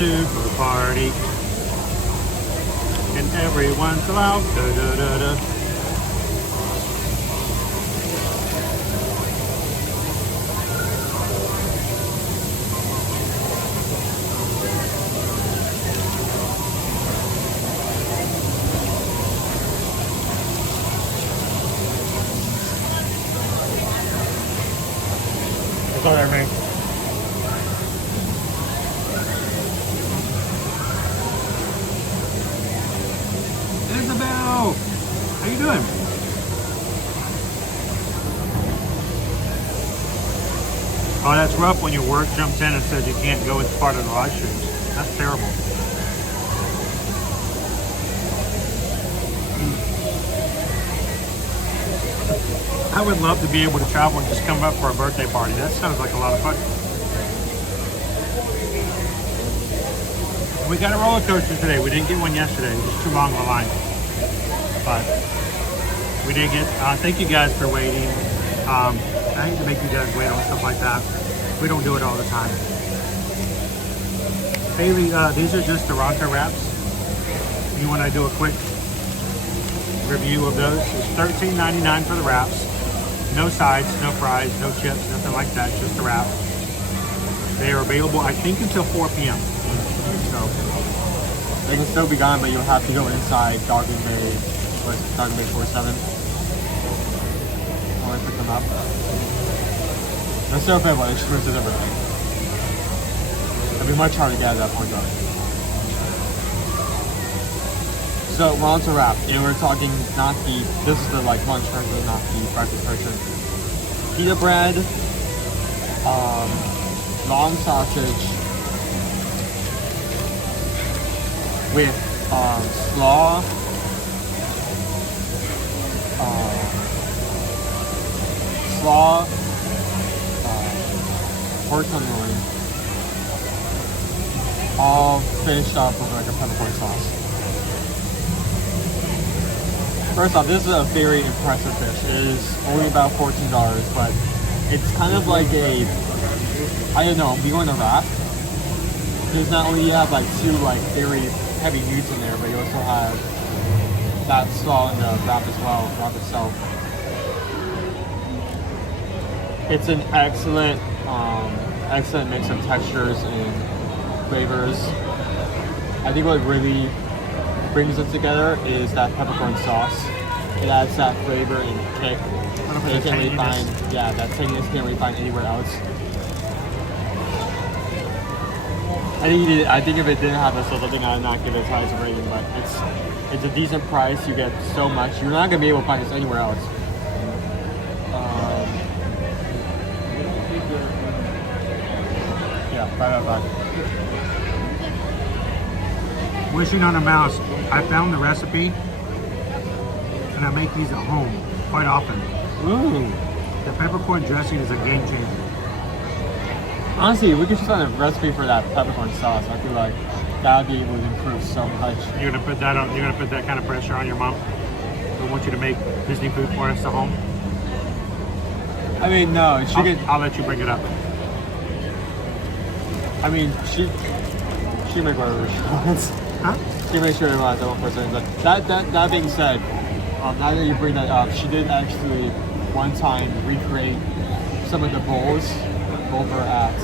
attitude for the party. And everyone's allowed. Da, da, da, da. That's all that makes. Isabel, how you doing? Oh, that's rough when your work jumps in and says you can't go into part of the live streams. That's terrible. I would love to be able to travel and just come up for a birthday party. That sounds like a lot of fun. We got a roller coaster today. We didn't get one yesterday. It was too long of a line. But we did get, thank you guys for waiting. I hate to make you guys wait on stuff like that. We don't do it all the time. Haley, these are just the Ronto Wraps. You want to do a quick review of those? It's $13.99 for the wraps. No sides, no fries, no chips, nothing like that, just a wrap. They are available, I think, until 4 p.m. So they can still be gone, but you'll have to go inside Doggy Bay 47. I want to pick them up. They're so available, it experiences everything. It'd be much harder to get at that point, though. So Ronto Wrap, and we're talking not the, this is the like lunch version, not the breakfast version. Pita bread, long sausage with slaw, pork tenderloin, all finished up with like a peppercorn sauce. First off, this is a very impressive fish. It is only about $14, but it's kind of like a, I don't know, be on a wrap. Because not only you have like two like very heavy meats in there, but you also have that slaw in the wrap as well, wrap itself. It's an excellent, excellent mix of textures and flavors. I think what really brings it together is that peppercorn sauce. It adds that flavor and kick. You can't really find, yeah, that tanginess can't really find anywhere else. I think if it didn't have this little thing, I would not give it as high as a rating, but it's a decent price. You get so much. You're not gonna be able to find this anywhere else. Yeah, 5 out of 5. Wishing on a mouse. I found the recipe and I make these at home quite often. Ooh. The peppercorn dressing is a game changer. Honestly, we could just find a recipe for that peppercorn sauce. I feel like that would be able to improve so much. You're gonna put that on. You're gonna put that kind of pressure on your mom. We want you to make Disney food for us at home. I mean, no, she could. I'll let you bring it up. I mean, she make whatever she wants. Huh? She makes sure everyone has their own person. But that being said, now that you bring that up, she did actually one time recreate some of the bowls over at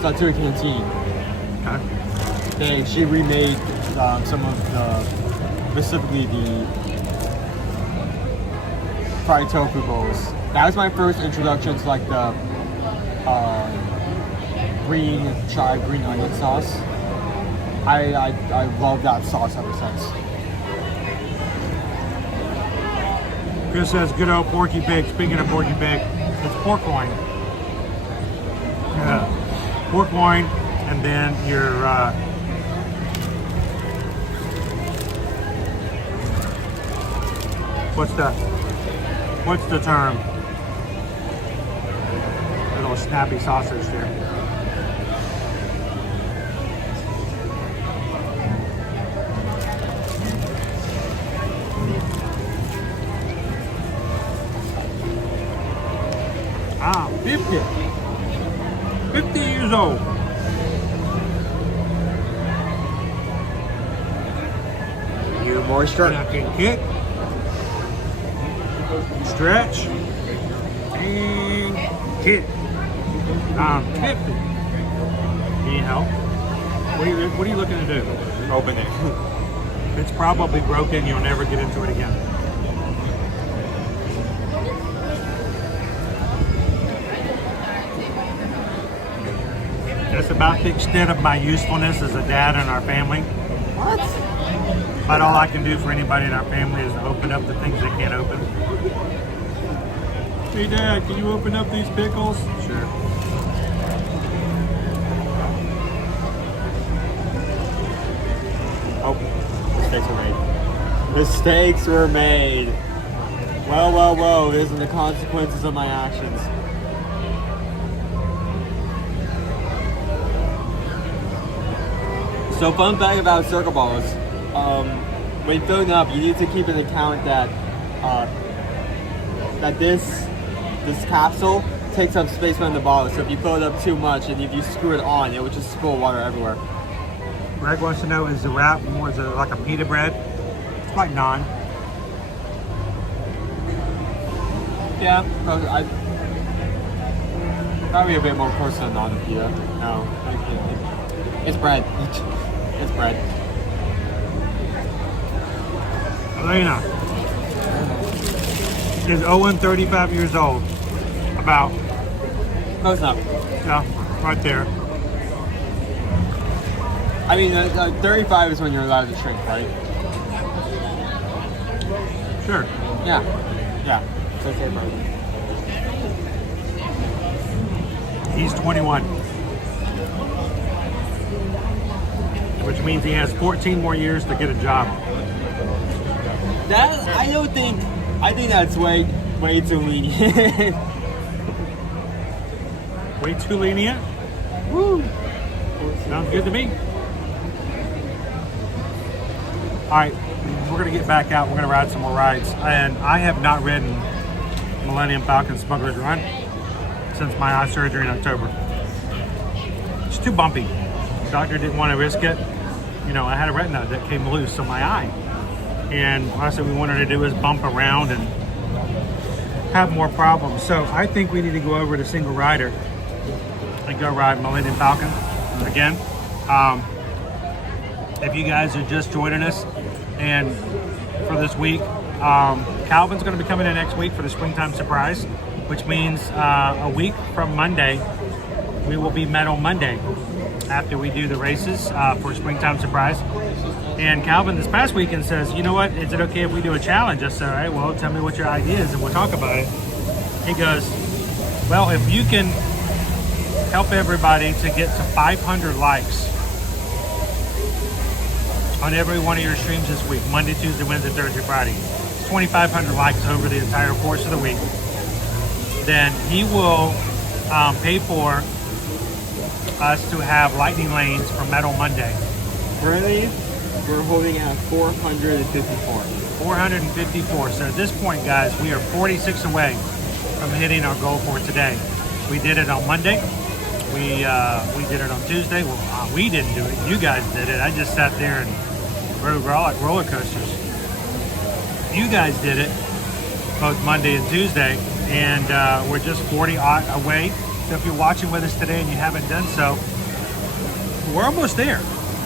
Satu Canteen. Okay. She remade some of the, specifically the fried tofu bowls. That was my first introduction to like the green onion sauce. I love that sauce ever since. Chris says, good old Porky Pig. Speaking of Porky Pig, it's pork loin. Pork loin, and then your what's the term? A little snappy sausage there. Ah. 50 years old. You moisture. And I can kick, stretch, and kick. I'm 50. Need help? What are you looking to do? Open it. It's probably broken. You'll never get into it again. That's about the extent of my usefulness as a dad in our family. What? About all I can do for anybody in our family is to open up the things they can't open. Hey Dad, can you open up these pickles? Sure. Oh, mistakes were made. Mistakes were made. Whoa, whoa, whoa. These are the consequences of my actions. So fun fact about circle balls. When filling up, you need to keep an account that this capsule takes up space around the bottle. So if you fill it up too much and if you screw it on, it would just spill water everywhere. Greg wants to know, is the wrap more is it like a pita bread? It's like naan. Yeah, probably a bit more close to naan than pita. No, it's bread. It's bread. Elena is Owen 35 years old. About. Close enough. Yeah, right there. I mean, 35 is when you're allowed to shrink, right? Sure. Yeah. Yeah. So 35. He's 21. Which means he has 14 more years to get a job. I think that's way too lenient. Way too lenient? Woo! Sounds good to me. Alright, we're going to get back out. We're going to ride some more rides. And I have not ridden Millennium Falcon Smugglers Run since my eye surgery in October. It's too bumpy. The doctor didn't want to risk it. You know, I had a retina that came loose on my eye. And honestly, we wanted to do is bump around and have more problems. So I think we need to go over to single rider and go ride Millennium Falcon again. If you guys are just joining us, and for this week, Calvin's going to be coming in next week for the springtime surprise, which means a week from Monday, we will be Metal Monday after we do the races for springtime surprise. And Calvin this past weekend says, you know what, is it okay if we do a challenge? I said, all right, well, tell me what your idea is and we'll talk about it. He goes, well, if you can help everybody to get to 500 likes on every one of your streams this week, Monday, Tuesday, Wednesday, Thursday, Friday, 2,500 likes over the entire course of the week, then he will pay for us to have lightning lanes for Metal Monday. Currently, we're holding at 454. 454. So at this point, guys, we are 46 away from hitting our goal for today. We did it on Monday. We did it on Tuesday. Well, we didn't do it. You guys did it. I just sat there and rode like roller coasters. You guys did it both Monday and Tuesday, and we're just 40 away. So if you're watching with us today and you haven't done so, we're almost there.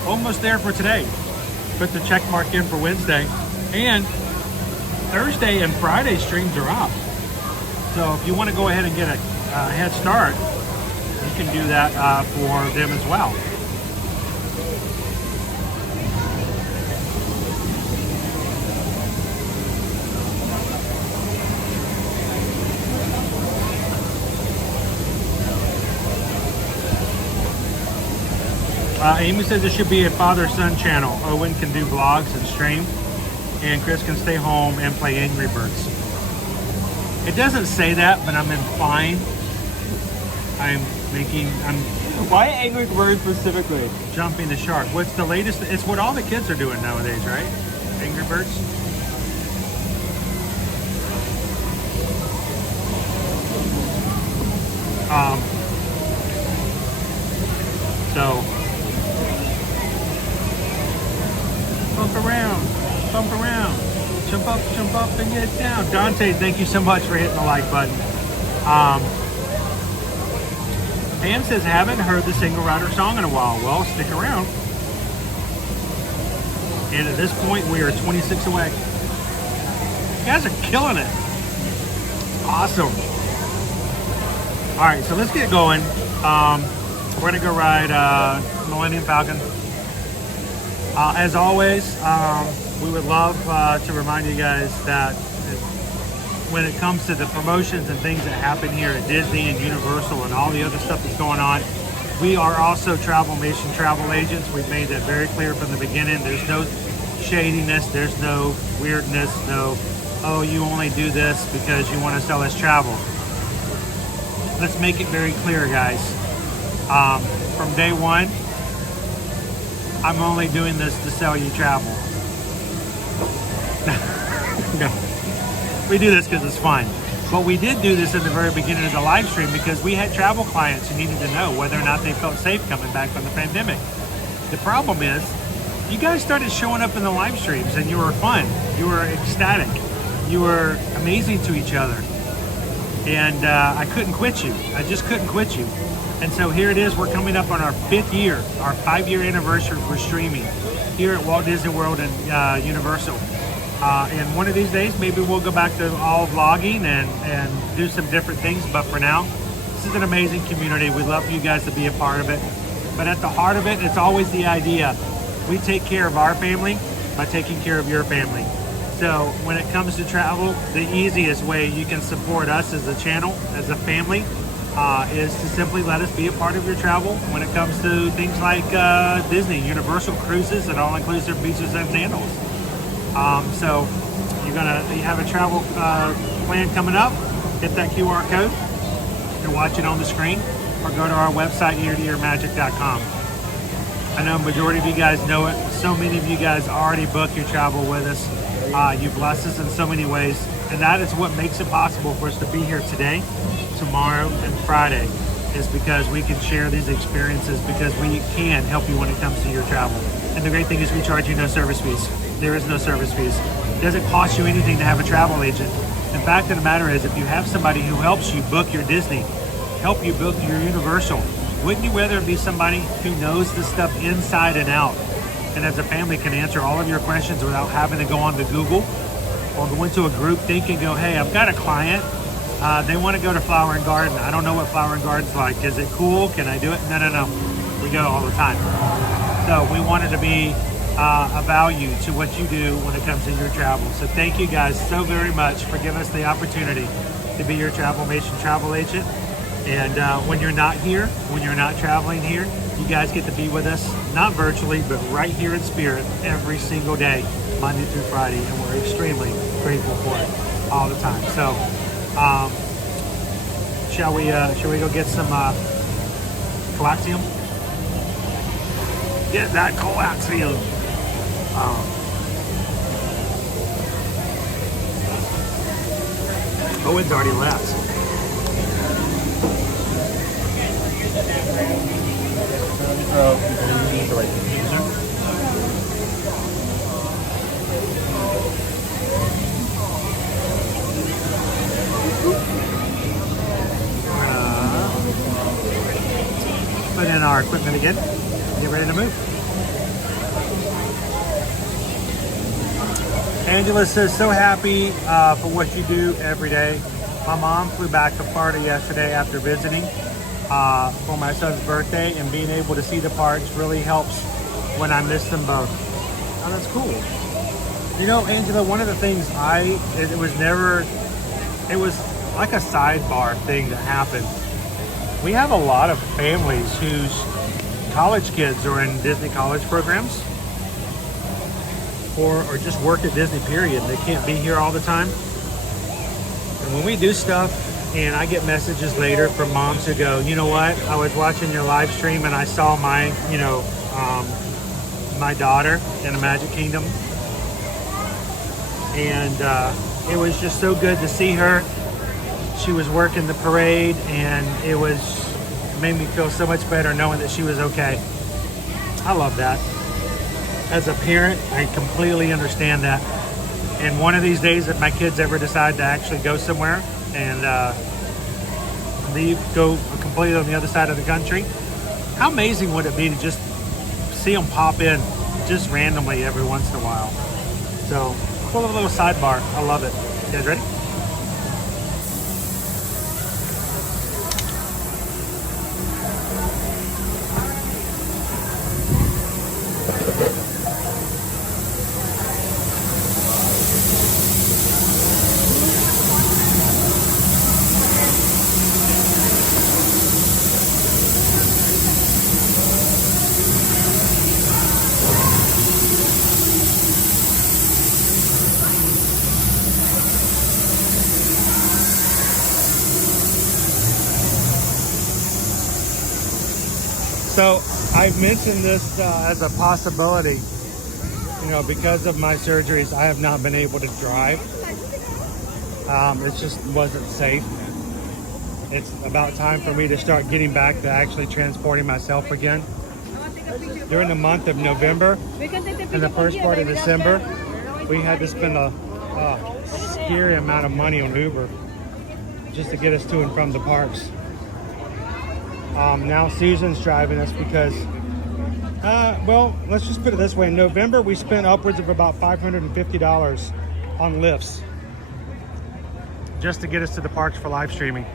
Almost there for today. Put the check mark in for Wednesday. And Thursday and Friday streams are up. So if you want to go ahead and get a head start, you can do that for them as well. Amy says there should be a father-son channel. Owen can do vlogs and stream, and Chris can stay home and play Angry Birds. It doesn't say that, but I'm implying. Why Angry Birds specifically? Jumping the shark. What's the latest? It's what all the kids are doing nowadays, right? Angry Birds. So bump around, jump up and get down. Dante, thank you so much for hitting the like button. Pam says, haven't heard the single rider song in a while. Well, stick around. And at this point, we are 26 away. You guys are killing it. Awesome. All right, so let's get going. We're gonna go ride Millennium Falcon. As always, we would love to remind you guys that when it comes to the promotions and things that happen here at Disney and Universal and all the other stuff that's going on, we are also Travelmation travel agents. We've made that very clear from the beginning. There's no shadiness, there's no weirdness, no, oh, you only do this because you want to sell us travel. Let's make it very clear, guys. From day one, I'm only doing this to sell you travel. No. We do this because it's fun. But we did do this in the very beginning of the live stream because we had travel clients who needed to know whether or not they felt safe coming back from the pandemic. The problem is, you guys started showing up in the live streams and you were fun. You were ecstatic. You were amazing to each other. And I couldn't quit you. I just couldn't quit you. And so here it is. We're coming up on our 5th year, our 5-year anniversary for streaming here at Walt Disney World and Universal. And one of these days, maybe we'll go back to all vlogging and do some different things. But for now, this is an amazing community. We love for you guys to be a part of it. But at the heart of it, it's always the idea. We take care of our family by taking care of your family. So when it comes to travel, the easiest way you can support us as a channel, as a family, is to simply let us be a part of your travel when it comes to things like Disney, Universal cruises, and all-inclusive beaches and sandals. So you have a travel plan coming up, hit that QR code and watch it on the screen, or go to our website, eartoearmagic.com. I know a majority of you guys know it. So many of you guys already book your travel with us. You bless us in so many ways, and that is what makes it possible for us to be here today, tomorrow, and Friday, is because we can share these experiences, because we can help you when it comes to your travel. And the great thing is we charge you no service fees. There is no service fees. It doesn't cost you anything to have a travel agent. The fact of the matter is, if you have somebody who helps you book your Disney, help you book your Universal, wouldn't you rather it be somebody who knows this stuff inside and out, and as a family can answer all of your questions without having to go on to Google or go into a group think and go, hey, I've got a client, they want to go to Flower and Garden. I don't know what Flower and Garden's like. Is it cool? Can I do it? No. We go all the time. So we wanted to be a value to what you do when it comes to your travel. So thank you guys so very much for giving us the opportunity to be your Travelmation travel agent. And when you're not here, when you're not traveling here, you guys get to be with us, not virtually, but right here in spirit every single day, Monday through Friday. And we're extremely grateful for it all the time. So shall we go get some coaxium? Get that coaxium. Owen's already left. Put in our equipment again. Get ready to move. Angela says, so happy for what you do every day. My mom flew back to Florida yesterday after visiting for my son's birthday, and being able to see the parks really helps when I miss them both. Oh, that's cool. You know, Angela, one of the things it was like a sidebar thing that happened. We have a lot of families whose college kids are in Disney college programs, or just work at Disney, period. They can't be here all the time. And when we do stuff, and I get messages later from moms who go, you know what, I was watching your live stream and I saw my, my daughter in the Magic Kingdom. And it was just so good to see her. she was working the parade, and it made me feel so much better knowing that she was okay. I love that. As a parent, I completely understand that. And one of these days, if my kids ever decide to actually go somewhere and go completely on the other side of the country, how amazing would it be to just see them pop in just randomly every once in a while? So, cool little sidebar. I love it. You guys ready? So I've mentioned this as a possibility. You know, because of my surgeries, I have not been able to drive. It just wasn't safe. It's about time for me to start getting back to actually transporting myself again. During the month of November and the first part of December, we had to spend a scary amount of money on Uber just to get us to and from the parks. Now Susan's driving us because, well, let's just put it this way. In November, we spent upwards of about $550 on lifts just to get us to the parks for live streaming.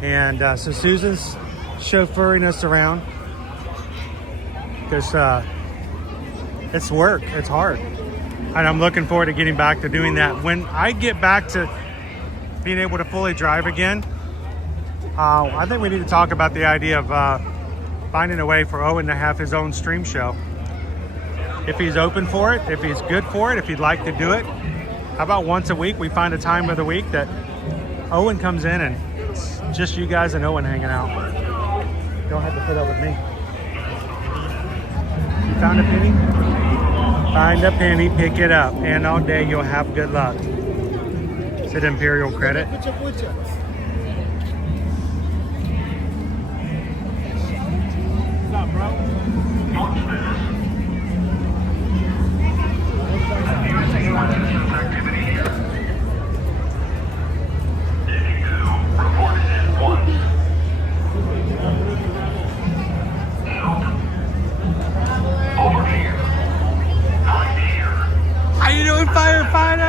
And so Susan's chauffeuring us around because it's work, it's hard. And I'm looking forward to getting back to doing that. When I get back to being able to fully drive again, I think we need to talk about the idea of finding a way for Owen to have his own stream show. If he's open for it, if he's good for it, if he'd like to do it. How about once a week we find a time of the week that Owen comes in and it's just you guys and Owen hanging out. You don't have to put up with me. You found a penny? Find a penny, pick it up, and all day you'll have good luck. Is it Imperial Credit? How you doing, firefighter?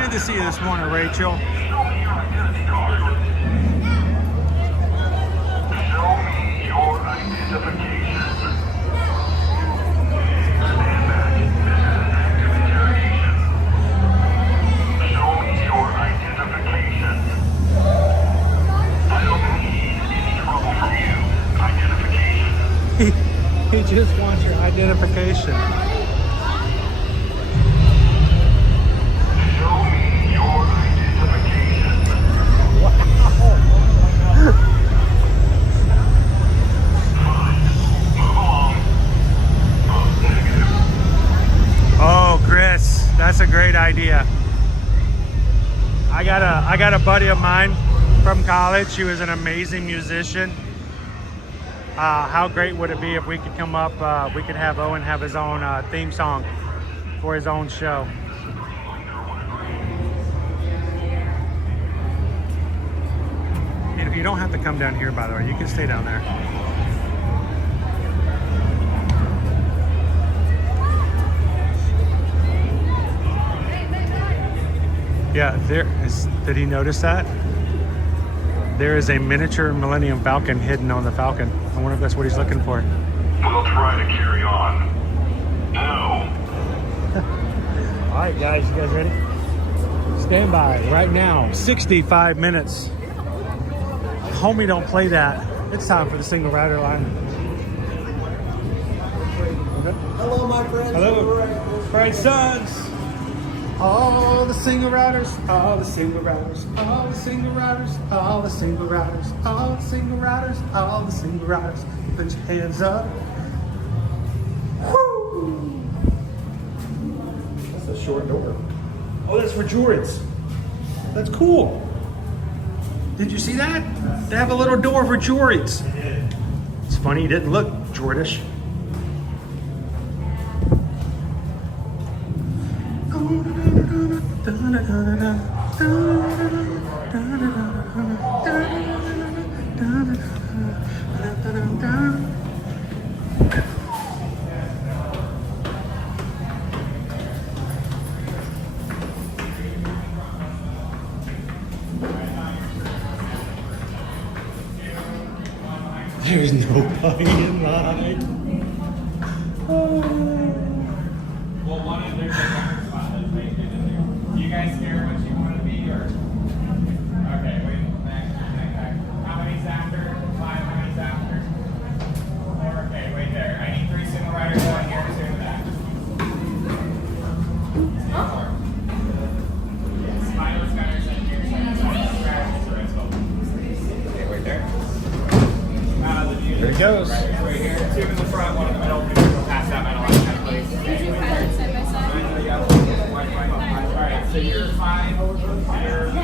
Good to see you this morning, Rachel. He just wants your identification. Show me your identification. Oh, Chris, that's a great idea. I got a buddy of mine from college. He was an amazing musician. How great would it be if we could come up, we could have Owen have his own theme song for his own show. You don't have to come down here, by the way. You can stay down there. Yeah, did he notice that? There is a miniature Millennium Falcon hidden on the Falcon. I wonder if that's what he's looking for. We'll try to carry on. No. All right, guys, you guys ready? Stand by right now. 65 minutes. Homie, don't play that. It's time for the single rider line. Okay. Hello, my friends. Hello, bright sons. All the single riders, all the single riders, all the single riders, all the single riders, all the single riders, all the single riders. Put your hands up. Woo! That's a short door. Oh, that's for Jordan's. That's cool. Did you see that? They have a little door for Jords. It's funny, he didn't look Jordish. There's nobody in line. Well, one of there's a cover spot that's vacant in there. Do you guys care what you want to be, or? Okay, wait, next. How many's after? 5, how many's after? 4, okay, wait there. I need 3 single riders, 1 here, 2 in the back. Smugglers Gunners and here, okay, wait there. There he goes. Right here, 2 in the front, 1 in the middle. We'll pass that metal on that place. Side by side. Alright, so you're 5, you're 4.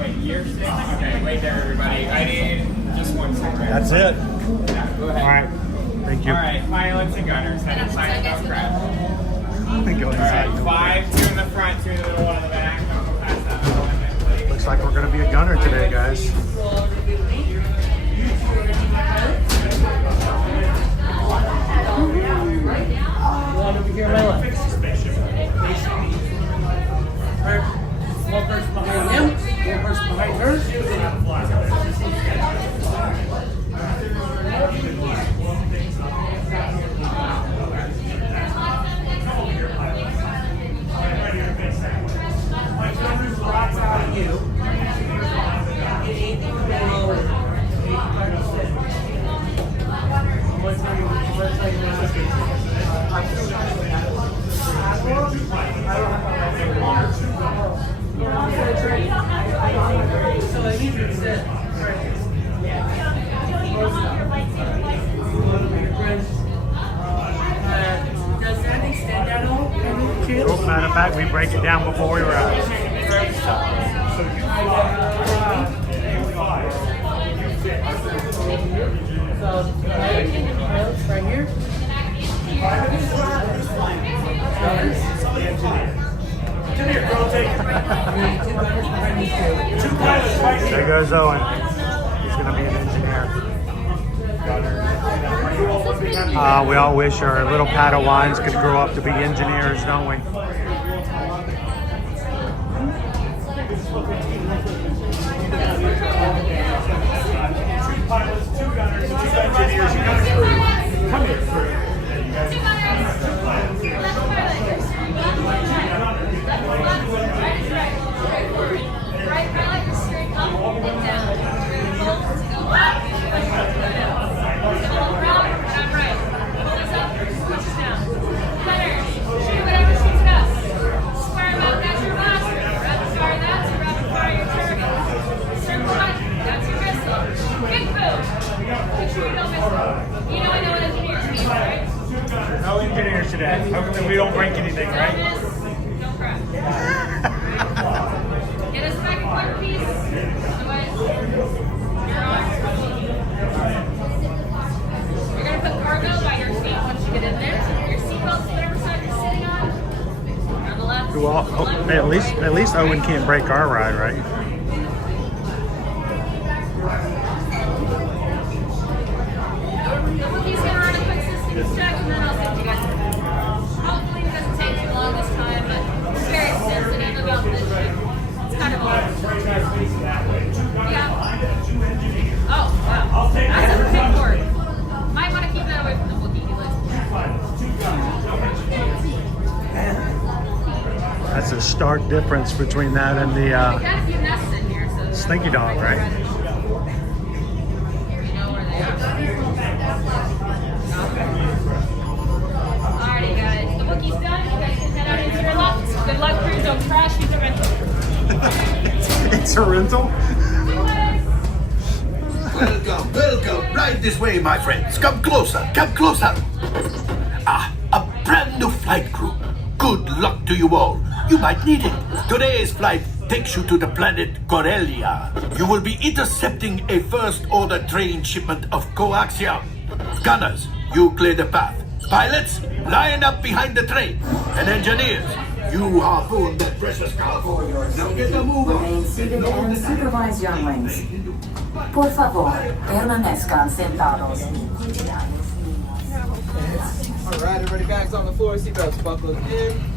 Wait, you're 6? Okay, wait there, everybody. I need just 1 second. That's it. Yeah, go ahead. All right. Thank you. Alright, pilots and gunners. Head inside, don't crash. Go inside. Alright, 5, 2 in the front, 2 in the middle, 1 in the back. Don't go past that metal limit, please. Looks like we're going to be a gunner today, guys. One over here on my left. One person behind him, one person behind her. Rocks out of you. Get anything below 85%. One time you so I need you to sit. Does that extend at all? Matter of fact, we break it down before we ride. So, right here. There goes Owen. He's going to be an engineer. We all wish our little Padawans could grow up to be engineers, don't we? Pilots, 2 gunners, 2 engineers, you got through. Come here, through. Right pilot, straight up and down. Very full to go up. Hold around, and I'm right. Pull this up, switch down. Cutters, shoot whatever shoots at us. Square about, that's your blaster. Rapid fire, that's your rapid fire, your target. Circle button, that's your missile. Big boom. Make sure you don't miss it. You know I know what engineers mean, right? No engineers today. Hopefully we don't break anything, Don't right? miss, don't crash. Get us back in one piece. Otherwise, you're on. You're going to put cargo by your feet once you get in there. Your seatbelts, whatever side you're sitting on. On the left. Well, at least Owen can't break our ride, right? The bookie's going to run a quick systems check and then I'll send you guys. Hopefully it doesn't take too long this time, but it's very sensitive about this ship. It's kind of old. Yeah. Oh, wow. That's a big word. Might want to keep that away from the bookie list. That's a stark difference between that and the We got a few nests in here, so Slinky Dog, right? you know where they are. Alrighty, guys. The bookie's done. You guys can head out into your left. Good luck, crew. Don't crash. Use a rental. It's a rental? Welcome, welcome. Right this way, my friends. Come closer, come closer. Ah, a brand new flight crew. Good luck to you all. You might need it. Today's flight takes you to the planet Corellia. You will be intercepting a first-order train shipment of coaxium. Gunners, you clear the path. Pilots, line up behind the train. And engineers, you harpoon that precious cargo. Now get the move on. Remain seated and supervise younglings. Por favor, permanezcan sentados. Alright, everybody back's on the floor, seatbelts buckled in.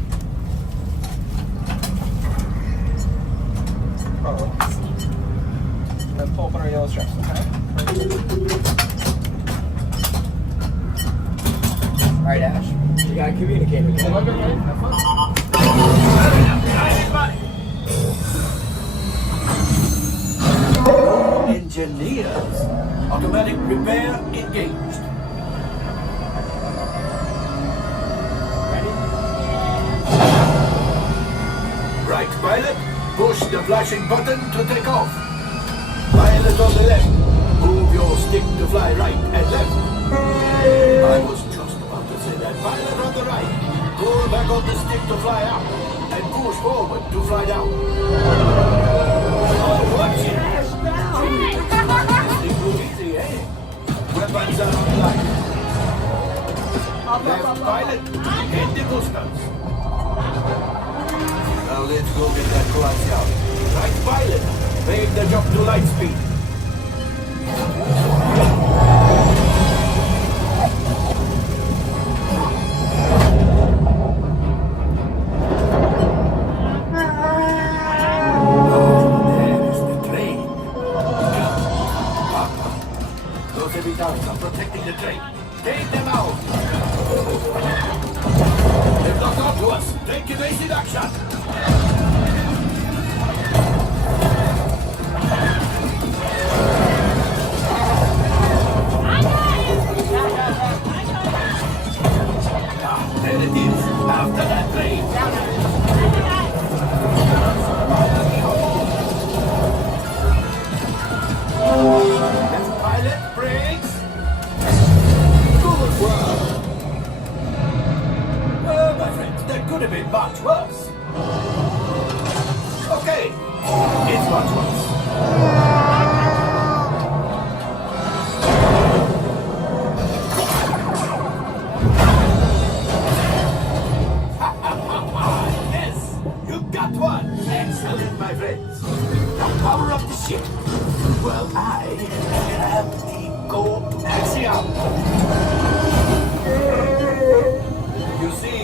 And pull up on our yellow straps, okay? Alright, Ash. You gotta communicate with me. Have fun. Engineers, automatic repair engaged. Right, pilot, push the flashing button to take off. Pilot on the left, move your stick to fly right and left. I was just about to say that. Pilot on the right, pull back on the stick to fly up and push forward to fly down. Oh, watch it! This will easy, eh? Weapons are online. Left pilot, hit the boosters. Now let's go get that collapse out. Right pilot, make the jump to light speed. There's the train. Those heavy towers are protecting the train. Take them out. They've locked onto us. Take evasive action. There it is. After that train. Pilot brakes. Good work. My friends, that could have been much worse. Okay, it's much worse. Yes, you got one. Excellent, my friends. Now power up the ship. Well, I have the coaxium. You see,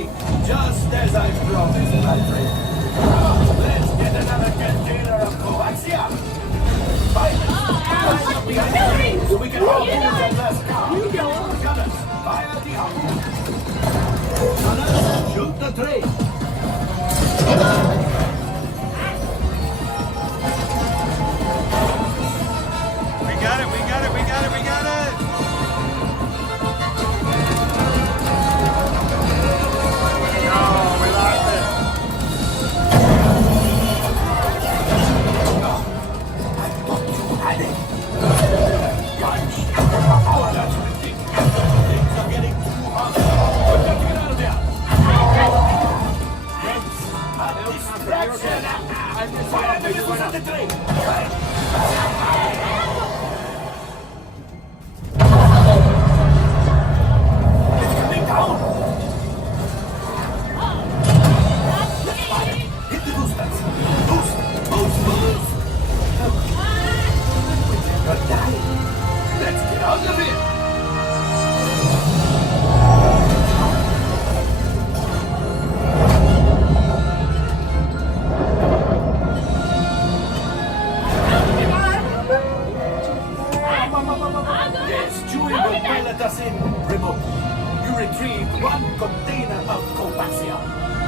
just as I promised, my friend. Let's get another container of coaxium. Pilot, line up behind the train so we can hold in that last car. Gunners, fire the harpoon. Gunners, shoot the train. We got it, we got it, we got it, we got it! No, we lost it. I thought you had it. Gosh, oh, that's ridiculous. Things are getting too hot. We've got to get out of there. Friends, a distraction. Fire the use of the train. It's coming down. Hit the boosters. Boost, boost, boost. We're dying. Let's get out of here. Yes, Chewie will pilot us in remotely. You retrieved one container of coaxium.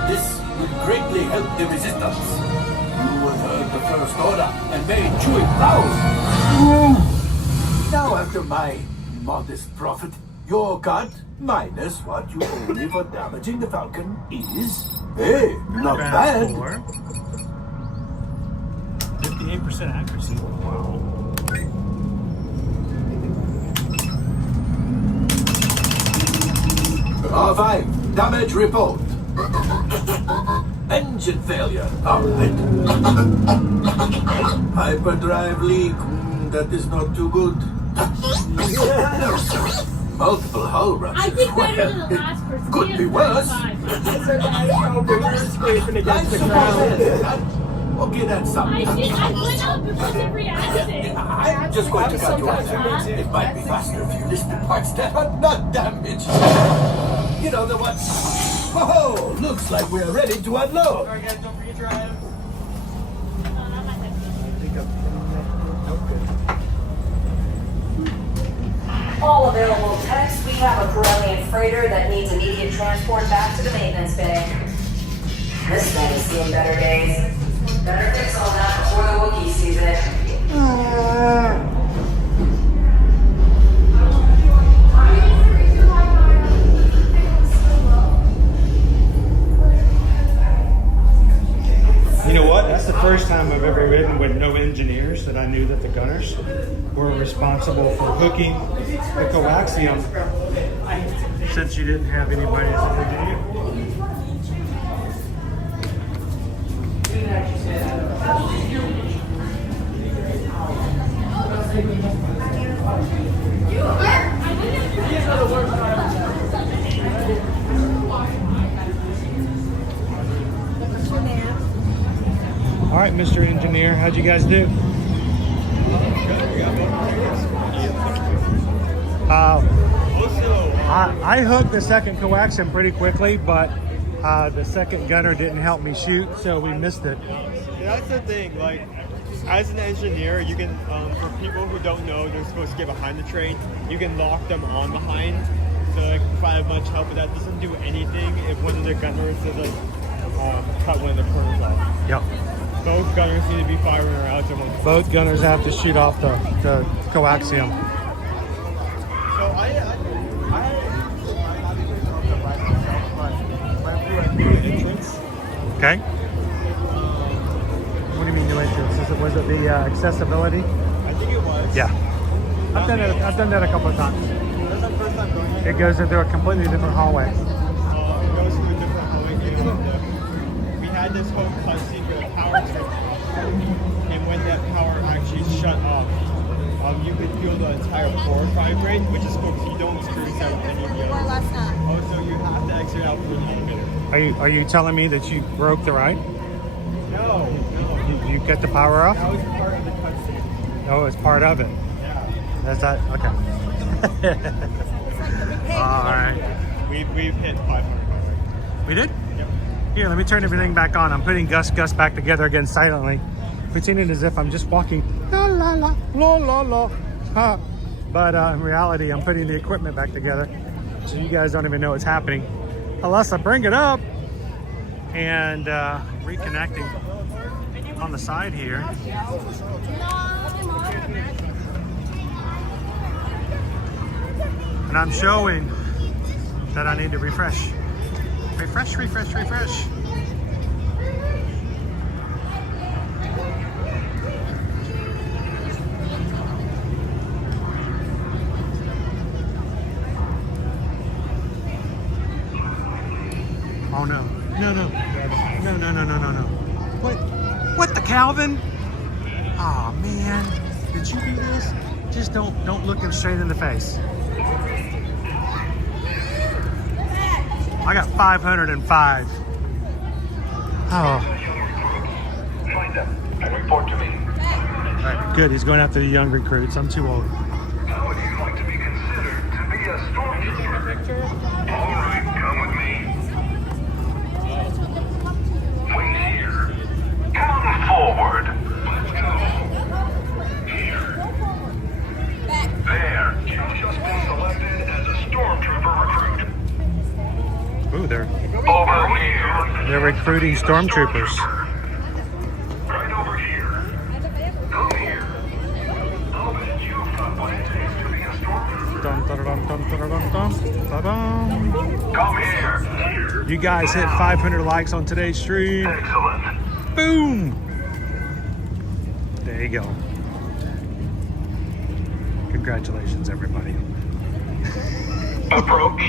This will greatly help the resistance. You have heard the first order and made Chewie proud. Now, after my modest profit, your cut, minus what you owe me for damaging the Falcon, is, hey, not bad. 58% accuracy. Wow. R5, damage report. Engine failure. Alright. Hyperdrive leak. That is not too good. Multiple hull ruptures. I did better than the last person. Could be worse. Okay, that's something. I went up, it wasn't reacting. I'm just going to cut you off. It might be faster if you list the parts that are not damaged. You know the ones. Oh, looks like we're ready to unload. Alright guys, don't forget your items. All available techs, we have a Corellian freighter that needs immediate transport back to the maintenance bay. This thing has seen better days. Better fix all that before the Wookiee sees it. You know what? That's the first time I've ever ridden with no engineers that I knew that the gunners were responsible for hooking the coaxium since you didn't have anybody as an engineer. All right, Mr. Engineer, how'd you guys do? I hooked the second coaxium pretty quickly, but the second gunner didn't help me shoot, so we missed it. That's the thing, like, as an engineer, you can, for people who don't know they're supposed to get behind the train, you can lock them on behind. So like, if I have much help, but that doesn't do anything if one of the gunners is like, cut one of the corners off. Yep. Both gunners need to be firing around someone. Both gunners have to shoot off the coaxium. So I entrance. Okay. What do you mean new entrance? Was it the accessibility? I think it was. Yeah. I've done that a couple of times. That's our first time going there. It goes into a completely different hallway. It goes through a different hallway. And, we had this whole cutscene where the power turned off. And when that power actually shut off, you could feel the entire floor vibrate, which is cool because you don't experience that with any of the others. Also, you have to exit out through the elevator. Are you telling me that you broke the ride? No. You got the power off? That was part of the cutscene. Oh, it's part of it. Yeah. That's that. Okay. All right. We've hit 500 already. We did? Yep. Here, let me turn everything back on. I'm putting Gus back together again silently, pretending as if I'm just walking. La la la la la la. Ha. But in reality, I'm putting the equipment back together, so you guys don't even know what's happening unless I bring it up. And reconnecting on the side here. And I'm showing that I need to refresh. Refresh. Oh no. No. What the Calvin? Oh man. Did you do this? Just don't look him straight in the face. I got 505. Oh. Find them and report to me. All right, good. He's going after the young recruits. I'm too old. How would you like to be considered to be a stormtrooper? All right, come with me. Wait here. Come forward. Let's go. Here. There. You've just been selected as a stormtrooper recruit. Ooh, Over here. they're recruiting stormtroopers. Right over here. Come here. I'll bet you've got what it takes to be a stormtrooper. Come here. You guys hit 500 likes on today's stream. Excellent. Boom! There you go. Congratulations, everybody. Approach.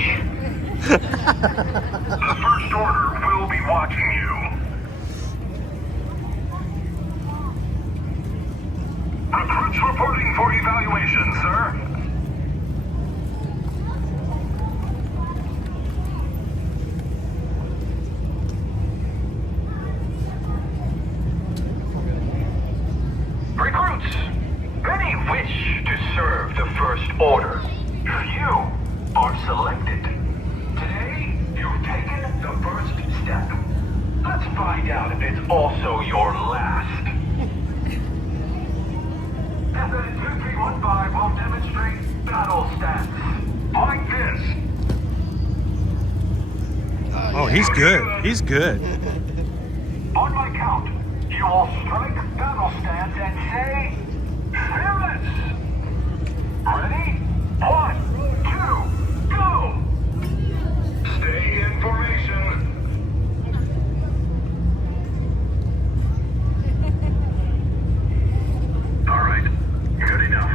The First Order will be watching you. for evaluation, sir. Recruits, many wish to serve the first order. You are selected. Today, you've taken the first step. Let's find out if it's also your last. Method 2315 will demonstrate battle stance. Like this. Oh, he's good. He's good. On my count, you will strike battle stance and say, fearless. Ready? 1, 2, go! Stay in formation. All right, good enough.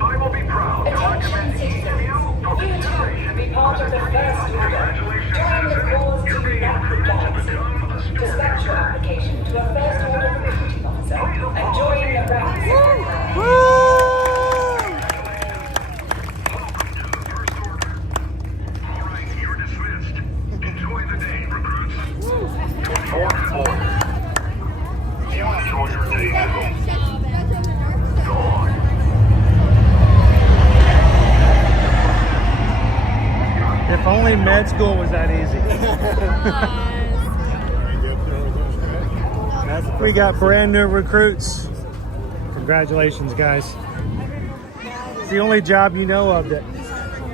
I will be proud to recommend each of you for consideration for the 300. Congratulations, citizen. You're being recruited to become a stormtrooper. Application to a first order recruiting officer. Enjoying the practice. You're dismissed. Enjoy the day, recruits. Fourth order. You enjoy your day too. Gone. If only med school was that easy. We got brand new recruits. Congratulations, guys. It's the only job you know of that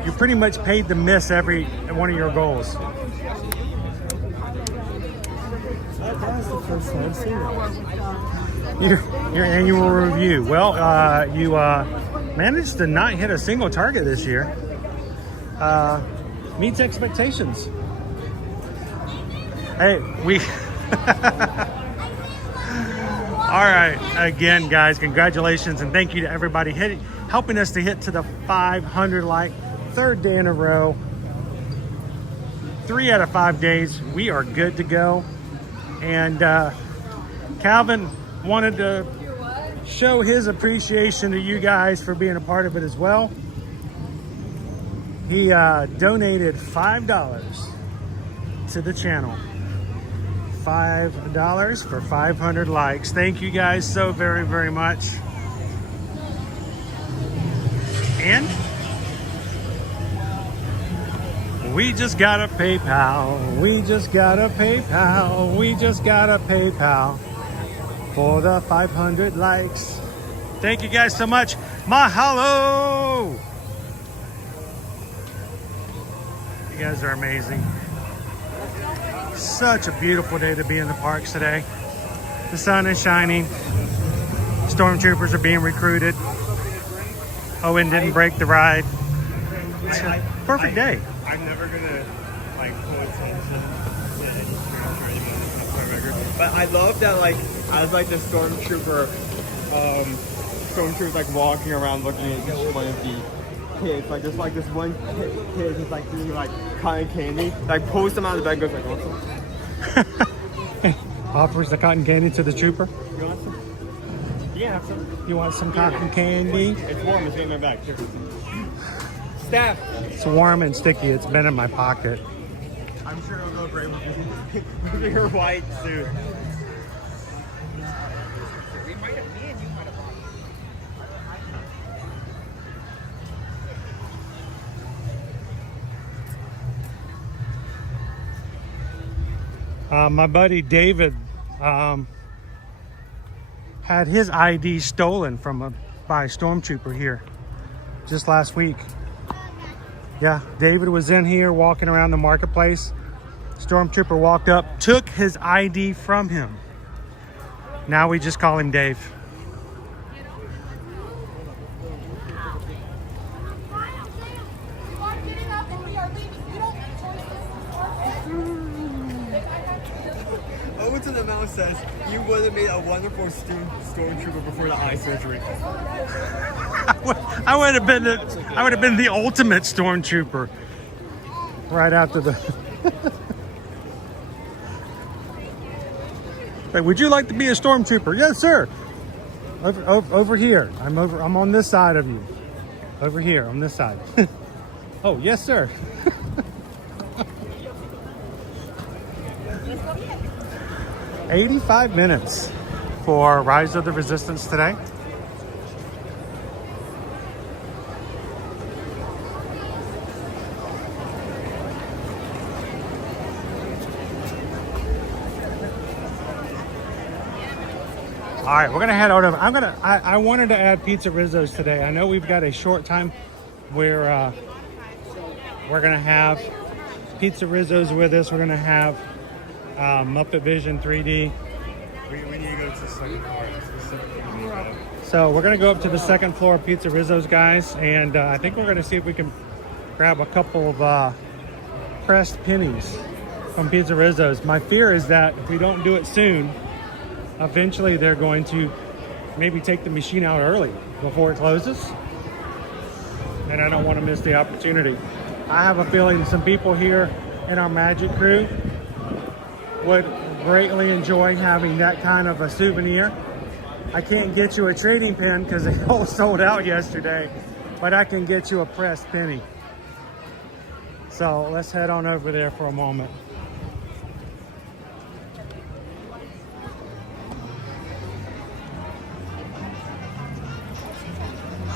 you're pretty much paid to miss every one of your goals. Your annual review. Well, you managed to not hit a single target this year. Meets expectations. Hey, we... All right, again, guys, congratulations and thank you to everybody helping us to hit to the 500 like, third day in a row. 3 out of 5 days, we are good to go. And Calvin wanted to show his appreciation to you guys for being a part of it as well. He donated $5 to the channel. $5 for 500 likes. Thank you guys so very, very much. And we just got a PayPal. We just got a PayPal. We just got a PayPal for the 500 likes. Thank you guys so much. Mahalo! You guys are amazing. Such a beautiful day to be in the parks today. The sun is shining. Stormtroopers are being recruited. Owen didn't break the ride. It's a perfect day. I'm never gonna like pull attention to any streams or anything on my record. But I love that like as like the stormtroopers like walking around looking at each one of the kids. Like there's like this one kid just like doing like cotton candy. Like pulls them out of the bed, goes like also. Offers the cotton candy to the trooper. You want some? Yeah, have some. You want some cotton candy? It's warm. It's in my bag. Here. Staff. It's warm and sticky. It's been in my pocket. I'm sure it'll go great with your white suit. My buddy David had his ID stolen by a stormtrooper here just last week. Yeah, David was in here walking around the marketplace. Stormtrooper walked up, took his ID from him. Now we just call him Dave. Owen to the Mouse says, you would have made a wonderful stormtrooper before the eye surgery. I would have been the ultimate stormtrooper right after the Hey, would you like to be a stormtrooper? Yes, sir. Over here. I'm on this side of you. Over here, on this side. Oh, yes, sir. 85 minutes for Rise of the Resistance today. All right, we're gonna head out over. I wanted to add pizza Rizzo's today. I know we've got a short time where we're gonna have pizza Rizzo's with us. We're gonna have Muppet Vision 3D. We need to go to the second floor. So we're gonna go up to the second floor of Pizza Rizzo's, guys, and I think we're gonna see if we can grab a couple of pressed pennies from Pizza Rizzo's. My fear is that if we don't do it soon, eventually they're going to maybe take the machine out early before it closes, and I don't want to miss the opportunity. I have a feeling some people here in our Magic crew would greatly enjoy having that kind of a souvenir. I can't get you a trading pin because they all sold out yesterday, but I can get you a pressed penny. So let's head on over there for a moment.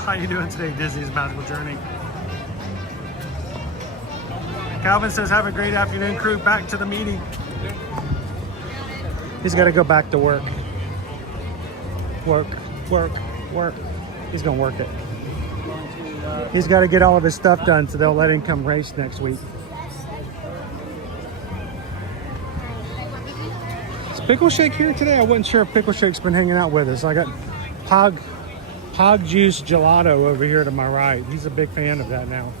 How you doing today, Disney's Magical Journey? Calvin says, have a great afternoon, crew. Back to the meeting. He's got to go back to work. Work. He's going to work it. He's got to get all of his stuff done so they'll let him come race next week. Is Pickle Shake here today? I wasn't sure if Pickle Shake's been hanging out with us. I got Pog Juice Gelato over here to my right. He's a big fan of that now.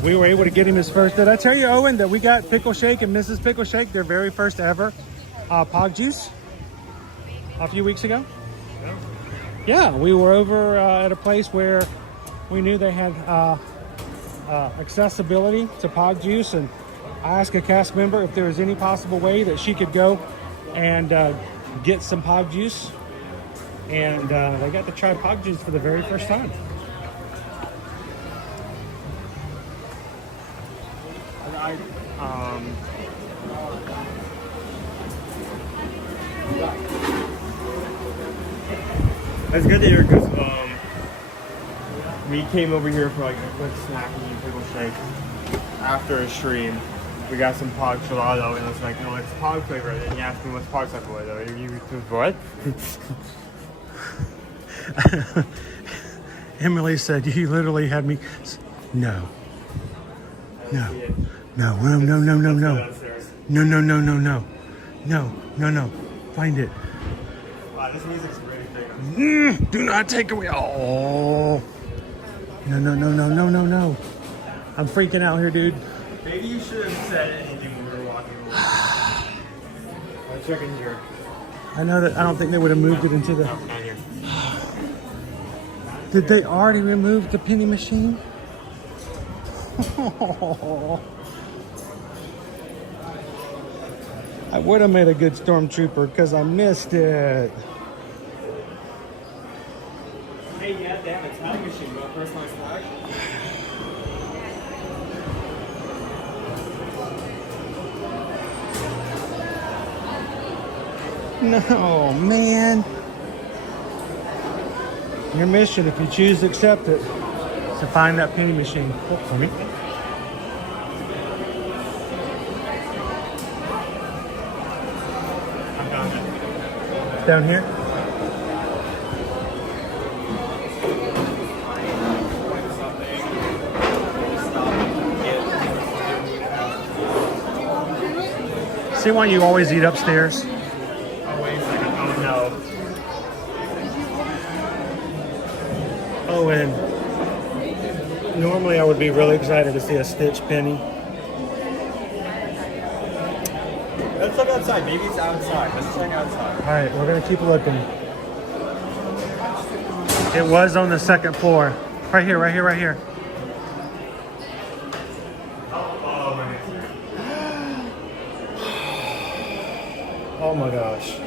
We were able to get him his first. Did I tell you, Owen, that we got Pickle Shake and Mrs. Pickle Shake, their very first ever Pog Juice a few weeks ago? Yeah, we were over at a place where we knew they had accessibility to Pog Juice, and I asked a cast member if there was any possible way that she could go and get some Pog Juice. And they got to try Pog Juice for the very first time. It's good that you're because we came over here for like a quick snack and Pickle Shake after a stream. We got some Pog Gelato and it's like, no, it's Pog flavor. And then you asked me what's Pog type of way though. You what? Emily said, you literally had me. No. Find it. Wow, this music's really big. Do not take away. Oh. No. I'm freaking out here, dude. Maybe you should have said anything when we were walking away. I'm checking here. I know that I don't think they would have moved it into the. Did they already remove the penny machine? I would have made a good stormtrooper because I missed it. Hey, yeah, they have a time machine, but personalized flag. No, man. Your mission, if you choose to accept it, is to find that penny machine. Oh, for me. I'm done. It's down here. See why you always eat upstairs? Oh, wait a second. Oh, no. Oh, and normally I would be really excited to see a Stitch penny. Let's look outside. Maybe it's outside. Let's check outside. All right, we're gonna keep looking. It was on the second floor. Right here. Oh my gosh.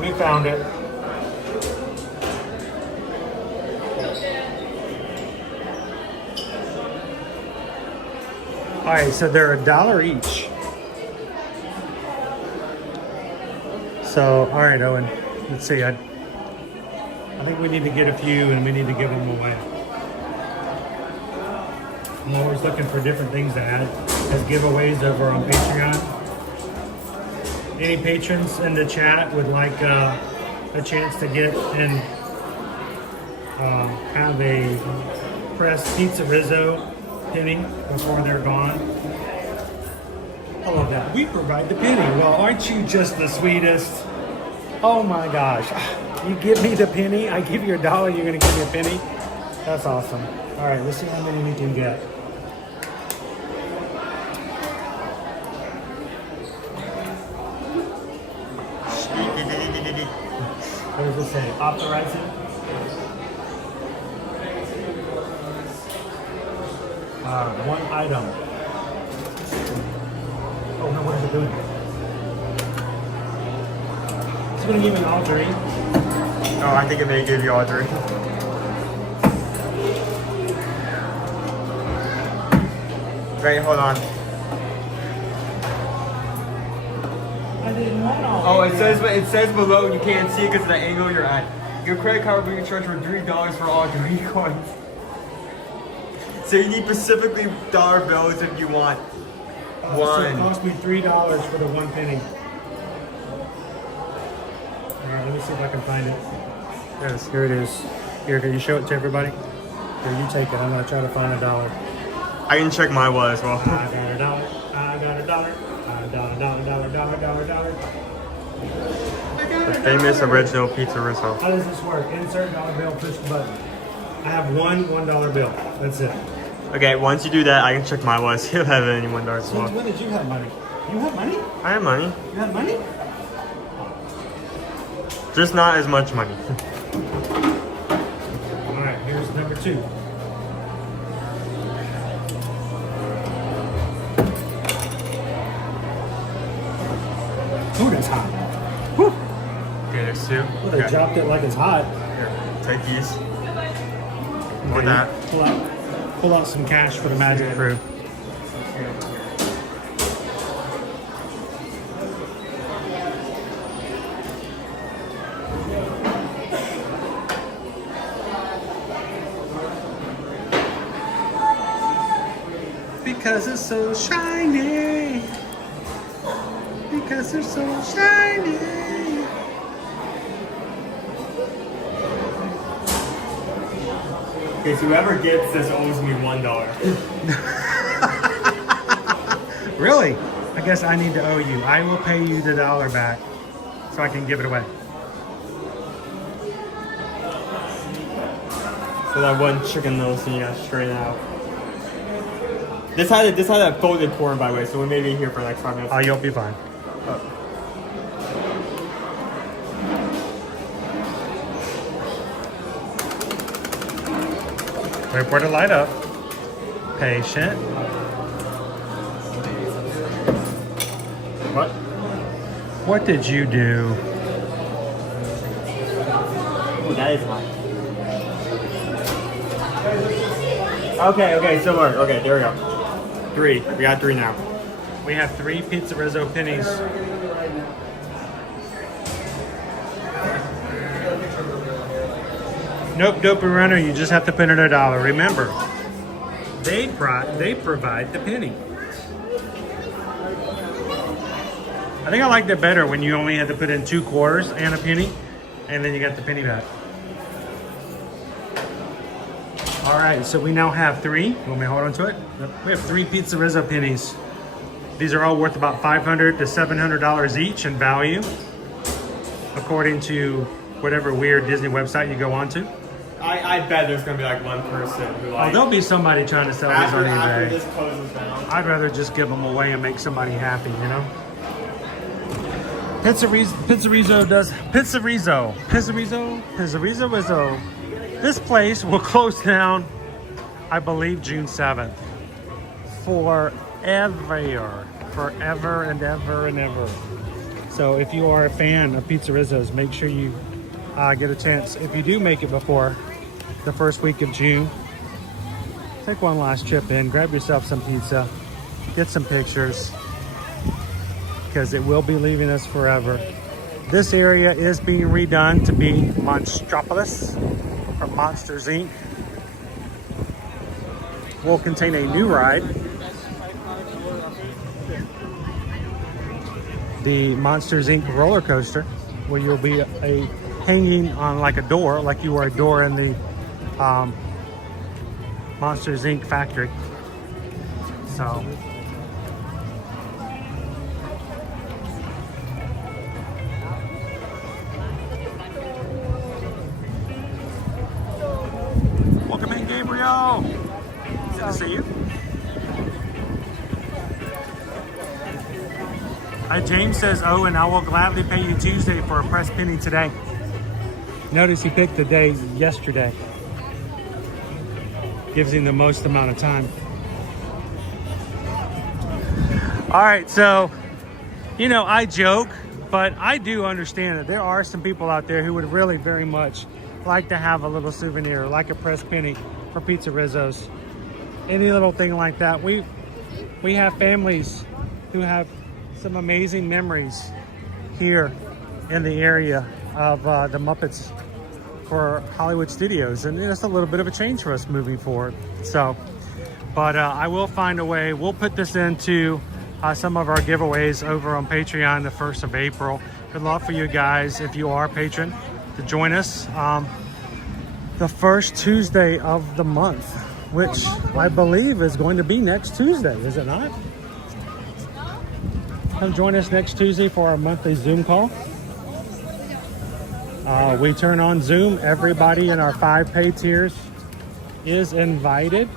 We found it. All right, so they're $1 each. So, all right, Owen, let's see. I think we need to get a few and we need to give them away. I'm always looking for different things to add as giveaways over on Patreon. Any patrons in the chat would like a chance to get and have a pressed pizza Rizzo penny before they're gone. I love that. We provide the penny. Well, aren't you just the sweetest? Oh my gosh. You give me the penny, I give you $1, you're gonna give me a penny? That's awesome. All right, let's see how many we can get. What does it say? Authorizing? One item. Oh no, what is it doing? It's gonna give me all three. Oh, I think it may give you all three. Wait, hold on. I didn't want all. Oh, it says below, you can't see it because of the angle you're at. Your credit card will be charged for $3 for all 3 coins. So you need specifically dollar bills if you want So one. it cost me $3 for the 1 penny. All right, let me see if I can find it. Yes, here it is. Here, can you show it to everybody? Here, you take it. I'm gonna try to find $1. I can check my wallet as well. I got $1. I got $1. I got $1. The famous original pizza Rizzo. How does this work? Insert dollar bill, push the button. I have one $1 bill. That's it. Okay, once you do that, I can check my wallet, see if I have any $1 as well. Since when did you have money? You have money? I have money. You have money? Just not as much money. All right, here's number 2. Ooh, that's hot. Whew. Okay, there's 2. Well, they dropped it like it's hot. Here, take these. Okay, With that. Pull out some cash for the magic crew. Because it's so shiny. Because it's so shiny. Okay, so whoever gets this owes me $1. Really? I guess I need to owe you. I will pay you the $1 back so I can give it away. So that one chicken nose thing you got straight out. This had a folded corn, by the way, so we may be here for the next 5 minutes. Oh, you'll be fine. Wait for it to light up. Patient. What? What did you do? Oh, that is hot. Okay, so look. Okay, there we go. 3. We got 3 now. We have 3 Pizza Rizzo pennies. Nope, Dopey Runner, you just have to put in $1. Remember, they provide the penny. I think I liked it better when you only had to put in 2 quarters and a penny, and then you got the penny back. All right, so we now have 3. Want me to hold on to it? We have 3 Pizza Rizzo pennies. These are all worth about $500 to $700 each in value, according to whatever weird Disney website you go on to. I bet there's gonna be like one person who like. Oh, there'll be somebody trying to sell these on after eBay. this closes down. I'd rather just give them away and make somebody happy, you know? Pizza Rizzo. This place will close down, I believe, June 7th. Forever and ever and ever. So if you are a fan of Pizza Rizzo's, make sure you get a chance. If you do make it before the first week of June, take one last trip in, grab yourself some pizza, get some pictures, because it will be leaving us forever. This area is being redone to be Monstropolis from Monsters Inc. Will contain a new ride, the Monsters Inc. roller coaster, where you'll be hanging on like a door, like you were a door in the Monsters Inc. factory. So welcome in, Gabriel. Good to see you. James says, oh, and I will gladly pay you Tuesday for a pressed penny today. Notice he picked the day yesterday. Gives him the most amount of time. All right, so, you know, I joke, but I do understand that there are some people out there who would really very much like to have a little souvenir, like a pressed penny for Pizza Rizzo's. Any little thing like that. We have families who have some amazing memories here in the area of the Muppets for Hollywood Studios, and it's a little bit of a change for us moving forward. So, but I will find a way. We'll put this into some of our giveaways over on Patreon the 1st of April. Good luck for you guys, if you are a patron, to join us the first Tuesday of the month, which I believe is going to be next Tuesday, is it not? Come join us next Tuesday for our monthly Zoom call. We turn on Zoom. Everybody in our 5 pay tiers is invited.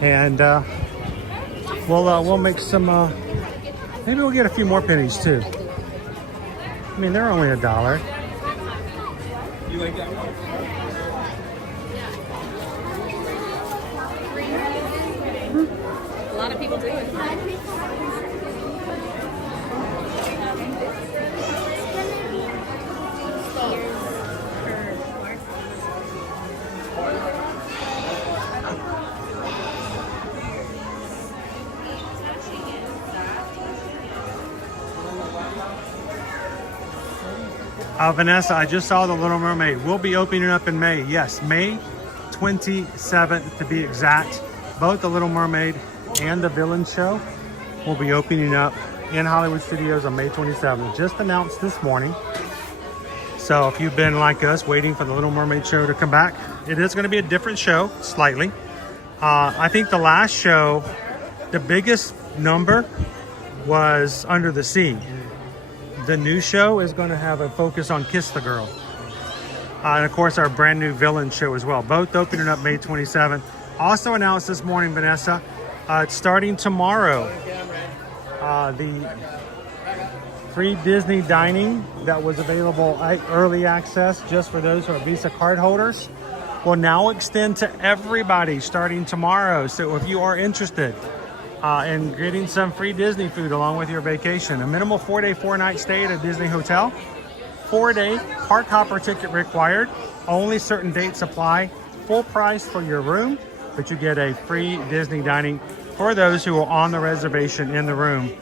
And we'll make some. Maybe we'll get a few more pennies too. I mean, they're only $1. You like that one? A lot of people do it. Vanessa, I just saw The Little Mermaid. We'll be opening up in May. Yes, May 27th to be exact. Both The Little Mermaid and The Villain Show will be opening up in Hollywood Studios on May 27th. Just announced this morning. So if you've been like us waiting for The Little Mermaid show to come back, it is going to be a different show, slightly. I think the last show, the biggest number was Under the Sea. The new show is going to have a focus on Kiss the Girl. And of course, our brand new Villain show as well. Both opening up May 27th. Also announced this morning, Vanessa, starting tomorrow, the free Disney dining that was available at early access just for those who are Visa card holders will now extend to everybody starting tomorrow. So if you are interested and getting some free Disney food along with your vacation. A minimal 4-day, 4-night stay at a Disney hotel. 4-day park hopper ticket required. Only certain dates apply. Full price for your room, but you get a free Disney dining for those who are on the reservation in the room.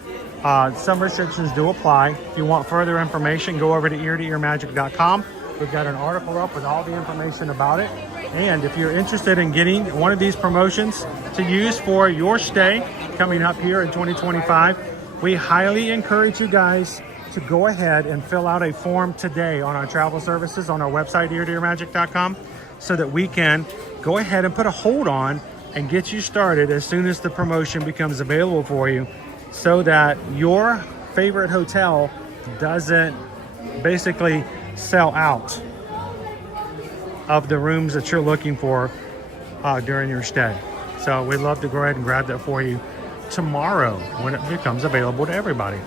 Some restrictions do apply. If you want further information, go over to eartoearmagic.com. We've got an article up with all the information about it. And if you're interested in getting one of these promotions to use for your stay coming up here in 2025, we highly encourage you guys to go ahead and fill out a form today on our travel services on our website, eartoearmagic.com, so that we can go ahead and put a hold on and get you started as soon as the promotion becomes available for you, so that your favorite hotel doesn't basically sell out of the rooms that you're looking for during your stay. So we'd love to go ahead and grab that for you tomorrow when it becomes available to everybody.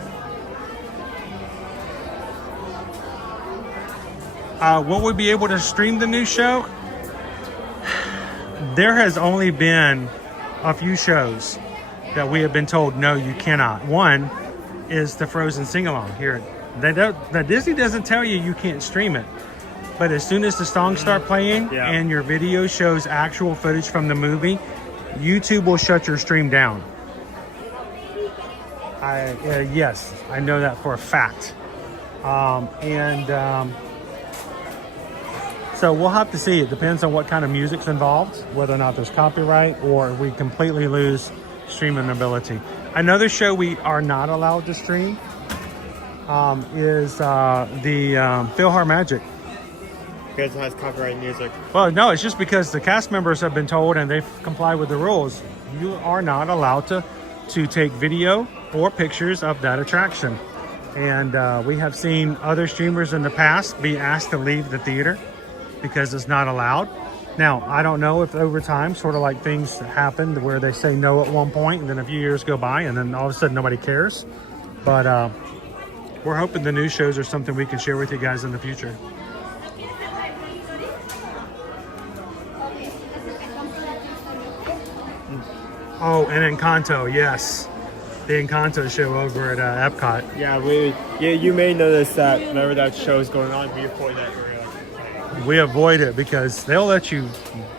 Will we be able to stream the new show? There has only been a few shows that we have been told, no, you cannot. One is the Frozen sing-along here. Disney doesn't tell you you can't stream it. But as soon as the songs start playing and your video shows actual footage from the movie, YouTube will shut your stream down. Yes, I know that for a fact. So we'll have to see. It depends on what kind of music's involved, whether or not there's copyright or we completely lose streaming ability. Another show we are not allowed to stream is the PhilharMagic. Because it has copyright music. Well, no, it's just because the cast members have been told and they've complied with the rules. You are not allowed to take video or pictures of that attraction. And we have seen other streamers in the past be asked to leave the theater because it's not allowed. Now, I don't know if over time, sort of like things happen where they say no at one point and then a few years go by and then all of a sudden nobody cares. But we're hoping the new shows are something we can share with you guys in the future. Oh, and Encanto, yes. The Encanto show over at Epcot. Yeah, you may notice that whenever that show is going on, we avoid that area. We avoid it because they'll let you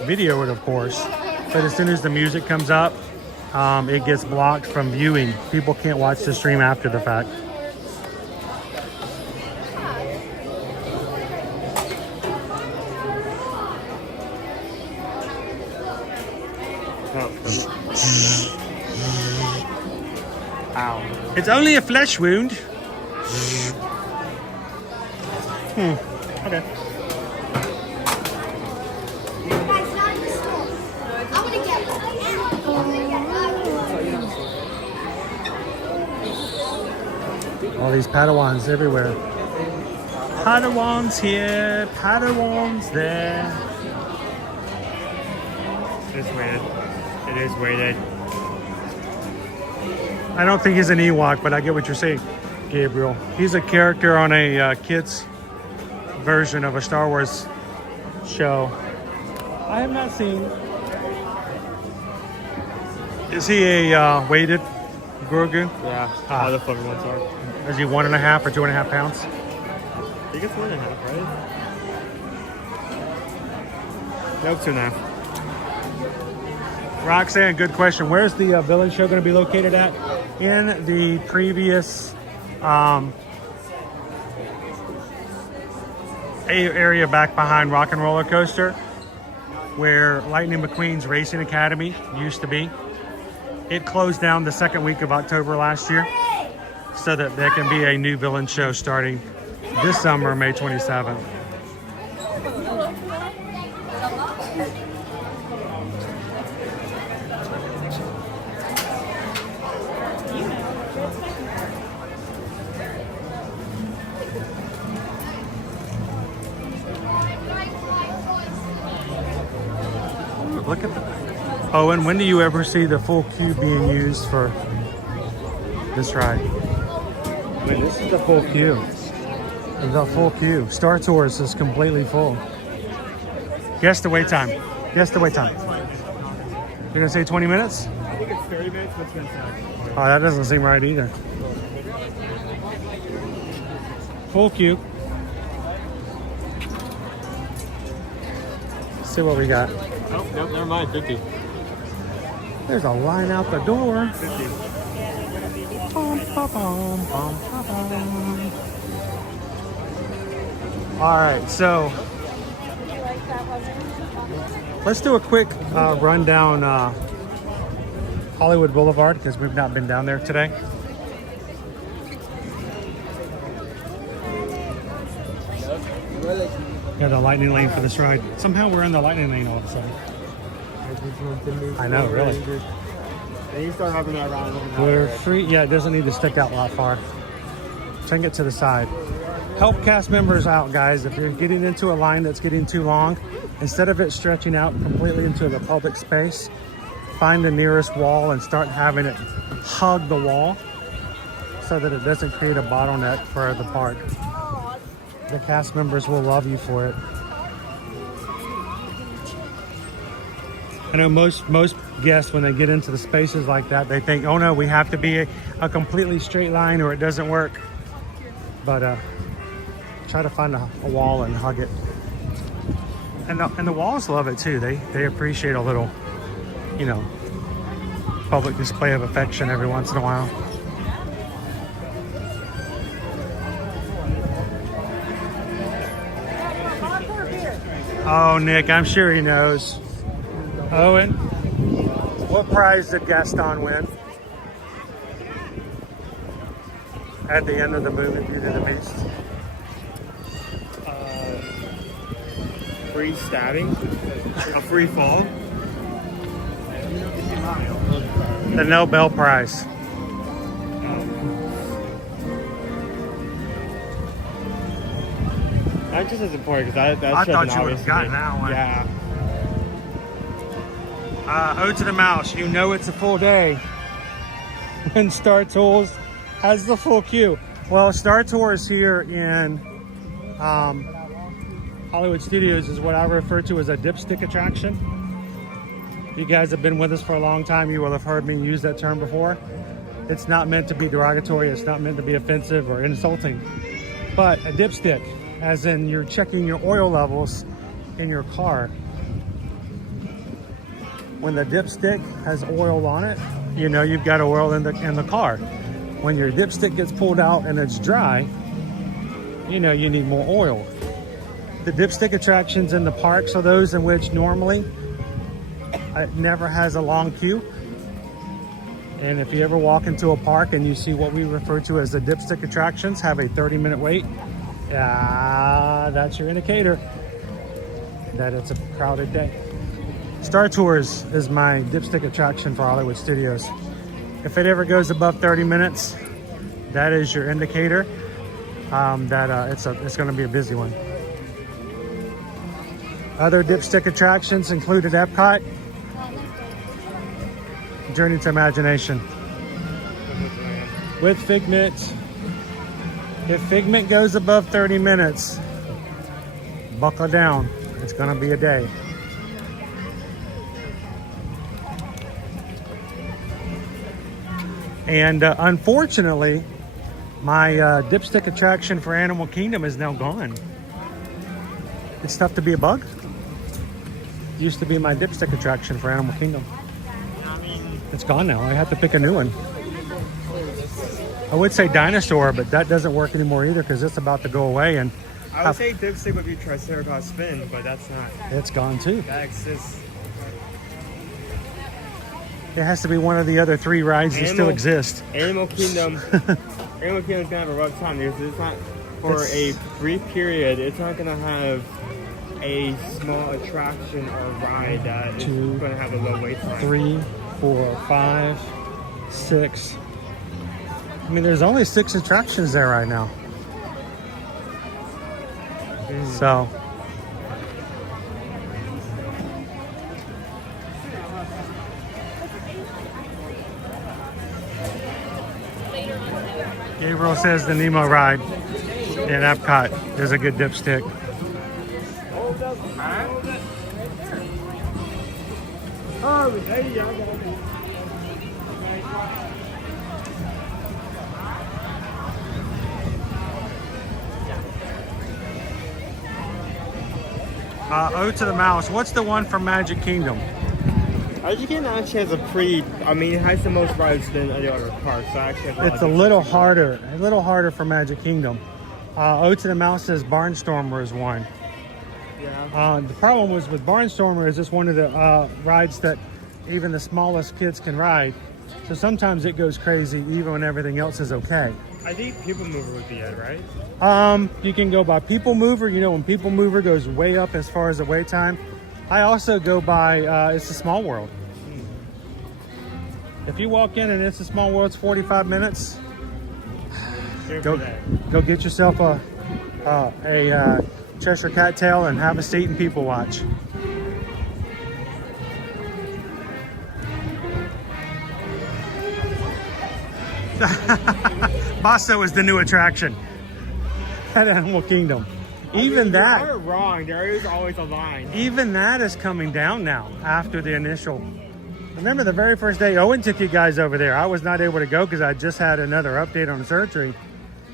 video it, of course. But as soon as the music comes up, it gets blocked from viewing. People can't watch the stream after the fact. Ow. It's only a flesh wound. Okay. All these Padawans everywhere. Padawans here, Padawans there. It's weighted. It is weighted. I don't think he's an Ewok, but I get what you're saying, Gabriel. He's a character on a kid's version of a Star Wars show. I have not seen. Is he a weighted Grogu? Yeah, all the fun ones are. Is he 1.5 or 2.5 pounds? I think it's 1.5, right? Nope, 2.5. Roxanne, good question. Where's the villain show going to be located at? In the previous area back behind Rock and Roller Coaster, where Lightning McQueen's Racing Academy used to be. It closed down the second week of October last year, so that there can be a new villain show starting this summer, May 27th. Look at that. Oh, and when do you ever see the full queue being used for this ride? I mean, this is the full queue. The full queue. Star Tours is completely full. Guess the wait time. Guess the wait time. You're gonna say 20 minutes? I think it's 30 minutes, but it's gonna say. Oh, that doesn't seem right either. Full queue. Let's see what we got. Oh, nope, never mind. 50. There's a line out the door. 50. All right, so let's do a quick run down Hollywood Boulevard because we've not been down there today. Got a lightning lane for this ride. Somehow we're in the lightning lane all of a sudden. I know, really. Then you start having that around. We're free. Yeah, it doesn't need to stick out that far. Take it to the side. Help cast members out, guys. If you're getting into a line that's getting too long instead of it stretching out completely into the public space, find the nearest wall and start having it hug the wall so that it doesn't create a bottleneck for the park. The cast members will love you for it. I know most guests, when they get into the spaces like that, they think, oh no, we have to be a completely straight line or it doesn't work. But try to find a wall and hug it. And the walls love it too. They appreciate a little, you know, public display of affection every once in a while. Oh, Nick, I'm sure he knows. Owen, what prize did Gaston win at the end of the movie Beauty and the Beast? Free stabbing? A free fall? The Nobel Prize. That just as important because that I should thought have you would have gotten that one. Yeah. Ode to the Mouse, you know it's a full day when Star Tours has the full queue. Well, Star Tours here in Hollywood Studios is what I refer to as a dipstick attraction. You guys have been with us for a long time. You will have heard me use that term before. It's not meant to be derogatory. It's not meant to be offensive or insulting. But a dipstick, as in you're checking your oil levels in your car. When the dipstick has oil on it, you know you've got oil in the car. When your dipstick gets pulled out and it's dry, you know you need more oil. The dipstick attractions in the parks are those in which normally it never has a long queue. And if you ever walk into a park and you see what we refer to as the dipstick attractions have a 30-minute wait, that's your indicator that it's a crowded day. Star Tours is my dipstick attraction for Hollywood Studios. If it ever goes above 30 minutes, that is your indicator that it's going to be a busy one. Other dipstick attractions included Epcot, Journey to Imagination. With Figment, if Figment goes above 30 minutes, buckle down. It's going to be a day. And unfortunately, my dipstick attraction for Animal Kingdom is now gone. It's tough to be a bug. It used to be my dipstick attraction for Animal Kingdom. It's gone now. I have to pick a new one. I would say Dinosaur, but that doesn't work anymore either because it's about to go away. And I would say dipstick would be Triceratops Spin, but that's not. It's gone too. That exists. It has to be one of the other 3 rides that still exist. Animal Kingdom. Animal Kingdom's gonna have a rough time because it's not for a brief period. It's not gonna have a small attraction or ride that is gonna have a low wait time. 3, 4, 5, 6. I mean, there's only 6 attractions there right now. So. Gabriel says the Nemo ride in Epcot is a good dipstick. Ode to the Mouse. What's the one from Magic Kingdom? Magic Kingdom actually has it has the most rides than any other park. So actually It's a little harder for Magic Kingdom. Ode to the Mouse says Barnstormer is one. Yeah. The problem was with Barnstormer is it's one of the rides that even the smallest kids can ride. So sometimes it goes crazy even when everything else is okay. I think People Mover would be it, right? You can go by People Mover. You know, when People Mover goes way up as far as the wait time. I also go by It's a Small World. If you walk in and It's a Small World, it's 45 minutes. Go get yourself a Cheshire Cattail and have a seat and people watch. Basso is the new attraction at Animal Kingdom. Even that, you're wrong. There is always a line. even that is coming down now after the initial. Remember the very first day Owen took you guys over there. I was not able to go because I just had another update on surgery.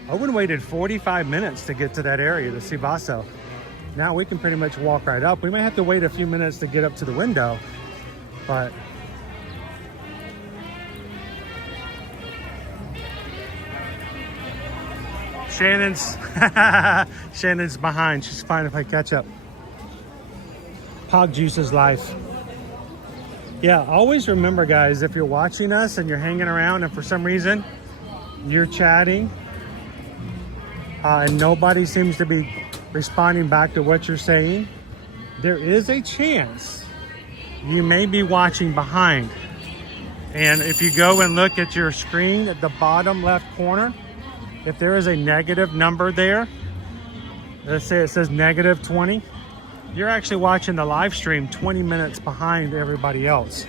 Owen waited 45 minutes to get to that area to see Basso. Now we can pretty much walk right up. We may have to wait a few minutes to get up to the window, but Shannon's behind. She's fine if I catch up. Pog Juice's life. Yeah, always remember, guys, if you're watching us and you're hanging around and for some reason you're chatting and nobody seems to be responding back to what you're saying, there is a chance you may be watching behind. And if you go and look at your screen at the bottom left corner, if there is a negative number there, let's say it says -20, you're actually watching the live stream 20 minutes behind everybody else.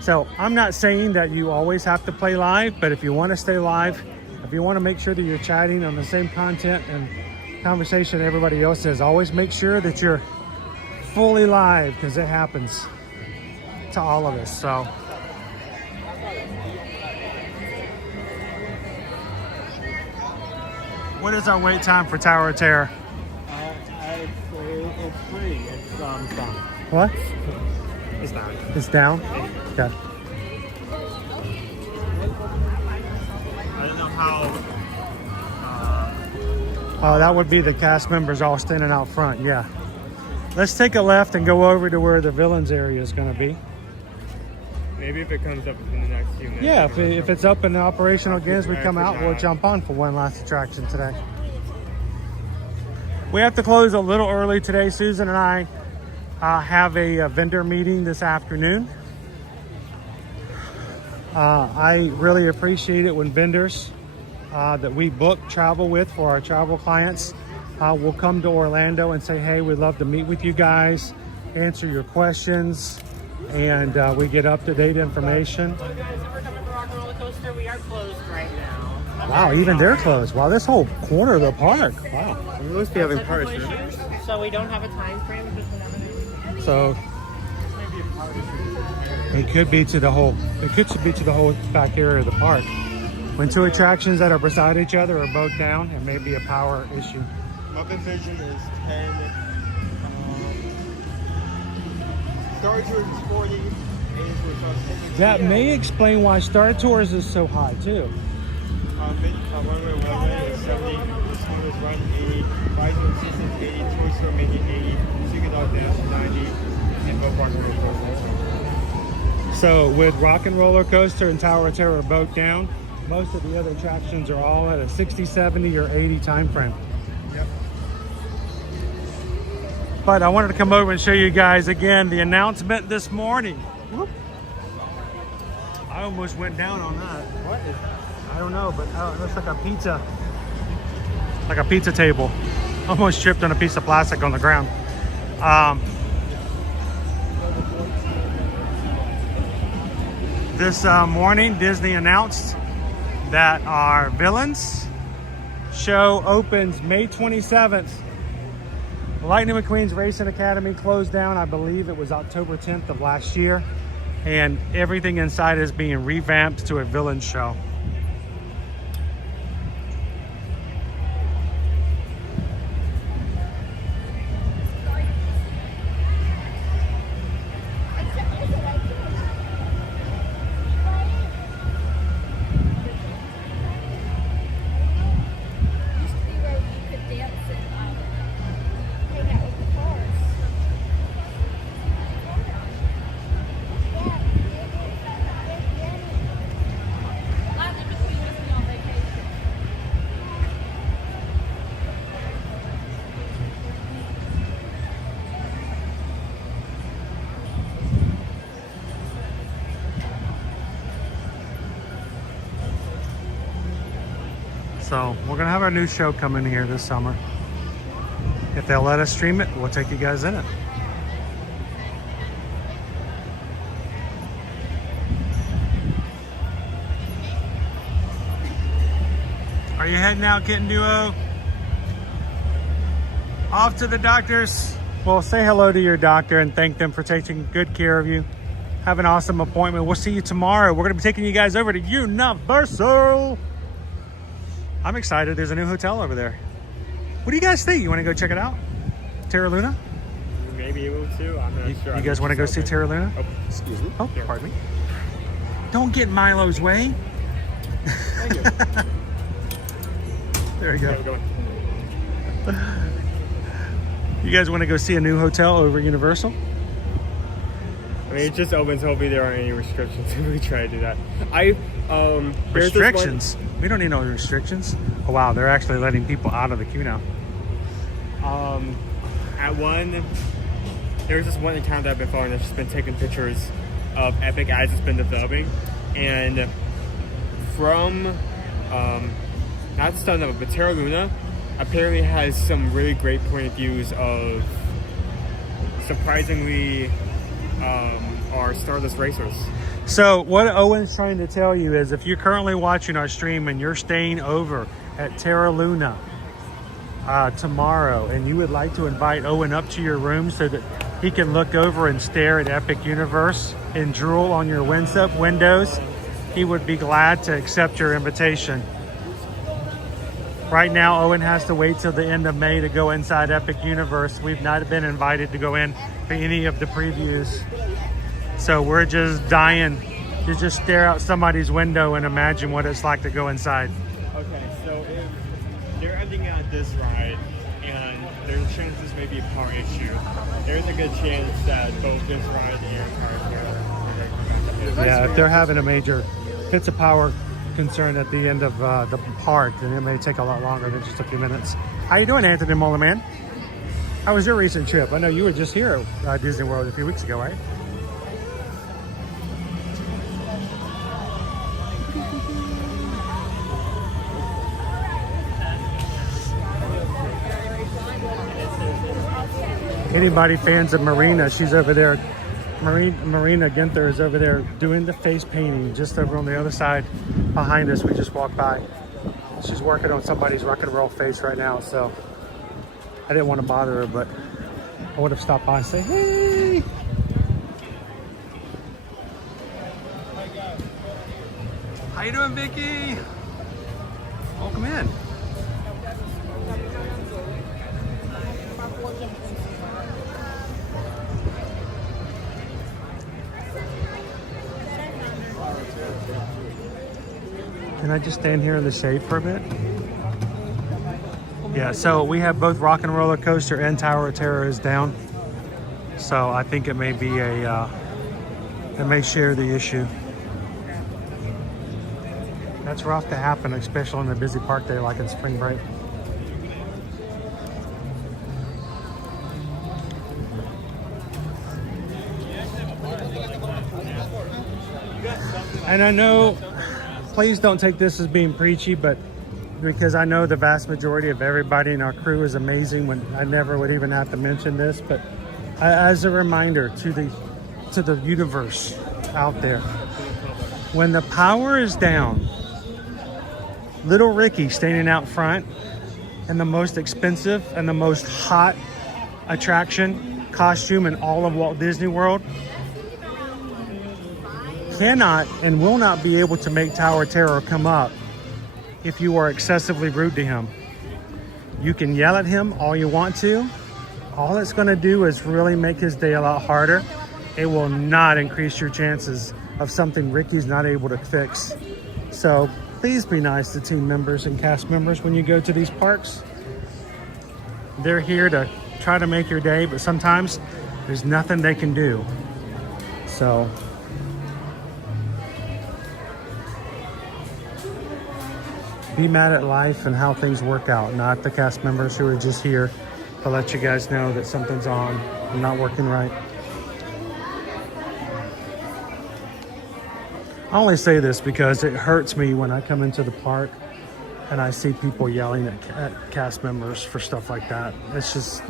So I'm not saying that you always have to play live, but if you want to stay live, if you want to make sure that you're chatting on the same content and conversation everybody else is, always make sure that you're fully live, because it happens to all of us. So what is our wait time for Tower of Terror? It's free. It's down. What? It's down. It's down? Okay. I don't know how. Oh, that would be the cast members all standing out front. Yeah. Let's take a left and go over to where the villains area is going to be. Maybe if it comes up in the next few minutes. Yeah, if it's up and operational again as we come out, we'll jump on for one last attraction today. We have to close a little early today. Susan and I have a vendor meeting this afternoon. I really appreciate it when vendors that we book travel with for our travel clients will come to Orlando and say, hey, we'd love to meet with you guys, answer your questions, and we get up-to-date information. Guys, if we're coming to Rock and Roller Coaster, we are closed right now. Wow, even they're closed. Wow, this whole corner of the park. Wow. We must be having parts. So we don't have a time frame. So it could be to the whole. It could be to the whole back area of the park. When two attractions that are beside each other are both down, it may be a power issue. Muppet Vision is 10. Star Tours is 40. That may explain why Star Tours is so high too. Runway is 70. Smugglers Run 80. Riser Assistance 80. Toy Store making 80. Slinky Dog Dash 90. And Boat Rock and Roller Coaster. So with Rock and Roller Coaster and Tower of Terror both down, most of the other attractions are all at a 60, 70, or 80 time frame. Yep. But I wanted to come over and show you guys again the announcement this morning. Whoop. I almost went down on that. What is that? I don't know, but it looks like a pizza table. Almost tripped on a piece of plastic on the ground. This morning, Disney announced that our Villains show opens May 27th. Lightning McQueen's Racing Academy closed down, I believe it was October 10th of last year. And everything inside is being revamped to a Villains show. So we're gonna have our new show coming here this summer. If they'll let us stream it, we'll take you guys in it. Are you heading out, Kitten Duo? Off to the doctors? Well, say hello to your doctor and thank them for taking good care of you. Have an awesome appointment. We'll see you tomorrow. We're going to be taking you guys over to Universal. I'm excited. There's a new hotel over there. What do you guys think? You want to go check it out? Terra Luna? You may be able to. I'm not sure. You guys want to go see Terra Luna? Oh, excuse me. Oh, pardon me. Don't get Milo's way. Thank you. There you Okay, go. You guys want to go see a new hotel over Universal? I mean, it just opens. Hopefully, there aren't any restrictions if we try to do that. Restrictions? We don't need no restrictions. Oh wow, they're actually letting people out of the queue now. There's this one account that I've been following that's just been taking pictures of Epic as it's been developing, and from not Stun Level, but Terra Luna apparently has some really great point of views of surprisingly our Stardust racers. So what Owen's trying to tell you is if you're currently watching our stream and you're staying over at Terra Luna tomorrow and you would like to invite Owen up to your room so that he can look over and stare at Epic Universe and drool on your windows, he would be glad to accept your invitation. Right now, Owen has to wait till the end of May to go inside Epic Universe. We've not been invited to go in for any of the previews. So we're just dying to just stare out somebody's window and imagine what it's like to go inside. Okay, so if they're ending at this ride and there's a chance this may be a power issue, there's a good chance that both this ride and power here. Yeah, if they're having a major, if it's a power concern at the end of the park, then it may take a lot longer than just a few minutes. How you doing, Anthony Mullerman? How was your recent trip? I know you were just here at Disney World a few weeks ago, right? Anybody fans of Marina, she's over there. Marina Ginther is over there doing the face painting just over on the other side behind us. We just walked by. She's working on somebody's rock and roll face right now, so I didn't want to bother her, but I would have stopped by and say, hey! How you doing, Vicky? Welcome in. Can I just stand here in the shade for a bit? Yeah, so we have both Rock and Roller Coaster and Tower of Terror is down. So I think it may be it may share the issue. That's rough to happen, especially on a busy park day like in spring break. And I know, please don't take this as being preachy, but because I know the vast majority of everybody in our crew is amazing, when I never would even have to mention this, but as a reminder to the universe out there, when the power is down, little Ricky standing out front and the most expensive and the most hot attraction costume in all of Walt Disney World cannot and will not be able to make Tower Terror come up if you are excessively rude to him. You can yell at him all you want to. All it's going to do is really make his day a lot harder. It will not increase your chances of something Ricky's not able to fix. So please be nice to team members and cast members when you go to these parks. They're here to try to make your day, but sometimes there's nothing they can do. So be mad at life and how things work out, not the cast members who are just here to let you guys know that something's on and not working right. I only say this because it hurts me when I come into the park and I see people yelling at cast members for stuff like that. It's just,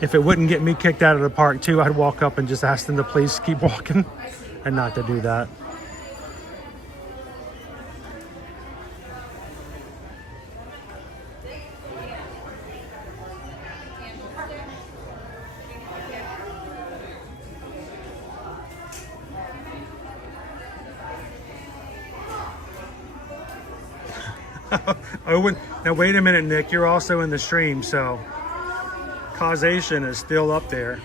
if it wouldn't get me kicked out of the park too, I'd walk up and just ask them to please keep walking and not to do that. Owen, now wait a minute, Nick. You're also in the stream, so causation is still up there.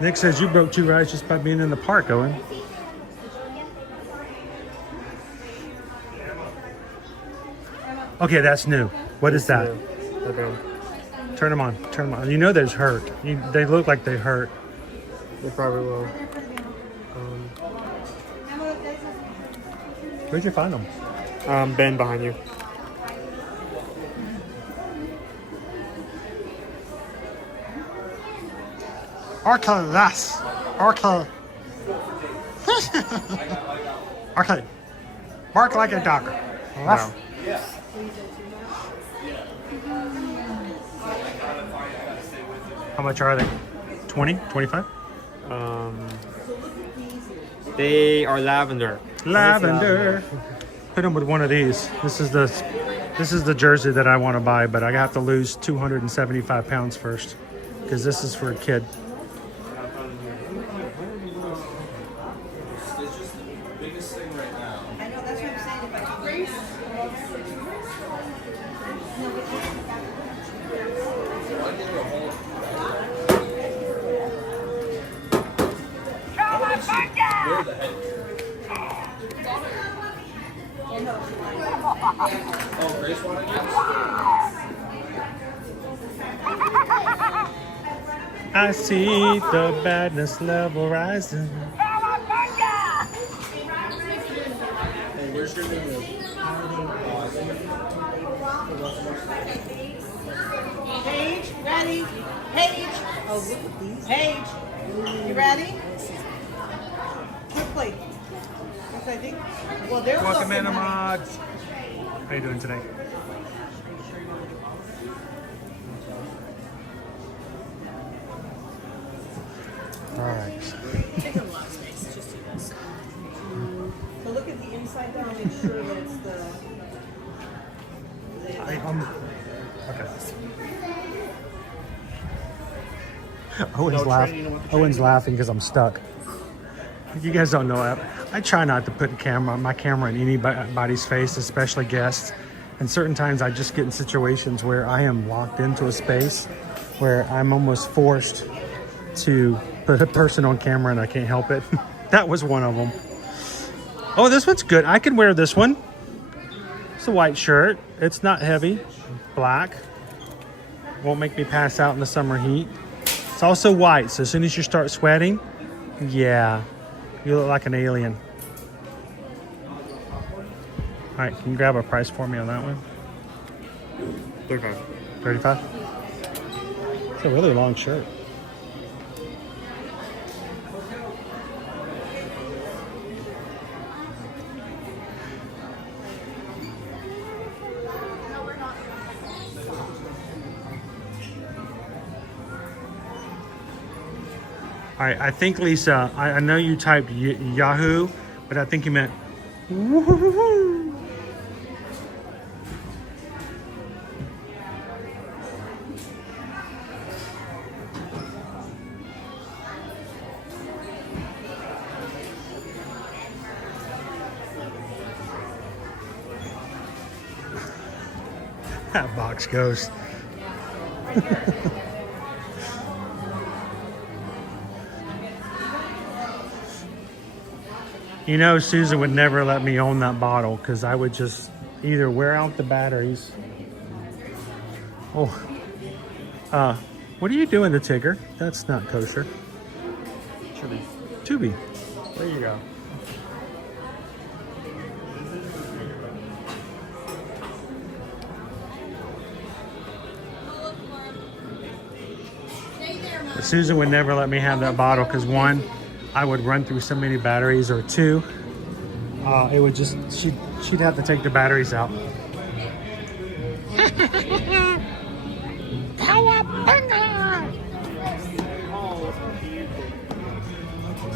Nick says you broke 2 rides just by being in the park, Owen. Okay, that's new. What is that? Turn them on. Turn them on. You know those hurt. They look like they hurt. They probably will. Where'd you find them? Ben behind you. Okay, yes. Okay. Okay. Bark like a dog. No. How much are they? 20? 25? They are lavender. Lavender. Put them with one of these. This is the jersey that I want to buy, but I have to lose 275 pounds first because this is for a kid. I see the badness level rising. Paige, ready? Paige. Paige, you ready? Quickly. I think. Well, there's Welcome in, Ahmad. How you doing today? All right. So look at the inside down, make sure that it's the. Okay. Owen's laughing because I'm stuck. You guys don't know that. I try not to put my camera in anybody's face, especially guests. And certain times I just get in situations where I am locked into a space where I'm almost forced to put a person on camera and I can't help it. That was one of them. Oh, this one's good. I can wear this one. It's a white shirt. It's not heavy. Black. Won't make me pass out in the summer heat. It's also white, so as soon as you start sweating, yeah, you look like an alien. All right, can you grab a price for me on that one? 35. 35? It's a really long shirt. All right, I think, Lisa, I know you typed Yahoo, but I think you meant woo-hoo-hoo-hoo. That box goes. You know, Susan would never let me own that bottle because I would just either wear out the batteries. Oh, what are you doing to Tigger? That's not kosher. Tubi. There you go. Susan would never let me have that bottle because one, I would run through so many batteries, or two, it would just, she'd have to take the batteries out.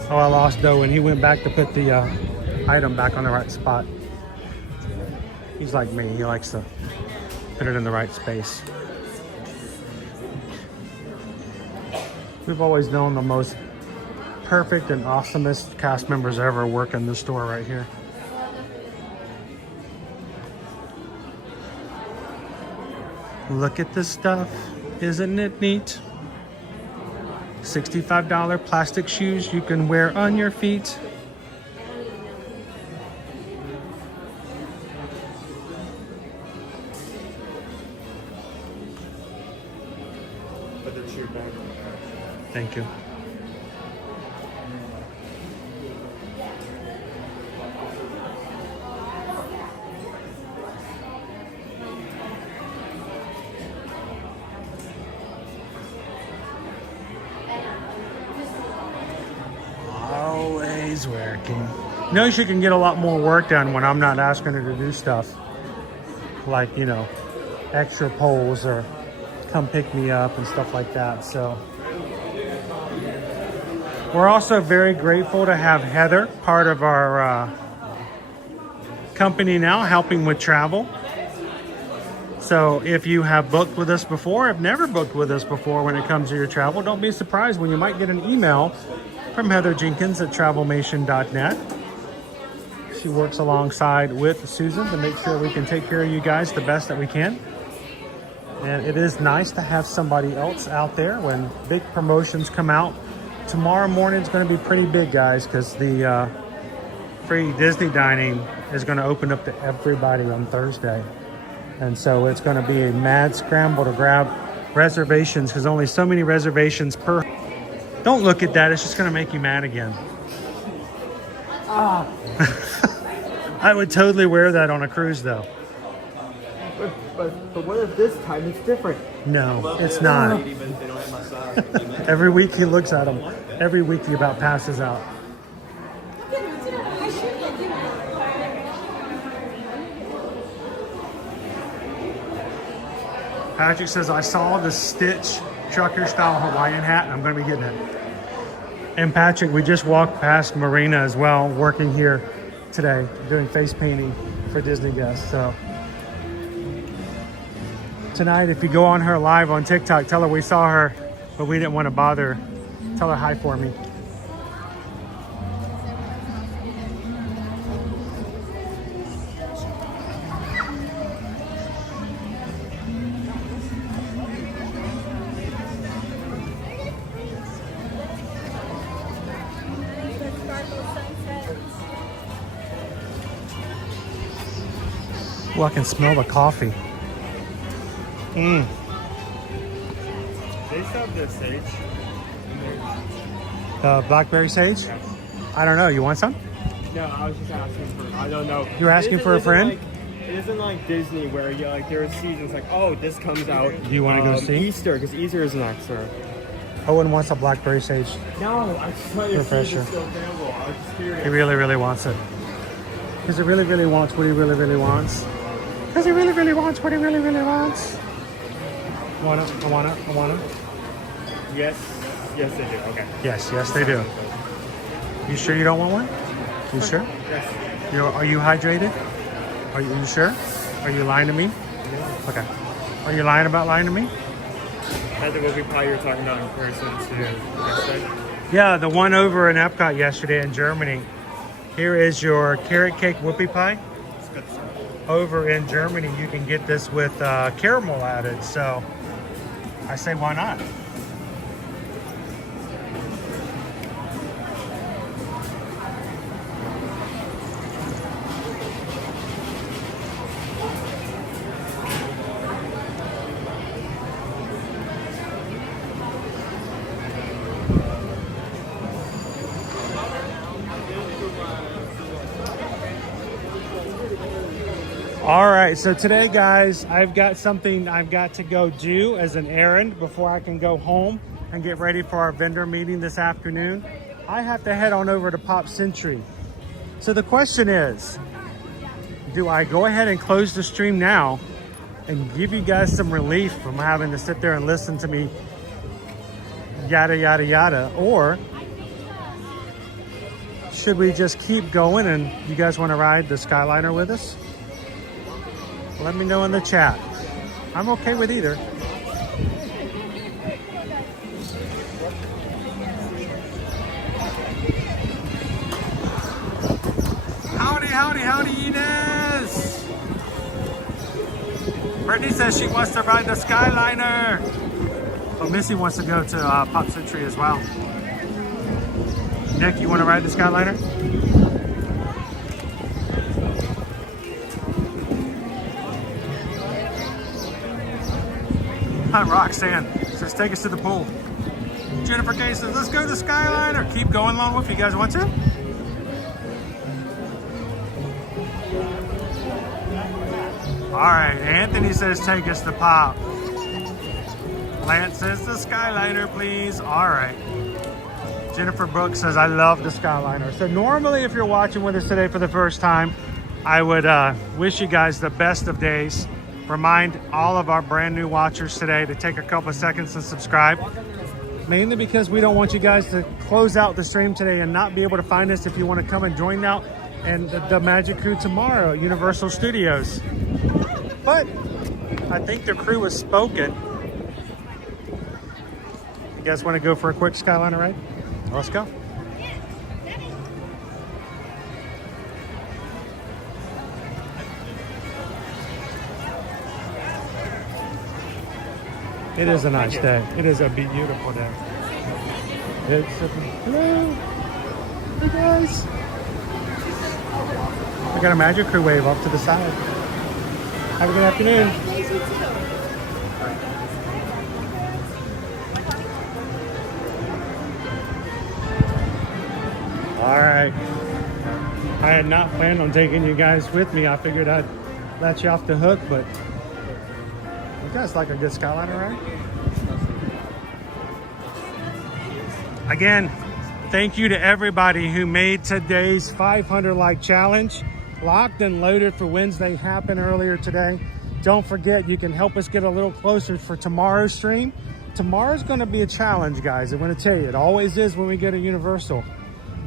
Oh, I lost Doe and he went back to put the item back on the right spot. He's like me, he likes to put it in the right space. We've always known the most perfect and awesomest cast members ever work in this store right here. Look at this stuff. Isn't it neat? $65 plastic shoes you can wear on your feet. Put their shoe back. Thank you. Always working. Knows she can get a lot more work done when I'm not asking her to do stuff. Like, you know, extra poles or come pick me up and stuff like that. So we're also very grateful to have Heather, part of our company now, helping with travel. So if you have booked with us before, have never booked with us before when it comes to your travel, don't be surprised when you might get an email from Heather Jenkins at travelmation.net. She works alongside with Susan to make sure we can take care of you guys the best that we can. And it is nice to have somebody else out there when big promotions come out. Tomorrow morning is going to be pretty big, guys, because the free Disney dining is going to open up to everybody on Thursday. And so it's going to be a mad scramble to grab reservations because only so many reservations per. Don't look at that. It's just going to make you mad again. Ah. I would totally wear that on a cruise, though. But what if this time it's different? No, it's not. Every week he looks at them. Every week he about passes out. Patrick says, I saw the Stitch trucker style Hawaiian hat. I'm going to be getting it. And Patrick, we just walked past Marina as well, working here today, doing face painting for Disney guests. So tonight, if you go on her live on TikTok, tell her we saw her, but we didn't want to bother. Tell her hi for me. Well, I can smell the coffee. They still have the sage. Blackberry sage? Yeah. I don't know. You want some? No, I was just asking for. I don't know. You were asking for a friend? It isn't like Disney where you like there are seasons like, oh, this comes out. Do you want to go see Easter? Because Easter is next, sir. Owen wants a blackberry sage. No, I just thought your season is still available. I was just curious. He really, really wants it. Because he really, really wants what he really, really wants. Because he really, really wants what he really, really wants. I want it. I want it. I want it. Yes. Yes, they do. Okay. Yes, yes, they do. You sure you don't want one? You sure? Yes. Are you hydrated? Are you sure? Are you lying to me? No. Okay. Are you lying about lying to me? That's the whoopie pie you were talking about in person to yesterday? Yeah, the one over in Epcot yesterday in Germany. Here is your carrot cake whoopie pie. Over in Germany, you can get this with caramel added. So I say, why not? All right, so today, guys, I've got something I've got to go do as an errand before I can go home and get ready for our vendor meeting this afternoon. I have to head on over to Pop Century. So the question is, do I go ahead and close the stream now and give you guys some relief from having to sit there and listen to me yada, yada, yada, or should we just keep going and you guys want to ride the Skyliner with us? Let me know in the chat. I'm okay with either. Howdy, howdy, howdy, Inez. Brittany says she wants to ride the Skyliner. But Missy wants to go to Pop Century as well. Nick, you want to ride the Skyliner? Roxanne says, take us to the pool. Jennifer K says, let's go to the Skyliner. Keep going, Lone Wolf, you guys want to? All right, Anthony says, take us to Pop. Lance says, the Skyliner, please. All right. Jennifer Brooks says, I love the Skyliner. So normally, if you're watching with us today for the first time, I would wish you guys the best of days. Remind all of our brand new watchers today to take a couple of seconds and subscribe. Mainly because we don't want you guys to close out the stream today and not be able to find us if you want to come and join out and the Magic Crew tomorrow at Universal Studios. But I think the crew has spoken. You guys want to go for a quick Skyliner ride? Let's go. It is a nice day. It is a beautiful day. Hello. Hey guys. We got a Magic Crew wave off to the side. Have a good afternoon. All right. I had not planned on taking you guys with me. I figured I'd let you off the hook, but you guys like a good Skyliner ride? Again, thank you to everybody who made today's 500 like challenge. Locked and loaded for Wednesday happened earlier today. Don't forget, you can help us get a little closer for tomorrow's stream. Tomorrow's going to be a challenge, guys. I'm going to tell you, it always is when we get a Universal.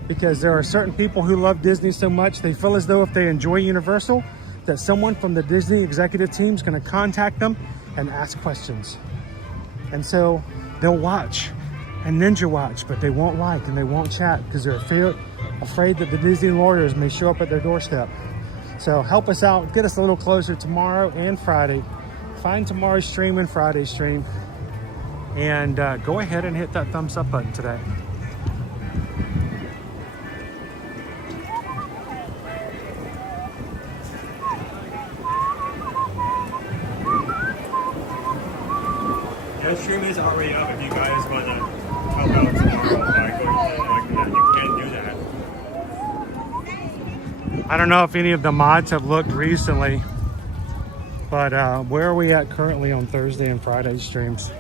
Because there are certain people who love Disney so much, they feel as though if they enjoy Universal, that someone from the Disney executive team is going to contact them and ask questions. And so they'll watch and ninja watch, but they won't like and they won't chat because they're afraid that the Disney lawyers may show up at their doorstep. So help us out, get us a little closer tomorrow and Friday. Find tomorrow's stream and Friday's stream. And go ahead and hit that thumbs up button today. The stream is already up if you guys want to help out tomorrow by going like that. You can't do that. I don't know if any of the mods have looked recently, but where are we at currently on Thursday and Friday streams?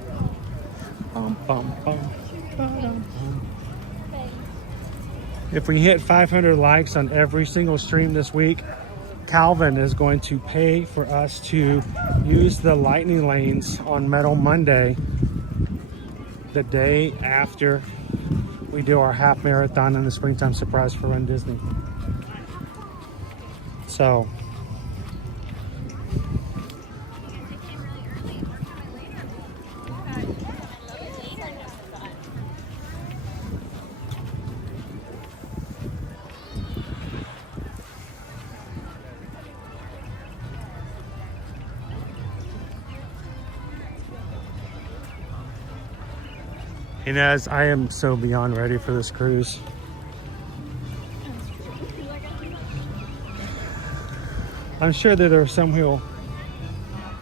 If we hit 500 likes on every single stream this week, Calvin is going to pay for us to use the lightning lanes on Metal Monday, the day after we do our half marathon and the springtime surprise for Run Disney. So Inez, I am so beyond ready for this cruise. I'm sure that there are some who will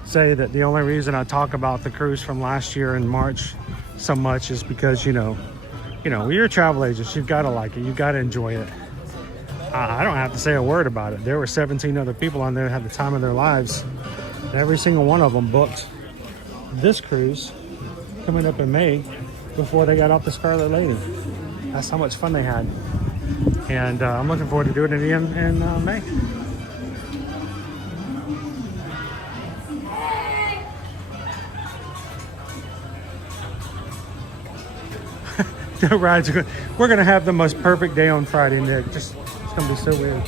say that the only reason I talk about the cruise from last year in March so much is because, you know, you're travel agents, you've got to like it, you've got to enjoy it. I don't have to say a word about it. There were 17 other people on there that had the time of their lives. And every single one of them booked this cruise coming up in May before they got off the Scarlet Lady. That's how much fun they had. And I'm looking forward to doing it again in May. The rides are good. We're gonna have the most perfect day on Friday, Nick. It's gonna be so weird.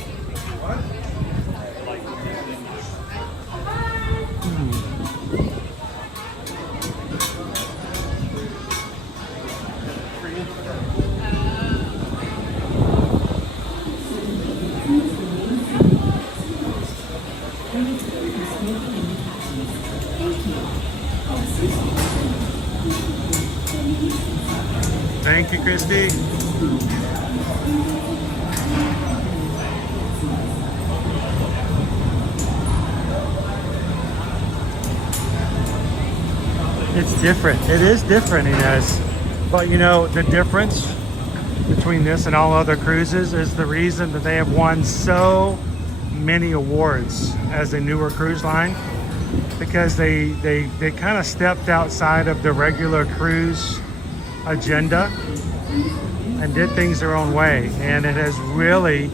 Christy. It's different. It is different, Inez. But you know, the difference between this and all other cruises is the reason that they have won so many awards as a newer cruise line, because they kind of stepped outside of the regular cruise agenda and did things their own way, and it has really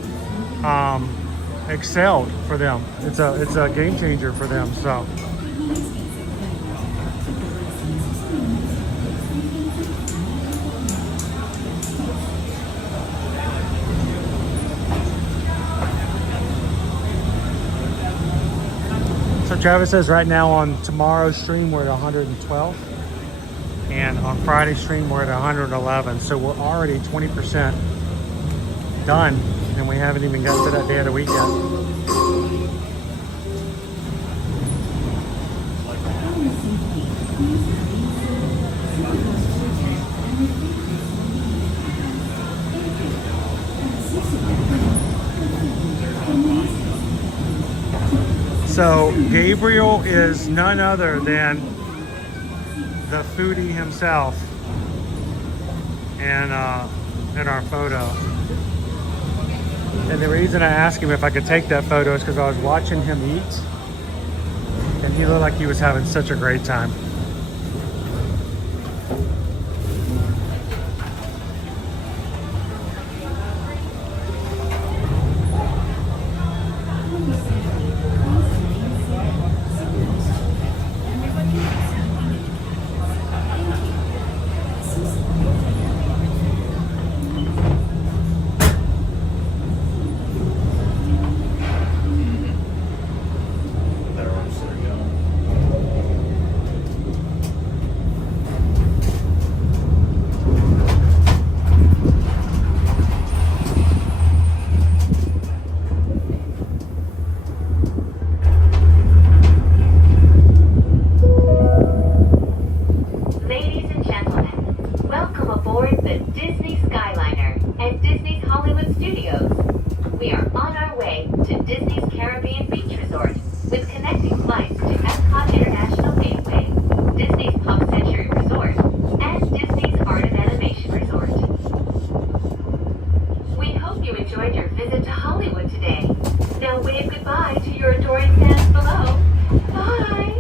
excelled for them. It's a game changer for them. So Travis says right now on tomorrow's stream we're at 112, and on Friday's stream we're at 111. So we're already 20% done, and we haven't even got to that day of the week yet. So Gabriel is none other than the foodie himself in our photo. And the reason I asked him if I could take that photo is because I was watching him eat, and he looked like he was having such a great time. Ladies and gentlemen, welcome aboard the Disney Skyliner at Disney's Hollywood Studios. We are on our way to Disney's Caribbean Beach Resort with connecting flights to Epcot International Gateway, Disney's Pop Century Resort, and Disney's Art of Animation Resort. We hope you enjoyed your visit to Hollywood today. Now wave goodbye to your adoring fans below. Bye!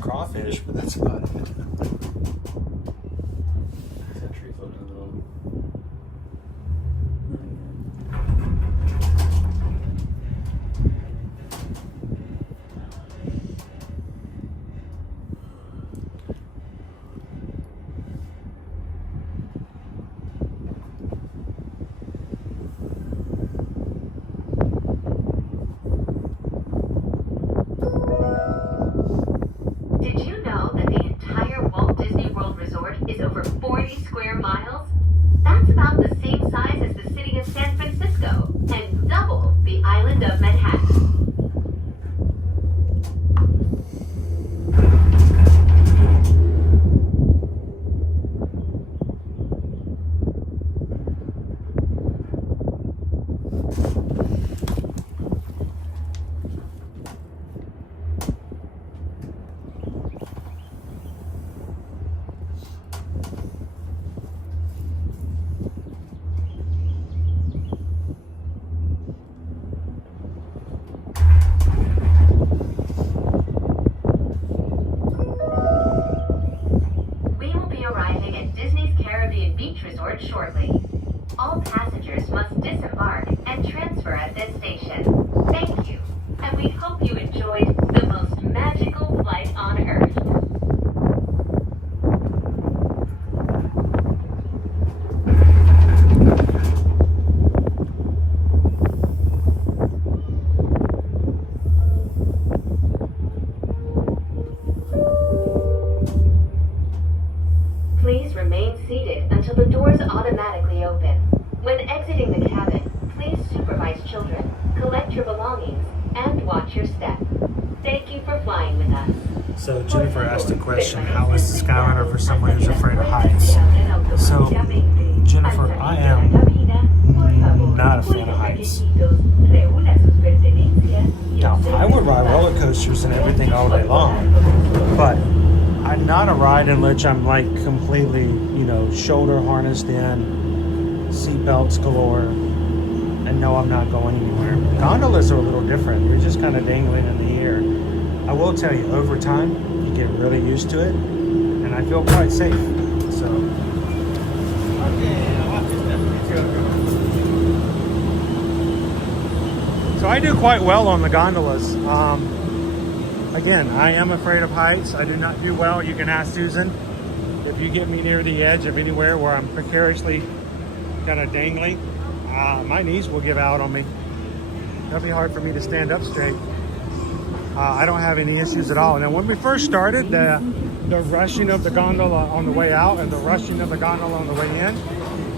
Crawfish, but that's about it. Did you know that the entire Walt Disney World Resort is over 40 square miles? That's about the same size as the city of San Francisco and double the island of Manhattan. arriving at Disney's Caribbean Beach Resort shortly. All passengers must disembark and transfer at this station. Thank you, and we hope you enjoyed the most magical flight on Earth. Please remain seated until the doors automatically open. When exiting the cabin, please supervise children, collect your belongings, and watch your step. Thank you for flying with us. So Jennifer asked a question, how is the Skyliner for someone who's afraid of heights? So Jennifer, I am not a fan of heights. Now, I would ride roller coasters and everything all day long, but I'm not a ride in which I'm like completely, you know, shoulder harnessed in, seat belts galore, and no, I'm not going anywhere. Gondolas are a little different. You're just kind of dangling in the air. I will tell you, over time, you get really used to it, and I feel quite safe. So I do quite well on the gondolas. Again, I am afraid of heights. I do not do well. You can ask Susan. If you get me near the edge of anywhere where I'm precariously kind of dangling, my knees will give out on me. It'll be hard for me to stand up straight. I don't have any issues at all. And when we first started, the rushing of the gondola on the way out and the rushing of the gondola on the way in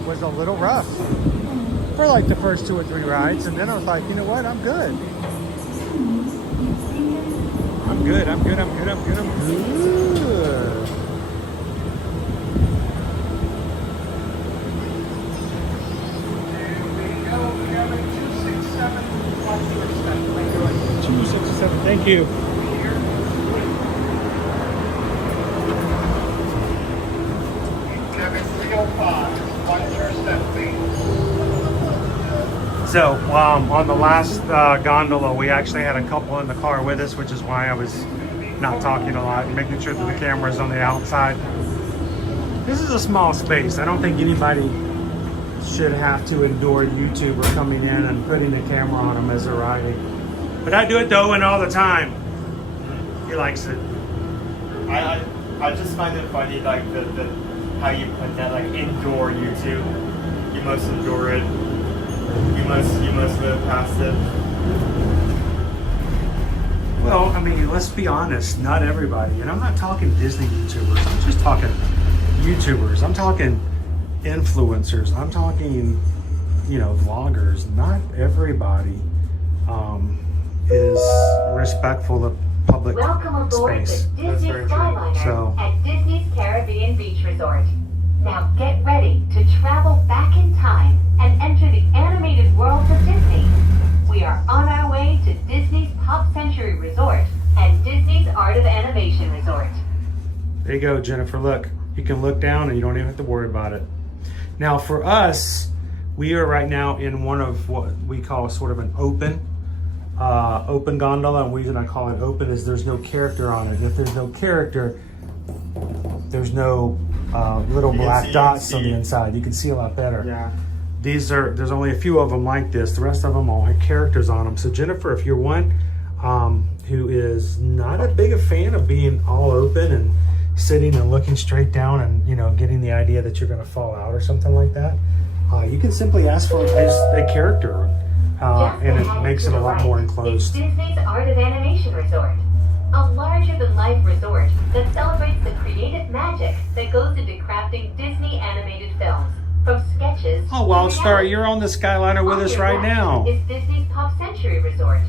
was a little rough for like the first 2 or 3 rides. And then I was like, you know what? I'm good. I'm good. Thank you. So on the last gondola, we actually had a couple in the car with us, which is why I was not talking a lot and making sure that the camera's on the outside. This is a small space. I don't think anybody should have to endure a YouTuber coming in and putting the camera on them as they're riding. But I do it though, and all the time. He likes it. I just find it funny, like the how you put that, like indoor YouTube. You must endure it. You must live past it. Well, I mean, let's be honest. Not everybody, and I'm not talking Disney YouTubers. I'm just talking YouTubers. I'm talking influencers. I'm talking, you know, vloggers. Not everybody is respectful of public Welcome aboard space. the Disney Skyliner at Disney's Caribbean Beach Resort. Now get ready to travel back in time and enter the animated worlds of Disney. We are on our way to Disney's Pop Century Resort and Disney's Art of Animation Resort. There you go, Jennifer. Look, you can look down and you don't even have to worry about it. Now for us, we are right now in one of what we call sort of an open gondola, and the reason I call it open is there's no character on it. If there's no character, there's no little black dots on the inside. You can see a lot better. Yeah. There's only a few of them like this. The rest of them all have characters on them. So Jennifer, if you're one who is not a big a fan of being all open and sitting and looking straight down and, you know, getting the idea that you're going to fall out or something like that, you can simply ask for a character, and it makes it a lot more enclosed. It's Disney's Art of Animation Resort, a larger-than-life resort that celebrates the creative magic that goes into crafting Disney animated films, from sketches. Oh, Wildstar, you're on the Skyliner with us right now. Is Disney's Pop Century Resort,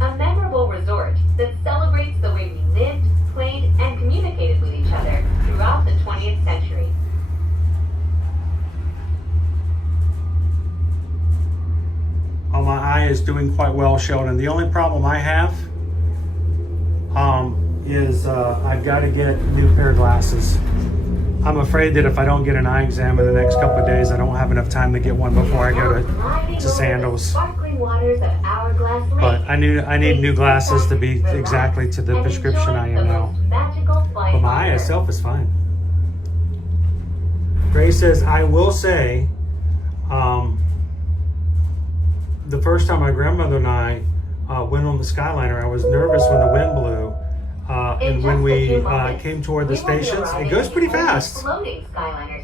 a memorable resort that celebrates the way we lived, played, and communicated with each other throughout the 20th century. Oh, my eye is doing quite well, Sheldon. The only problem I have is I've got to get a new pair of glasses. I'm afraid that if I don't get an eye exam in the next couple of days, I don't have enough time to get one before I go to Sandals. But I need new glasses to be exactly to the prescription I am now. But my eye itself is fine. Ray says, I will say, the first time my grandmother and I went on the Skyliner, I was nervous when the wind blew. And when we came toward the stations, it goes pretty fast.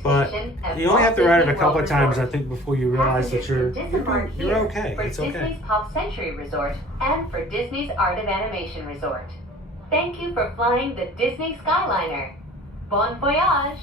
But you only have to ride it a couple of times, I think, before you realize that you're okay. For It's okay. Disney's Pop Century Resort and for Disney's Art of Animation Resort. Thank you for flying the Disney Skyliner. Bon voyage!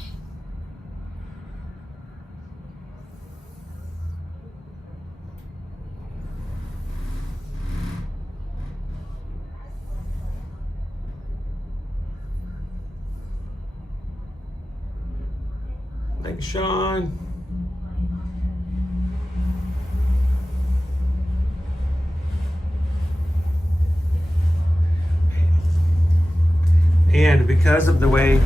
Thanks, Sean. And because of the way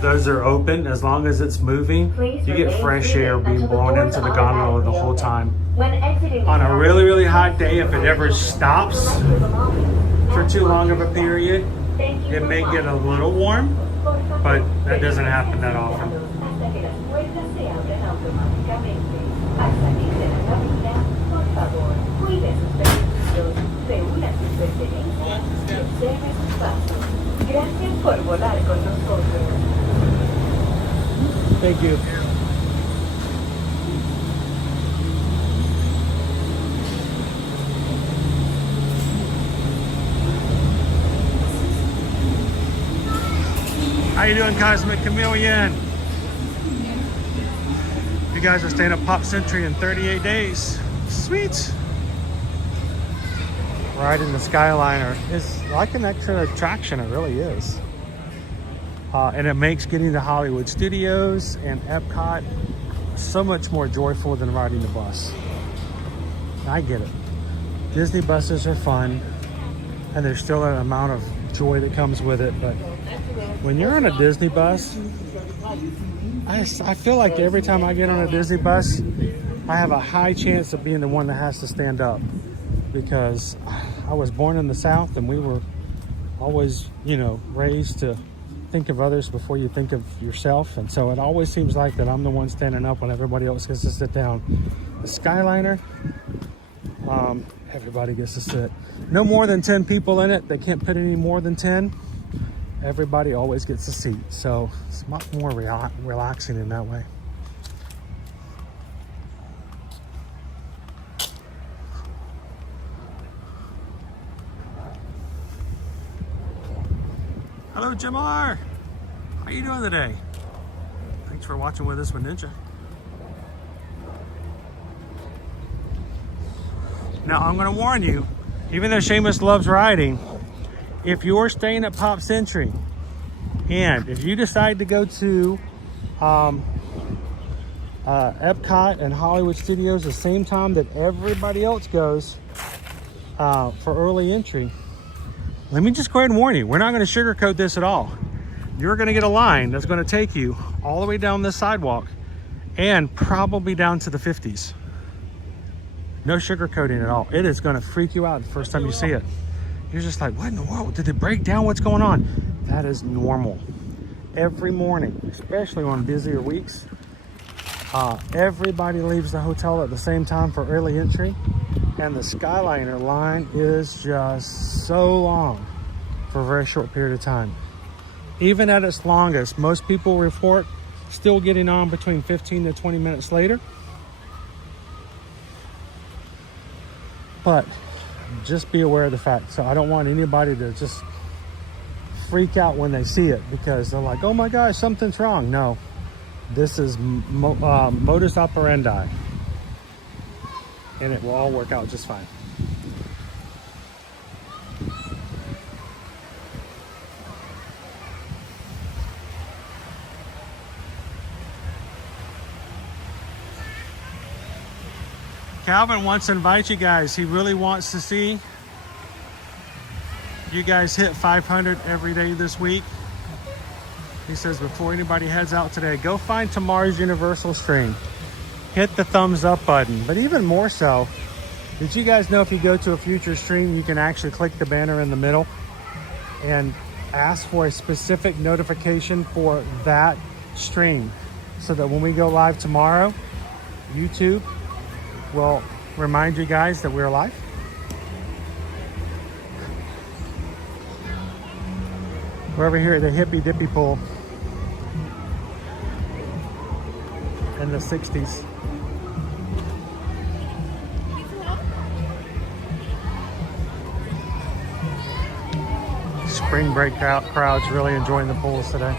those are open, as long as it's moving, you get fresh air being blown into the gondola the whole time. On a really, really hot day, if it ever stops for too long of a period, it may get a little warm, but that doesn't happen that often. Thank you. How you doing, Cosmic Chameleon? You guys are staying at Pop Century in 38 days. Sweet. Riding the Skyliner is like an extra attraction, it really is. And it makes getting to Hollywood Studios and Epcot so much more joyful than riding the bus. I get it. Disney buses are fun, and there's still an amount of joy that comes with it, but when you're on a Disney bus, I feel like every time I get on a Disney bus, I have a high chance of being the one that has to stand up, because I was born in the South and we were always, you know, raised to think of others before you think of yourself. And so it always seems like that I'm the one standing up when everybody else gets to sit down. The Skyliner, everybody gets to sit. No more than 10 people in it. They can't put any more than 10. Everybody always gets a seat. So it's much more relaxing in that way. Hello, Jamar. How you doing today? Thanks for watching with us with Ninja. Now, I'm going to warn you, even though Seamus loves riding, if you're staying at Pop Century and if you decide to go to Epcot and Hollywood Studios the same time that everybody else goes for early entry, let me just go ahead and warn you, we're not going to sugarcoat this at all. You're going to get a line that's going to take you all the way down this sidewalk and probably down to the 50s. No sugarcoating at all. It is going to freak you out the first time you see it. You're just like, what in the world? Did it break down? What's going on? That is normal. Every morning, especially on busier weeks, everybody leaves the hotel at the same time for early entry. And the Skyliner line is just so long for a very short period of time. Even at its longest, most people report still getting on between 15 to 20 minutes later. But just be aware of the fact. So I don't want anybody to just freak out when they see it because they're like, oh my gosh, something's wrong. No, this is modus operandi. And it will all work out just fine. Calvin wants to invite you guys. He really wants to see you guys hit 500 every day this week. He says before anybody heads out today, go find tomorrow's Universal stream. Hit the thumbs up button. But even more so, did you guys know if you go to a future stream, you can actually click the banner in the middle and ask for a specific notification for that stream. so that when we go live tomorrow, YouTube will remind you guys that we're live. We're over here at the Hippy Dippy Pool in the 60s. Spring break crowd's really enjoying the pools today.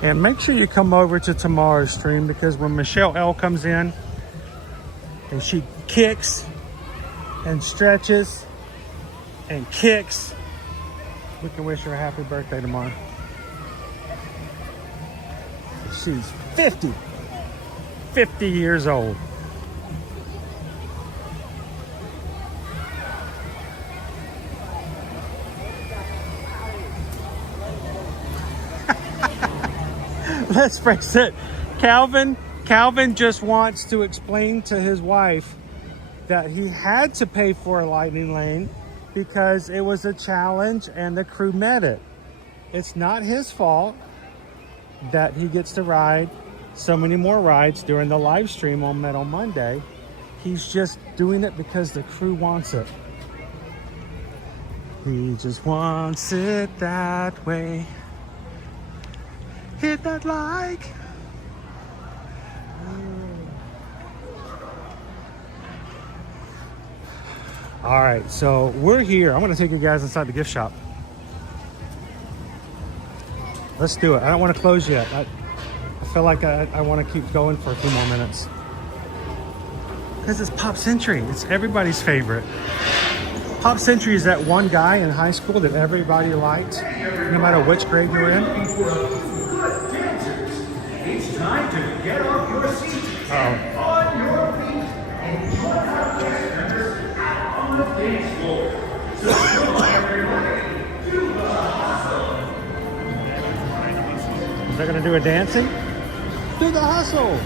And make sure you come over to tomorrow's stream, because when Michelle L comes in and she kicks and stretches and kicks, we can wish her a happy birthday tomorrow. She's 50 years old. Let's face it, Calvin just wants to explain to his wife that he had to pay for a lightning lane because it was a challenge and the crew met it. It's not his fault that he gets to ride so many more rides during the live stream on Metal Monday. He's just doing it because the crew wants it. He just wants it that way. Hit that like. All right, so we're here. I'm gonna take you guys inside the gift shop. Let's do it. I don't want to close yet. I feel like I want to keep going for a few more minutes. Because it's Pop Century. It's everybody's favorite. Pop Century is that one guy in high school that everybody liked, no matter which grade you're in. It's time to get off your seat and on your feet and join our guest members out on the dance floor. So come on, everybody, do the hustle. Is that gonna do a dancing? Do the hustle.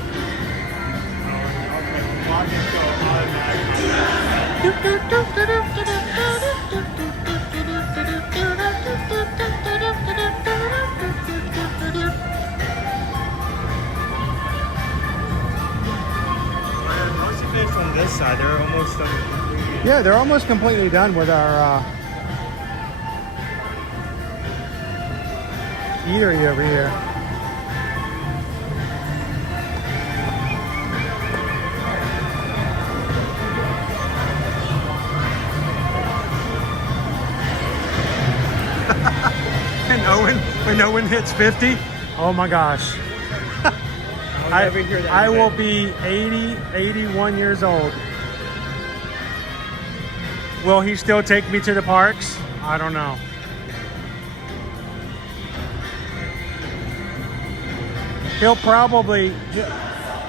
On this side, they're almost done. Yeah, they're almost completely done with our eatery over here. when Owen hits 50, oh my gosh. I will be 81 years old. Will he still take me to the parks? I don't know.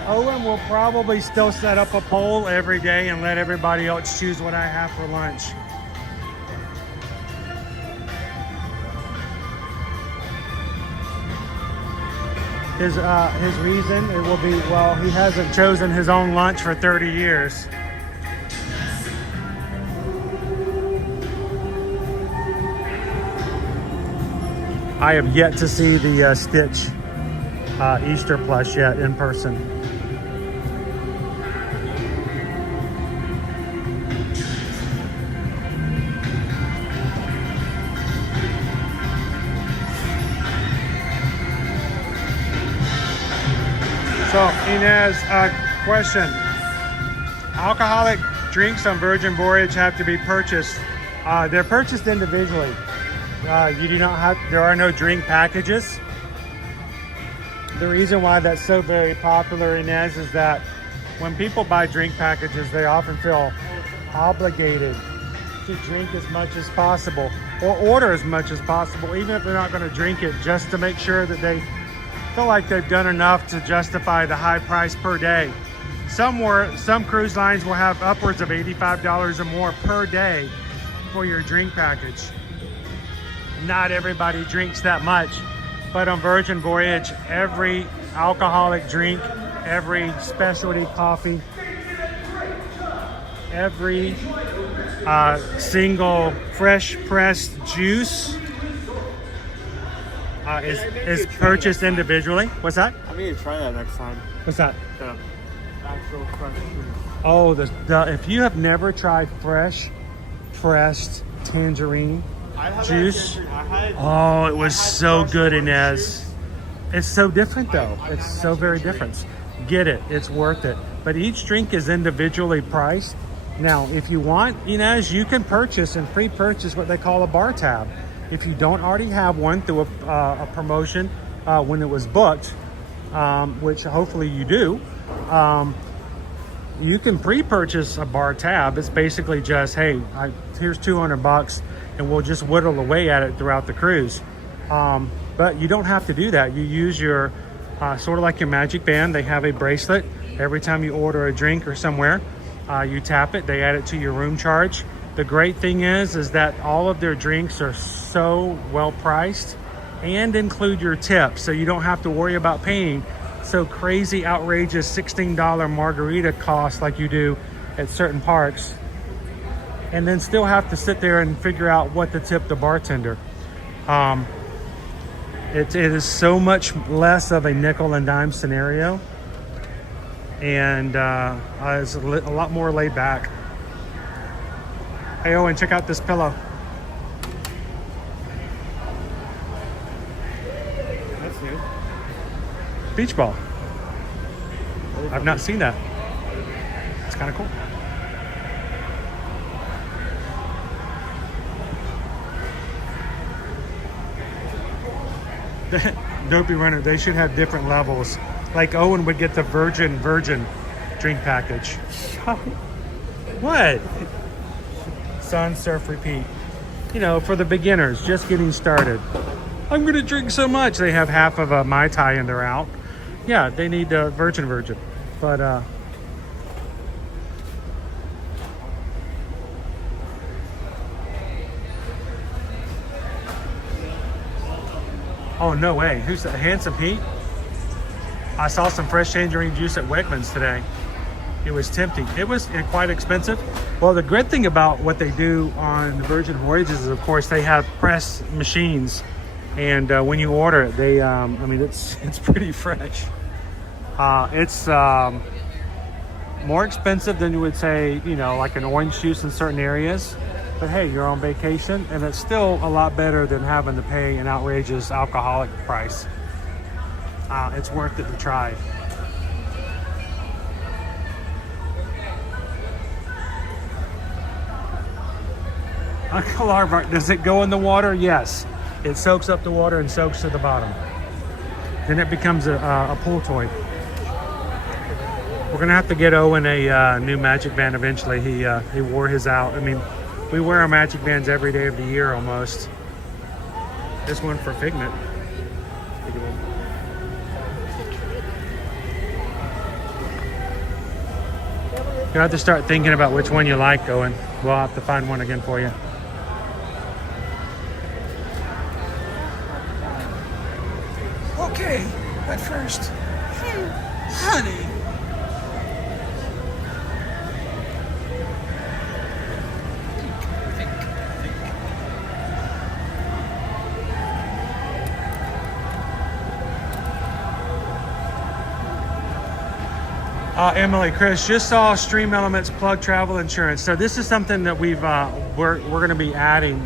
Owen will probably still set up a poll every day and let everybody else choose what I have for lunch. His reason, it will be, well, he hasn't chosen his own lunch for 30 years. I have yet to see the Stitch Easter plush yet in person. So, Inez, question. Alcoholic drinks on Virgin Voyage have to be purchased. They're purchased individually. You do not have, there are no drink packages. The reason why that's so very popular, Inez, is that when people buy drink packages, they often feel obligated to drink as much as possible or order as much as possible, even if they're not going to drink it, just to make sure that they feel like they've done enough to justify the high price per day. Some cruise lines will have upwards of $85 or more per day for your drink package. Not everybody drinks that much, but on Virgin Voyage, every alcoholic drink, every specialty coffee, every single fresh pressed juice is purchased individually. What's that? I need to try that next time. What's that? The actual fresh juice. Oh, if you have never tried fresh pressed tangerine juice, oh, it was so good, Inez. It's so different though. It's so very different. Get it. It's worth it. But each drink is individually priced. Now, if you want, Inez, you can purchase and pre-purchase what they call a bar tab. If you don't already have one through a promotion when it was booked, which hopefully you do, you can pre-purchase a bar tab. It's basically just, hey, here's $200 and we'll just whittle away at it throughout the cruise. But you don't have to do that. You use your, sort of like your Magic Band. They have a bracelet. Every time you order a drink or somewhere, you tap it, they add it to your room charge. The great thing is that all of their drinks are so well priced and include your tip, so you don't have to worry about paying so crazy, outrageous $16 margarita cost like you do at certain parks, and then still have to sit there and figure out what to tip the bartender. It is so much less of a nickel and dime scenario, and it's a lot more laid back. Hey Owen, check out this pillow. That's new. Beach ball. I've not seen that. It's kind of cool. Dopey Runner, they should have different levels. Like Owen would get the virgin drink package. What? Sun, surf, repeat. You know, for the beginners, just getting started. I'm gonna drink so much. They have half of a Mai Tai and they're out. Yeah, they need virgin. But oh, no way. Who's that? Handsome Pete? I saw some fresh tangerine juice at Wegmans today. It was tempting. It was quite expensive. Well, the great thing about what they do on the Virgin Voyages is, of course, they have press machines. And when you order it, they, I mean, it's pretty fresh. It's more expensive than you would say, you know, like an orange juice in certain areas. But hey, you're on vacation, and it's still a lot better than having to pay an outrageous alcoholic price. It's worth it to try. Uncle Aardvark, does it go in the water? Yes. It soaks up the water and soaks to the bottom. Then it becomes a pool toy. We're gonna have to get Owen a new Magic Band eventually. He wore his out. I mean, we wear our Magic Bands every day of the year almost. This one for Figment. You have to start thinking about which one you like, Owen. We'll have to find one again for you. Okay, but first, honey. Emily, Chris, just saw Stream Elements plug travel insurance. So this is something that we're going to be adding,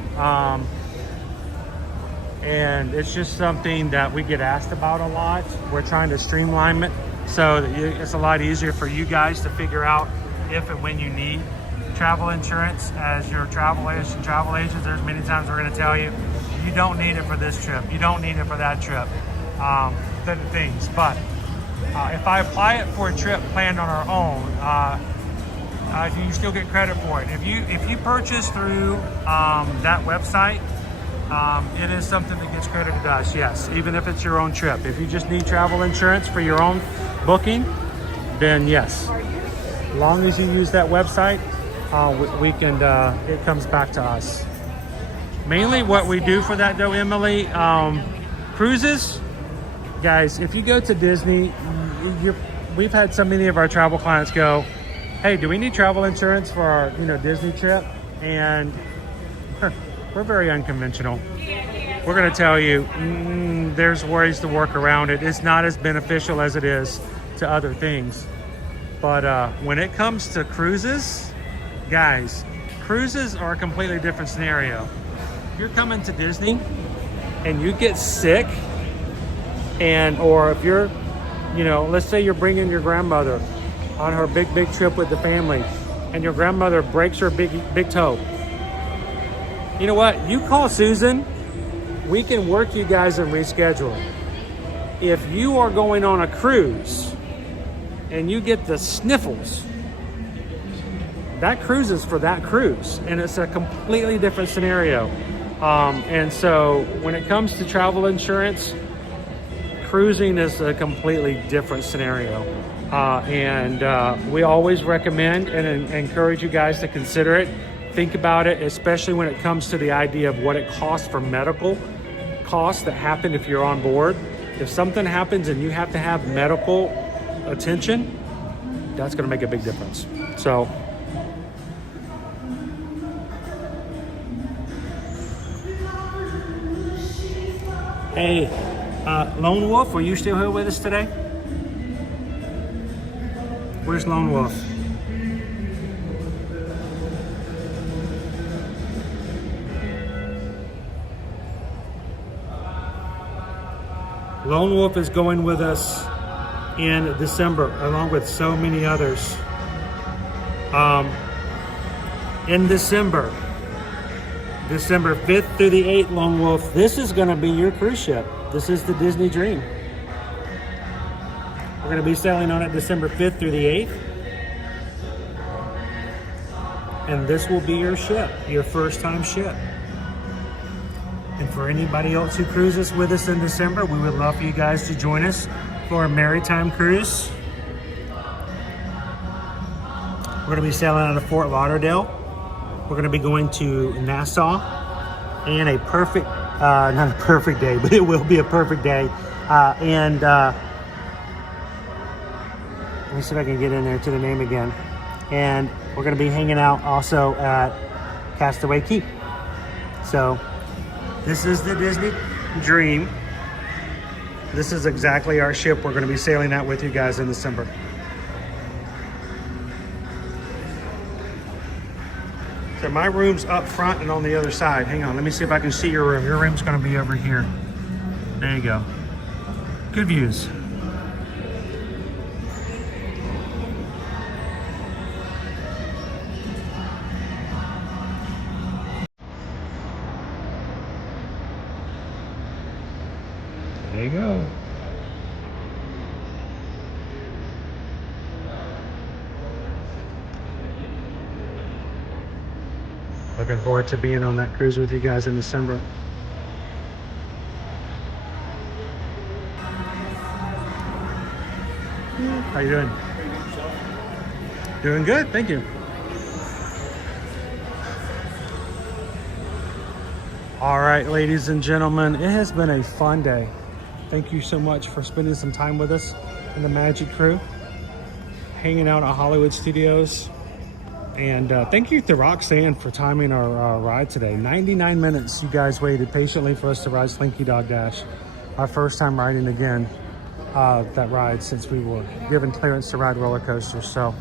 and it's just something that we get asked about a lot. We're trying to streamline it so that it's a lot easier for you guys to figure out if and when you need travel insurance. As your travel agents, there's many times we're going to tell you, you don't need it for this trip, you don't need it for that trip, certain things. But if I apply it for a trip planned on our own, you still get credit for it. If you purchase through that website, it is something that gets credited to us, yes, even if it's your own trip. If you just need travel insurance for your own booking, then yes. As long as you use that website, we can, it comes back to us. Mainly what we do for that though, Emily, cruises, guys, if you go to Disney, we've had so many of our travel clients go, hey, do we need travel insurance for our Disney trip? And we're very unconventional. We're going to tell you there's ways to work around it. It's not as beneficial as it is to other things. But when it comes to cruises, guys, cruises are a completely different scenario. If you're coming to Disney and you get sick, or if you're, let's say you're bringing your grandmother on her big trip with the family, and your grandmother breaks her big toe. You know what? You call Susan. We can work you guys and reschedule. If you are going on a cruise and you get the sniffles, that cruise is for that cruise, and it's a completely different scenario. And so when it comes to travel insurance, cruising is a completely different scenario. And we always recommend and encourage you guys to consider it. Think about it, especially when it comes to the idea of what it costs for medical costs that happen if you're on board. If something happens and you have to have medical attention, that's going to make a big difference. So, hey, Lone Wolf, are you still here with us today? Where's Lone Wolf? Lone Wolf is going with us in December, along with so many others. In December 5th through the 8th, Lone Wolf, this is going to be your cruise ship. This is the Disney Dream. We're going to be sailing on it December 5th through the 8th. And this will be your ship, your first time ship. And for anybody else who cruises with us in December, we would love for you guys to join us for a maritime cruise. We're going to be sailing out of Fort Lauderdale. We're going to be going to Nassau, and a perfect, not a perfect day, but it will be a perfect day. Let me see if I can get in there to the name again. And we're going to be hanging out also at Castaway Cay. So this is the Disney Dream. This is exactly our ship we're going to be sailing out with you guys in December. So my room's up front and on the other side. Hang on, let me see if I can see your room. Your room's going to be over here. There you go. Good views. There you go. Looking forward to being on that cruise with you guys in December. How you doing? Doing good, thank you. All right, ladies and gentlemen, it has been a fun day. Thank you so much for spending some time with us and the Magic Crew, hanging out at Hollywood Studios. And thank you to Roxanne for timing our ride today. 99 minutes you guys waited patiently for us to ride Slinky Dog Dash. Our first time riding again that ride since we were given clearance to ride roller coasters. So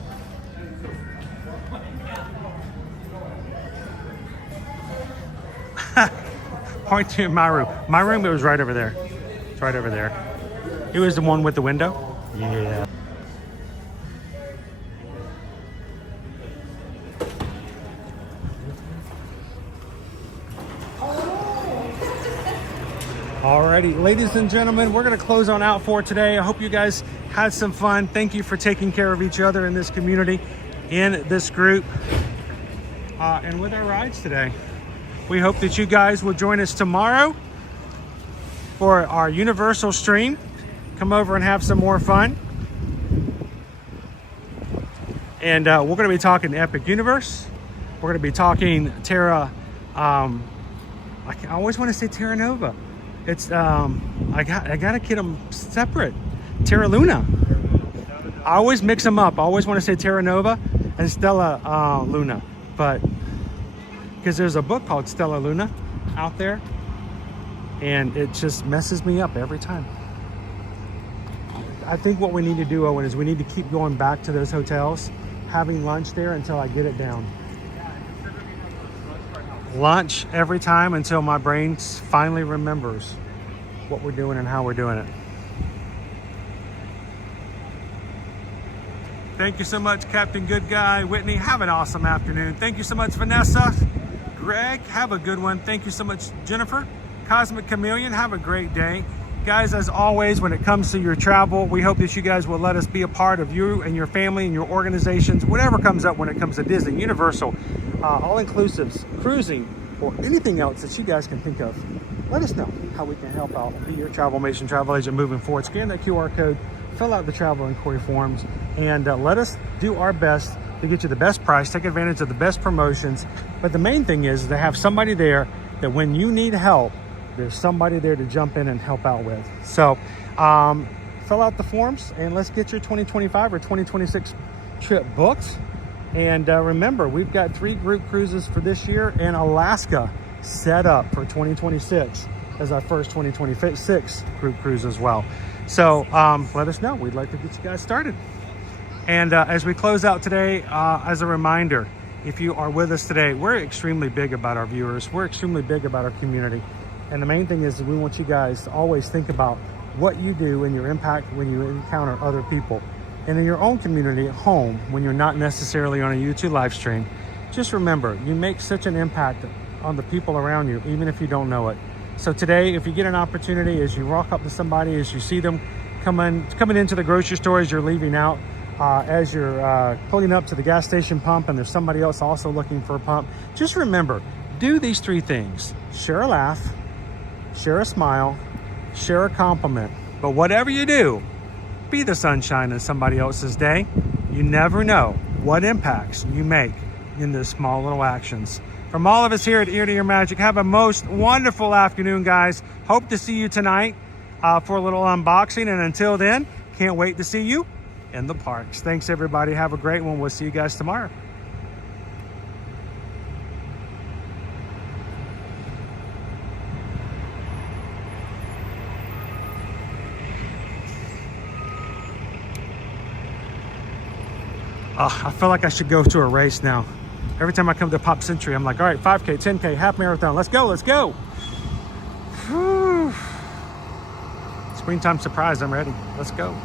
point to my room. My room, it was right over there. It's right over there. It was the one with the window. Yeah. Alrighty, ladies and gentlemen, we're going to close on out for today. I hope you guys had some fun. Thank you for taking care of each other in this community, in this group, and with our rides today. We hope that you guys will join us tomorrow for our Universal stream. Come over and have some more fun. And we're going to be talking Epic Universe. We're going to be talking Terra, I always want to say Terra Nova. It's I gotta get them separate. Terra Luna. I always mix them up. I always want to say Terra Nova and Stella Luna, but because there's a book called Stella Luna out there, and it just messes me up every time. I think what we need to do, Owen, is we need to keep going back to those hotels, having lunch there until I get it down. Lunch every time until my brain finally remembers what we're doing and how we're doing it. Thank you so much, Captain Good Guy. Whitney, have an awesome afternoon. Thank you so much, Vanessa. Greg, have a good one. Thank you so much, Jennifer. Cosmic Chameleon, have a great day. Guys, as always, when it comes to your travel, we hope that you guys will let us be a part of you and your family and your organizations, whatever comes up when it comes to Disney, Universal, all-inclusives, cruising, or anything else that you guys can think of. Let us know how we can help out and be your Travelmation travel agent moving forward. Scan that QR code, fill out the travel inquiry forms, and let us do our best to get you the best price, take advantage of the best promotions. But the main thing is to have somebody there that when you need help, there's somebody there to jump in and help out with. So fill out the forms and let's get your 2025 or 2026 trip booked. And remember, we've got 3 group cruises for this year and Alaska set up for 2026 as our first 2026 group cruise as well. So let us know. We'd like to get you guys started. And as we close out today, as a reminder, if you are with us today, we're extremely big about our viewers. We're extremely big about our community. And the main thing is we want you guys to always think about what you do and your impact when you encounter other people. And in your own community at home, when you're not necessarily on a YouTube live stream, just remember, you make such an impact on the people around you, even if you don't know it. So today, if you get an opportunity, as you walk up to somebody, as you see them coming into the grocery store as you're leaving out, as you're pulling up to the gas station pump and there's somebody else also looking for a pump, just remember, do these 3 things. Share a laugh, share a smile, share a compliment. But whatever you do, be the sunshine in somebody else's day. You never know what impacts you make in those small little actions. From all of us here at Ear to Ear Magic, have a most wonderful afternoon, guys. Hope to see you tonight for a little unboxing. And until then, can't wait to see you in the parks. Thanks, everybody. Have a great one. We'll see you guys tomorrow. I feel like I should go to a race now. Every time I come to Pop Century, I'm like, all right, 5K, 10K, half marathon. Let's go, let's go. Whew. Springtime surprise, I'm ready. Let's go.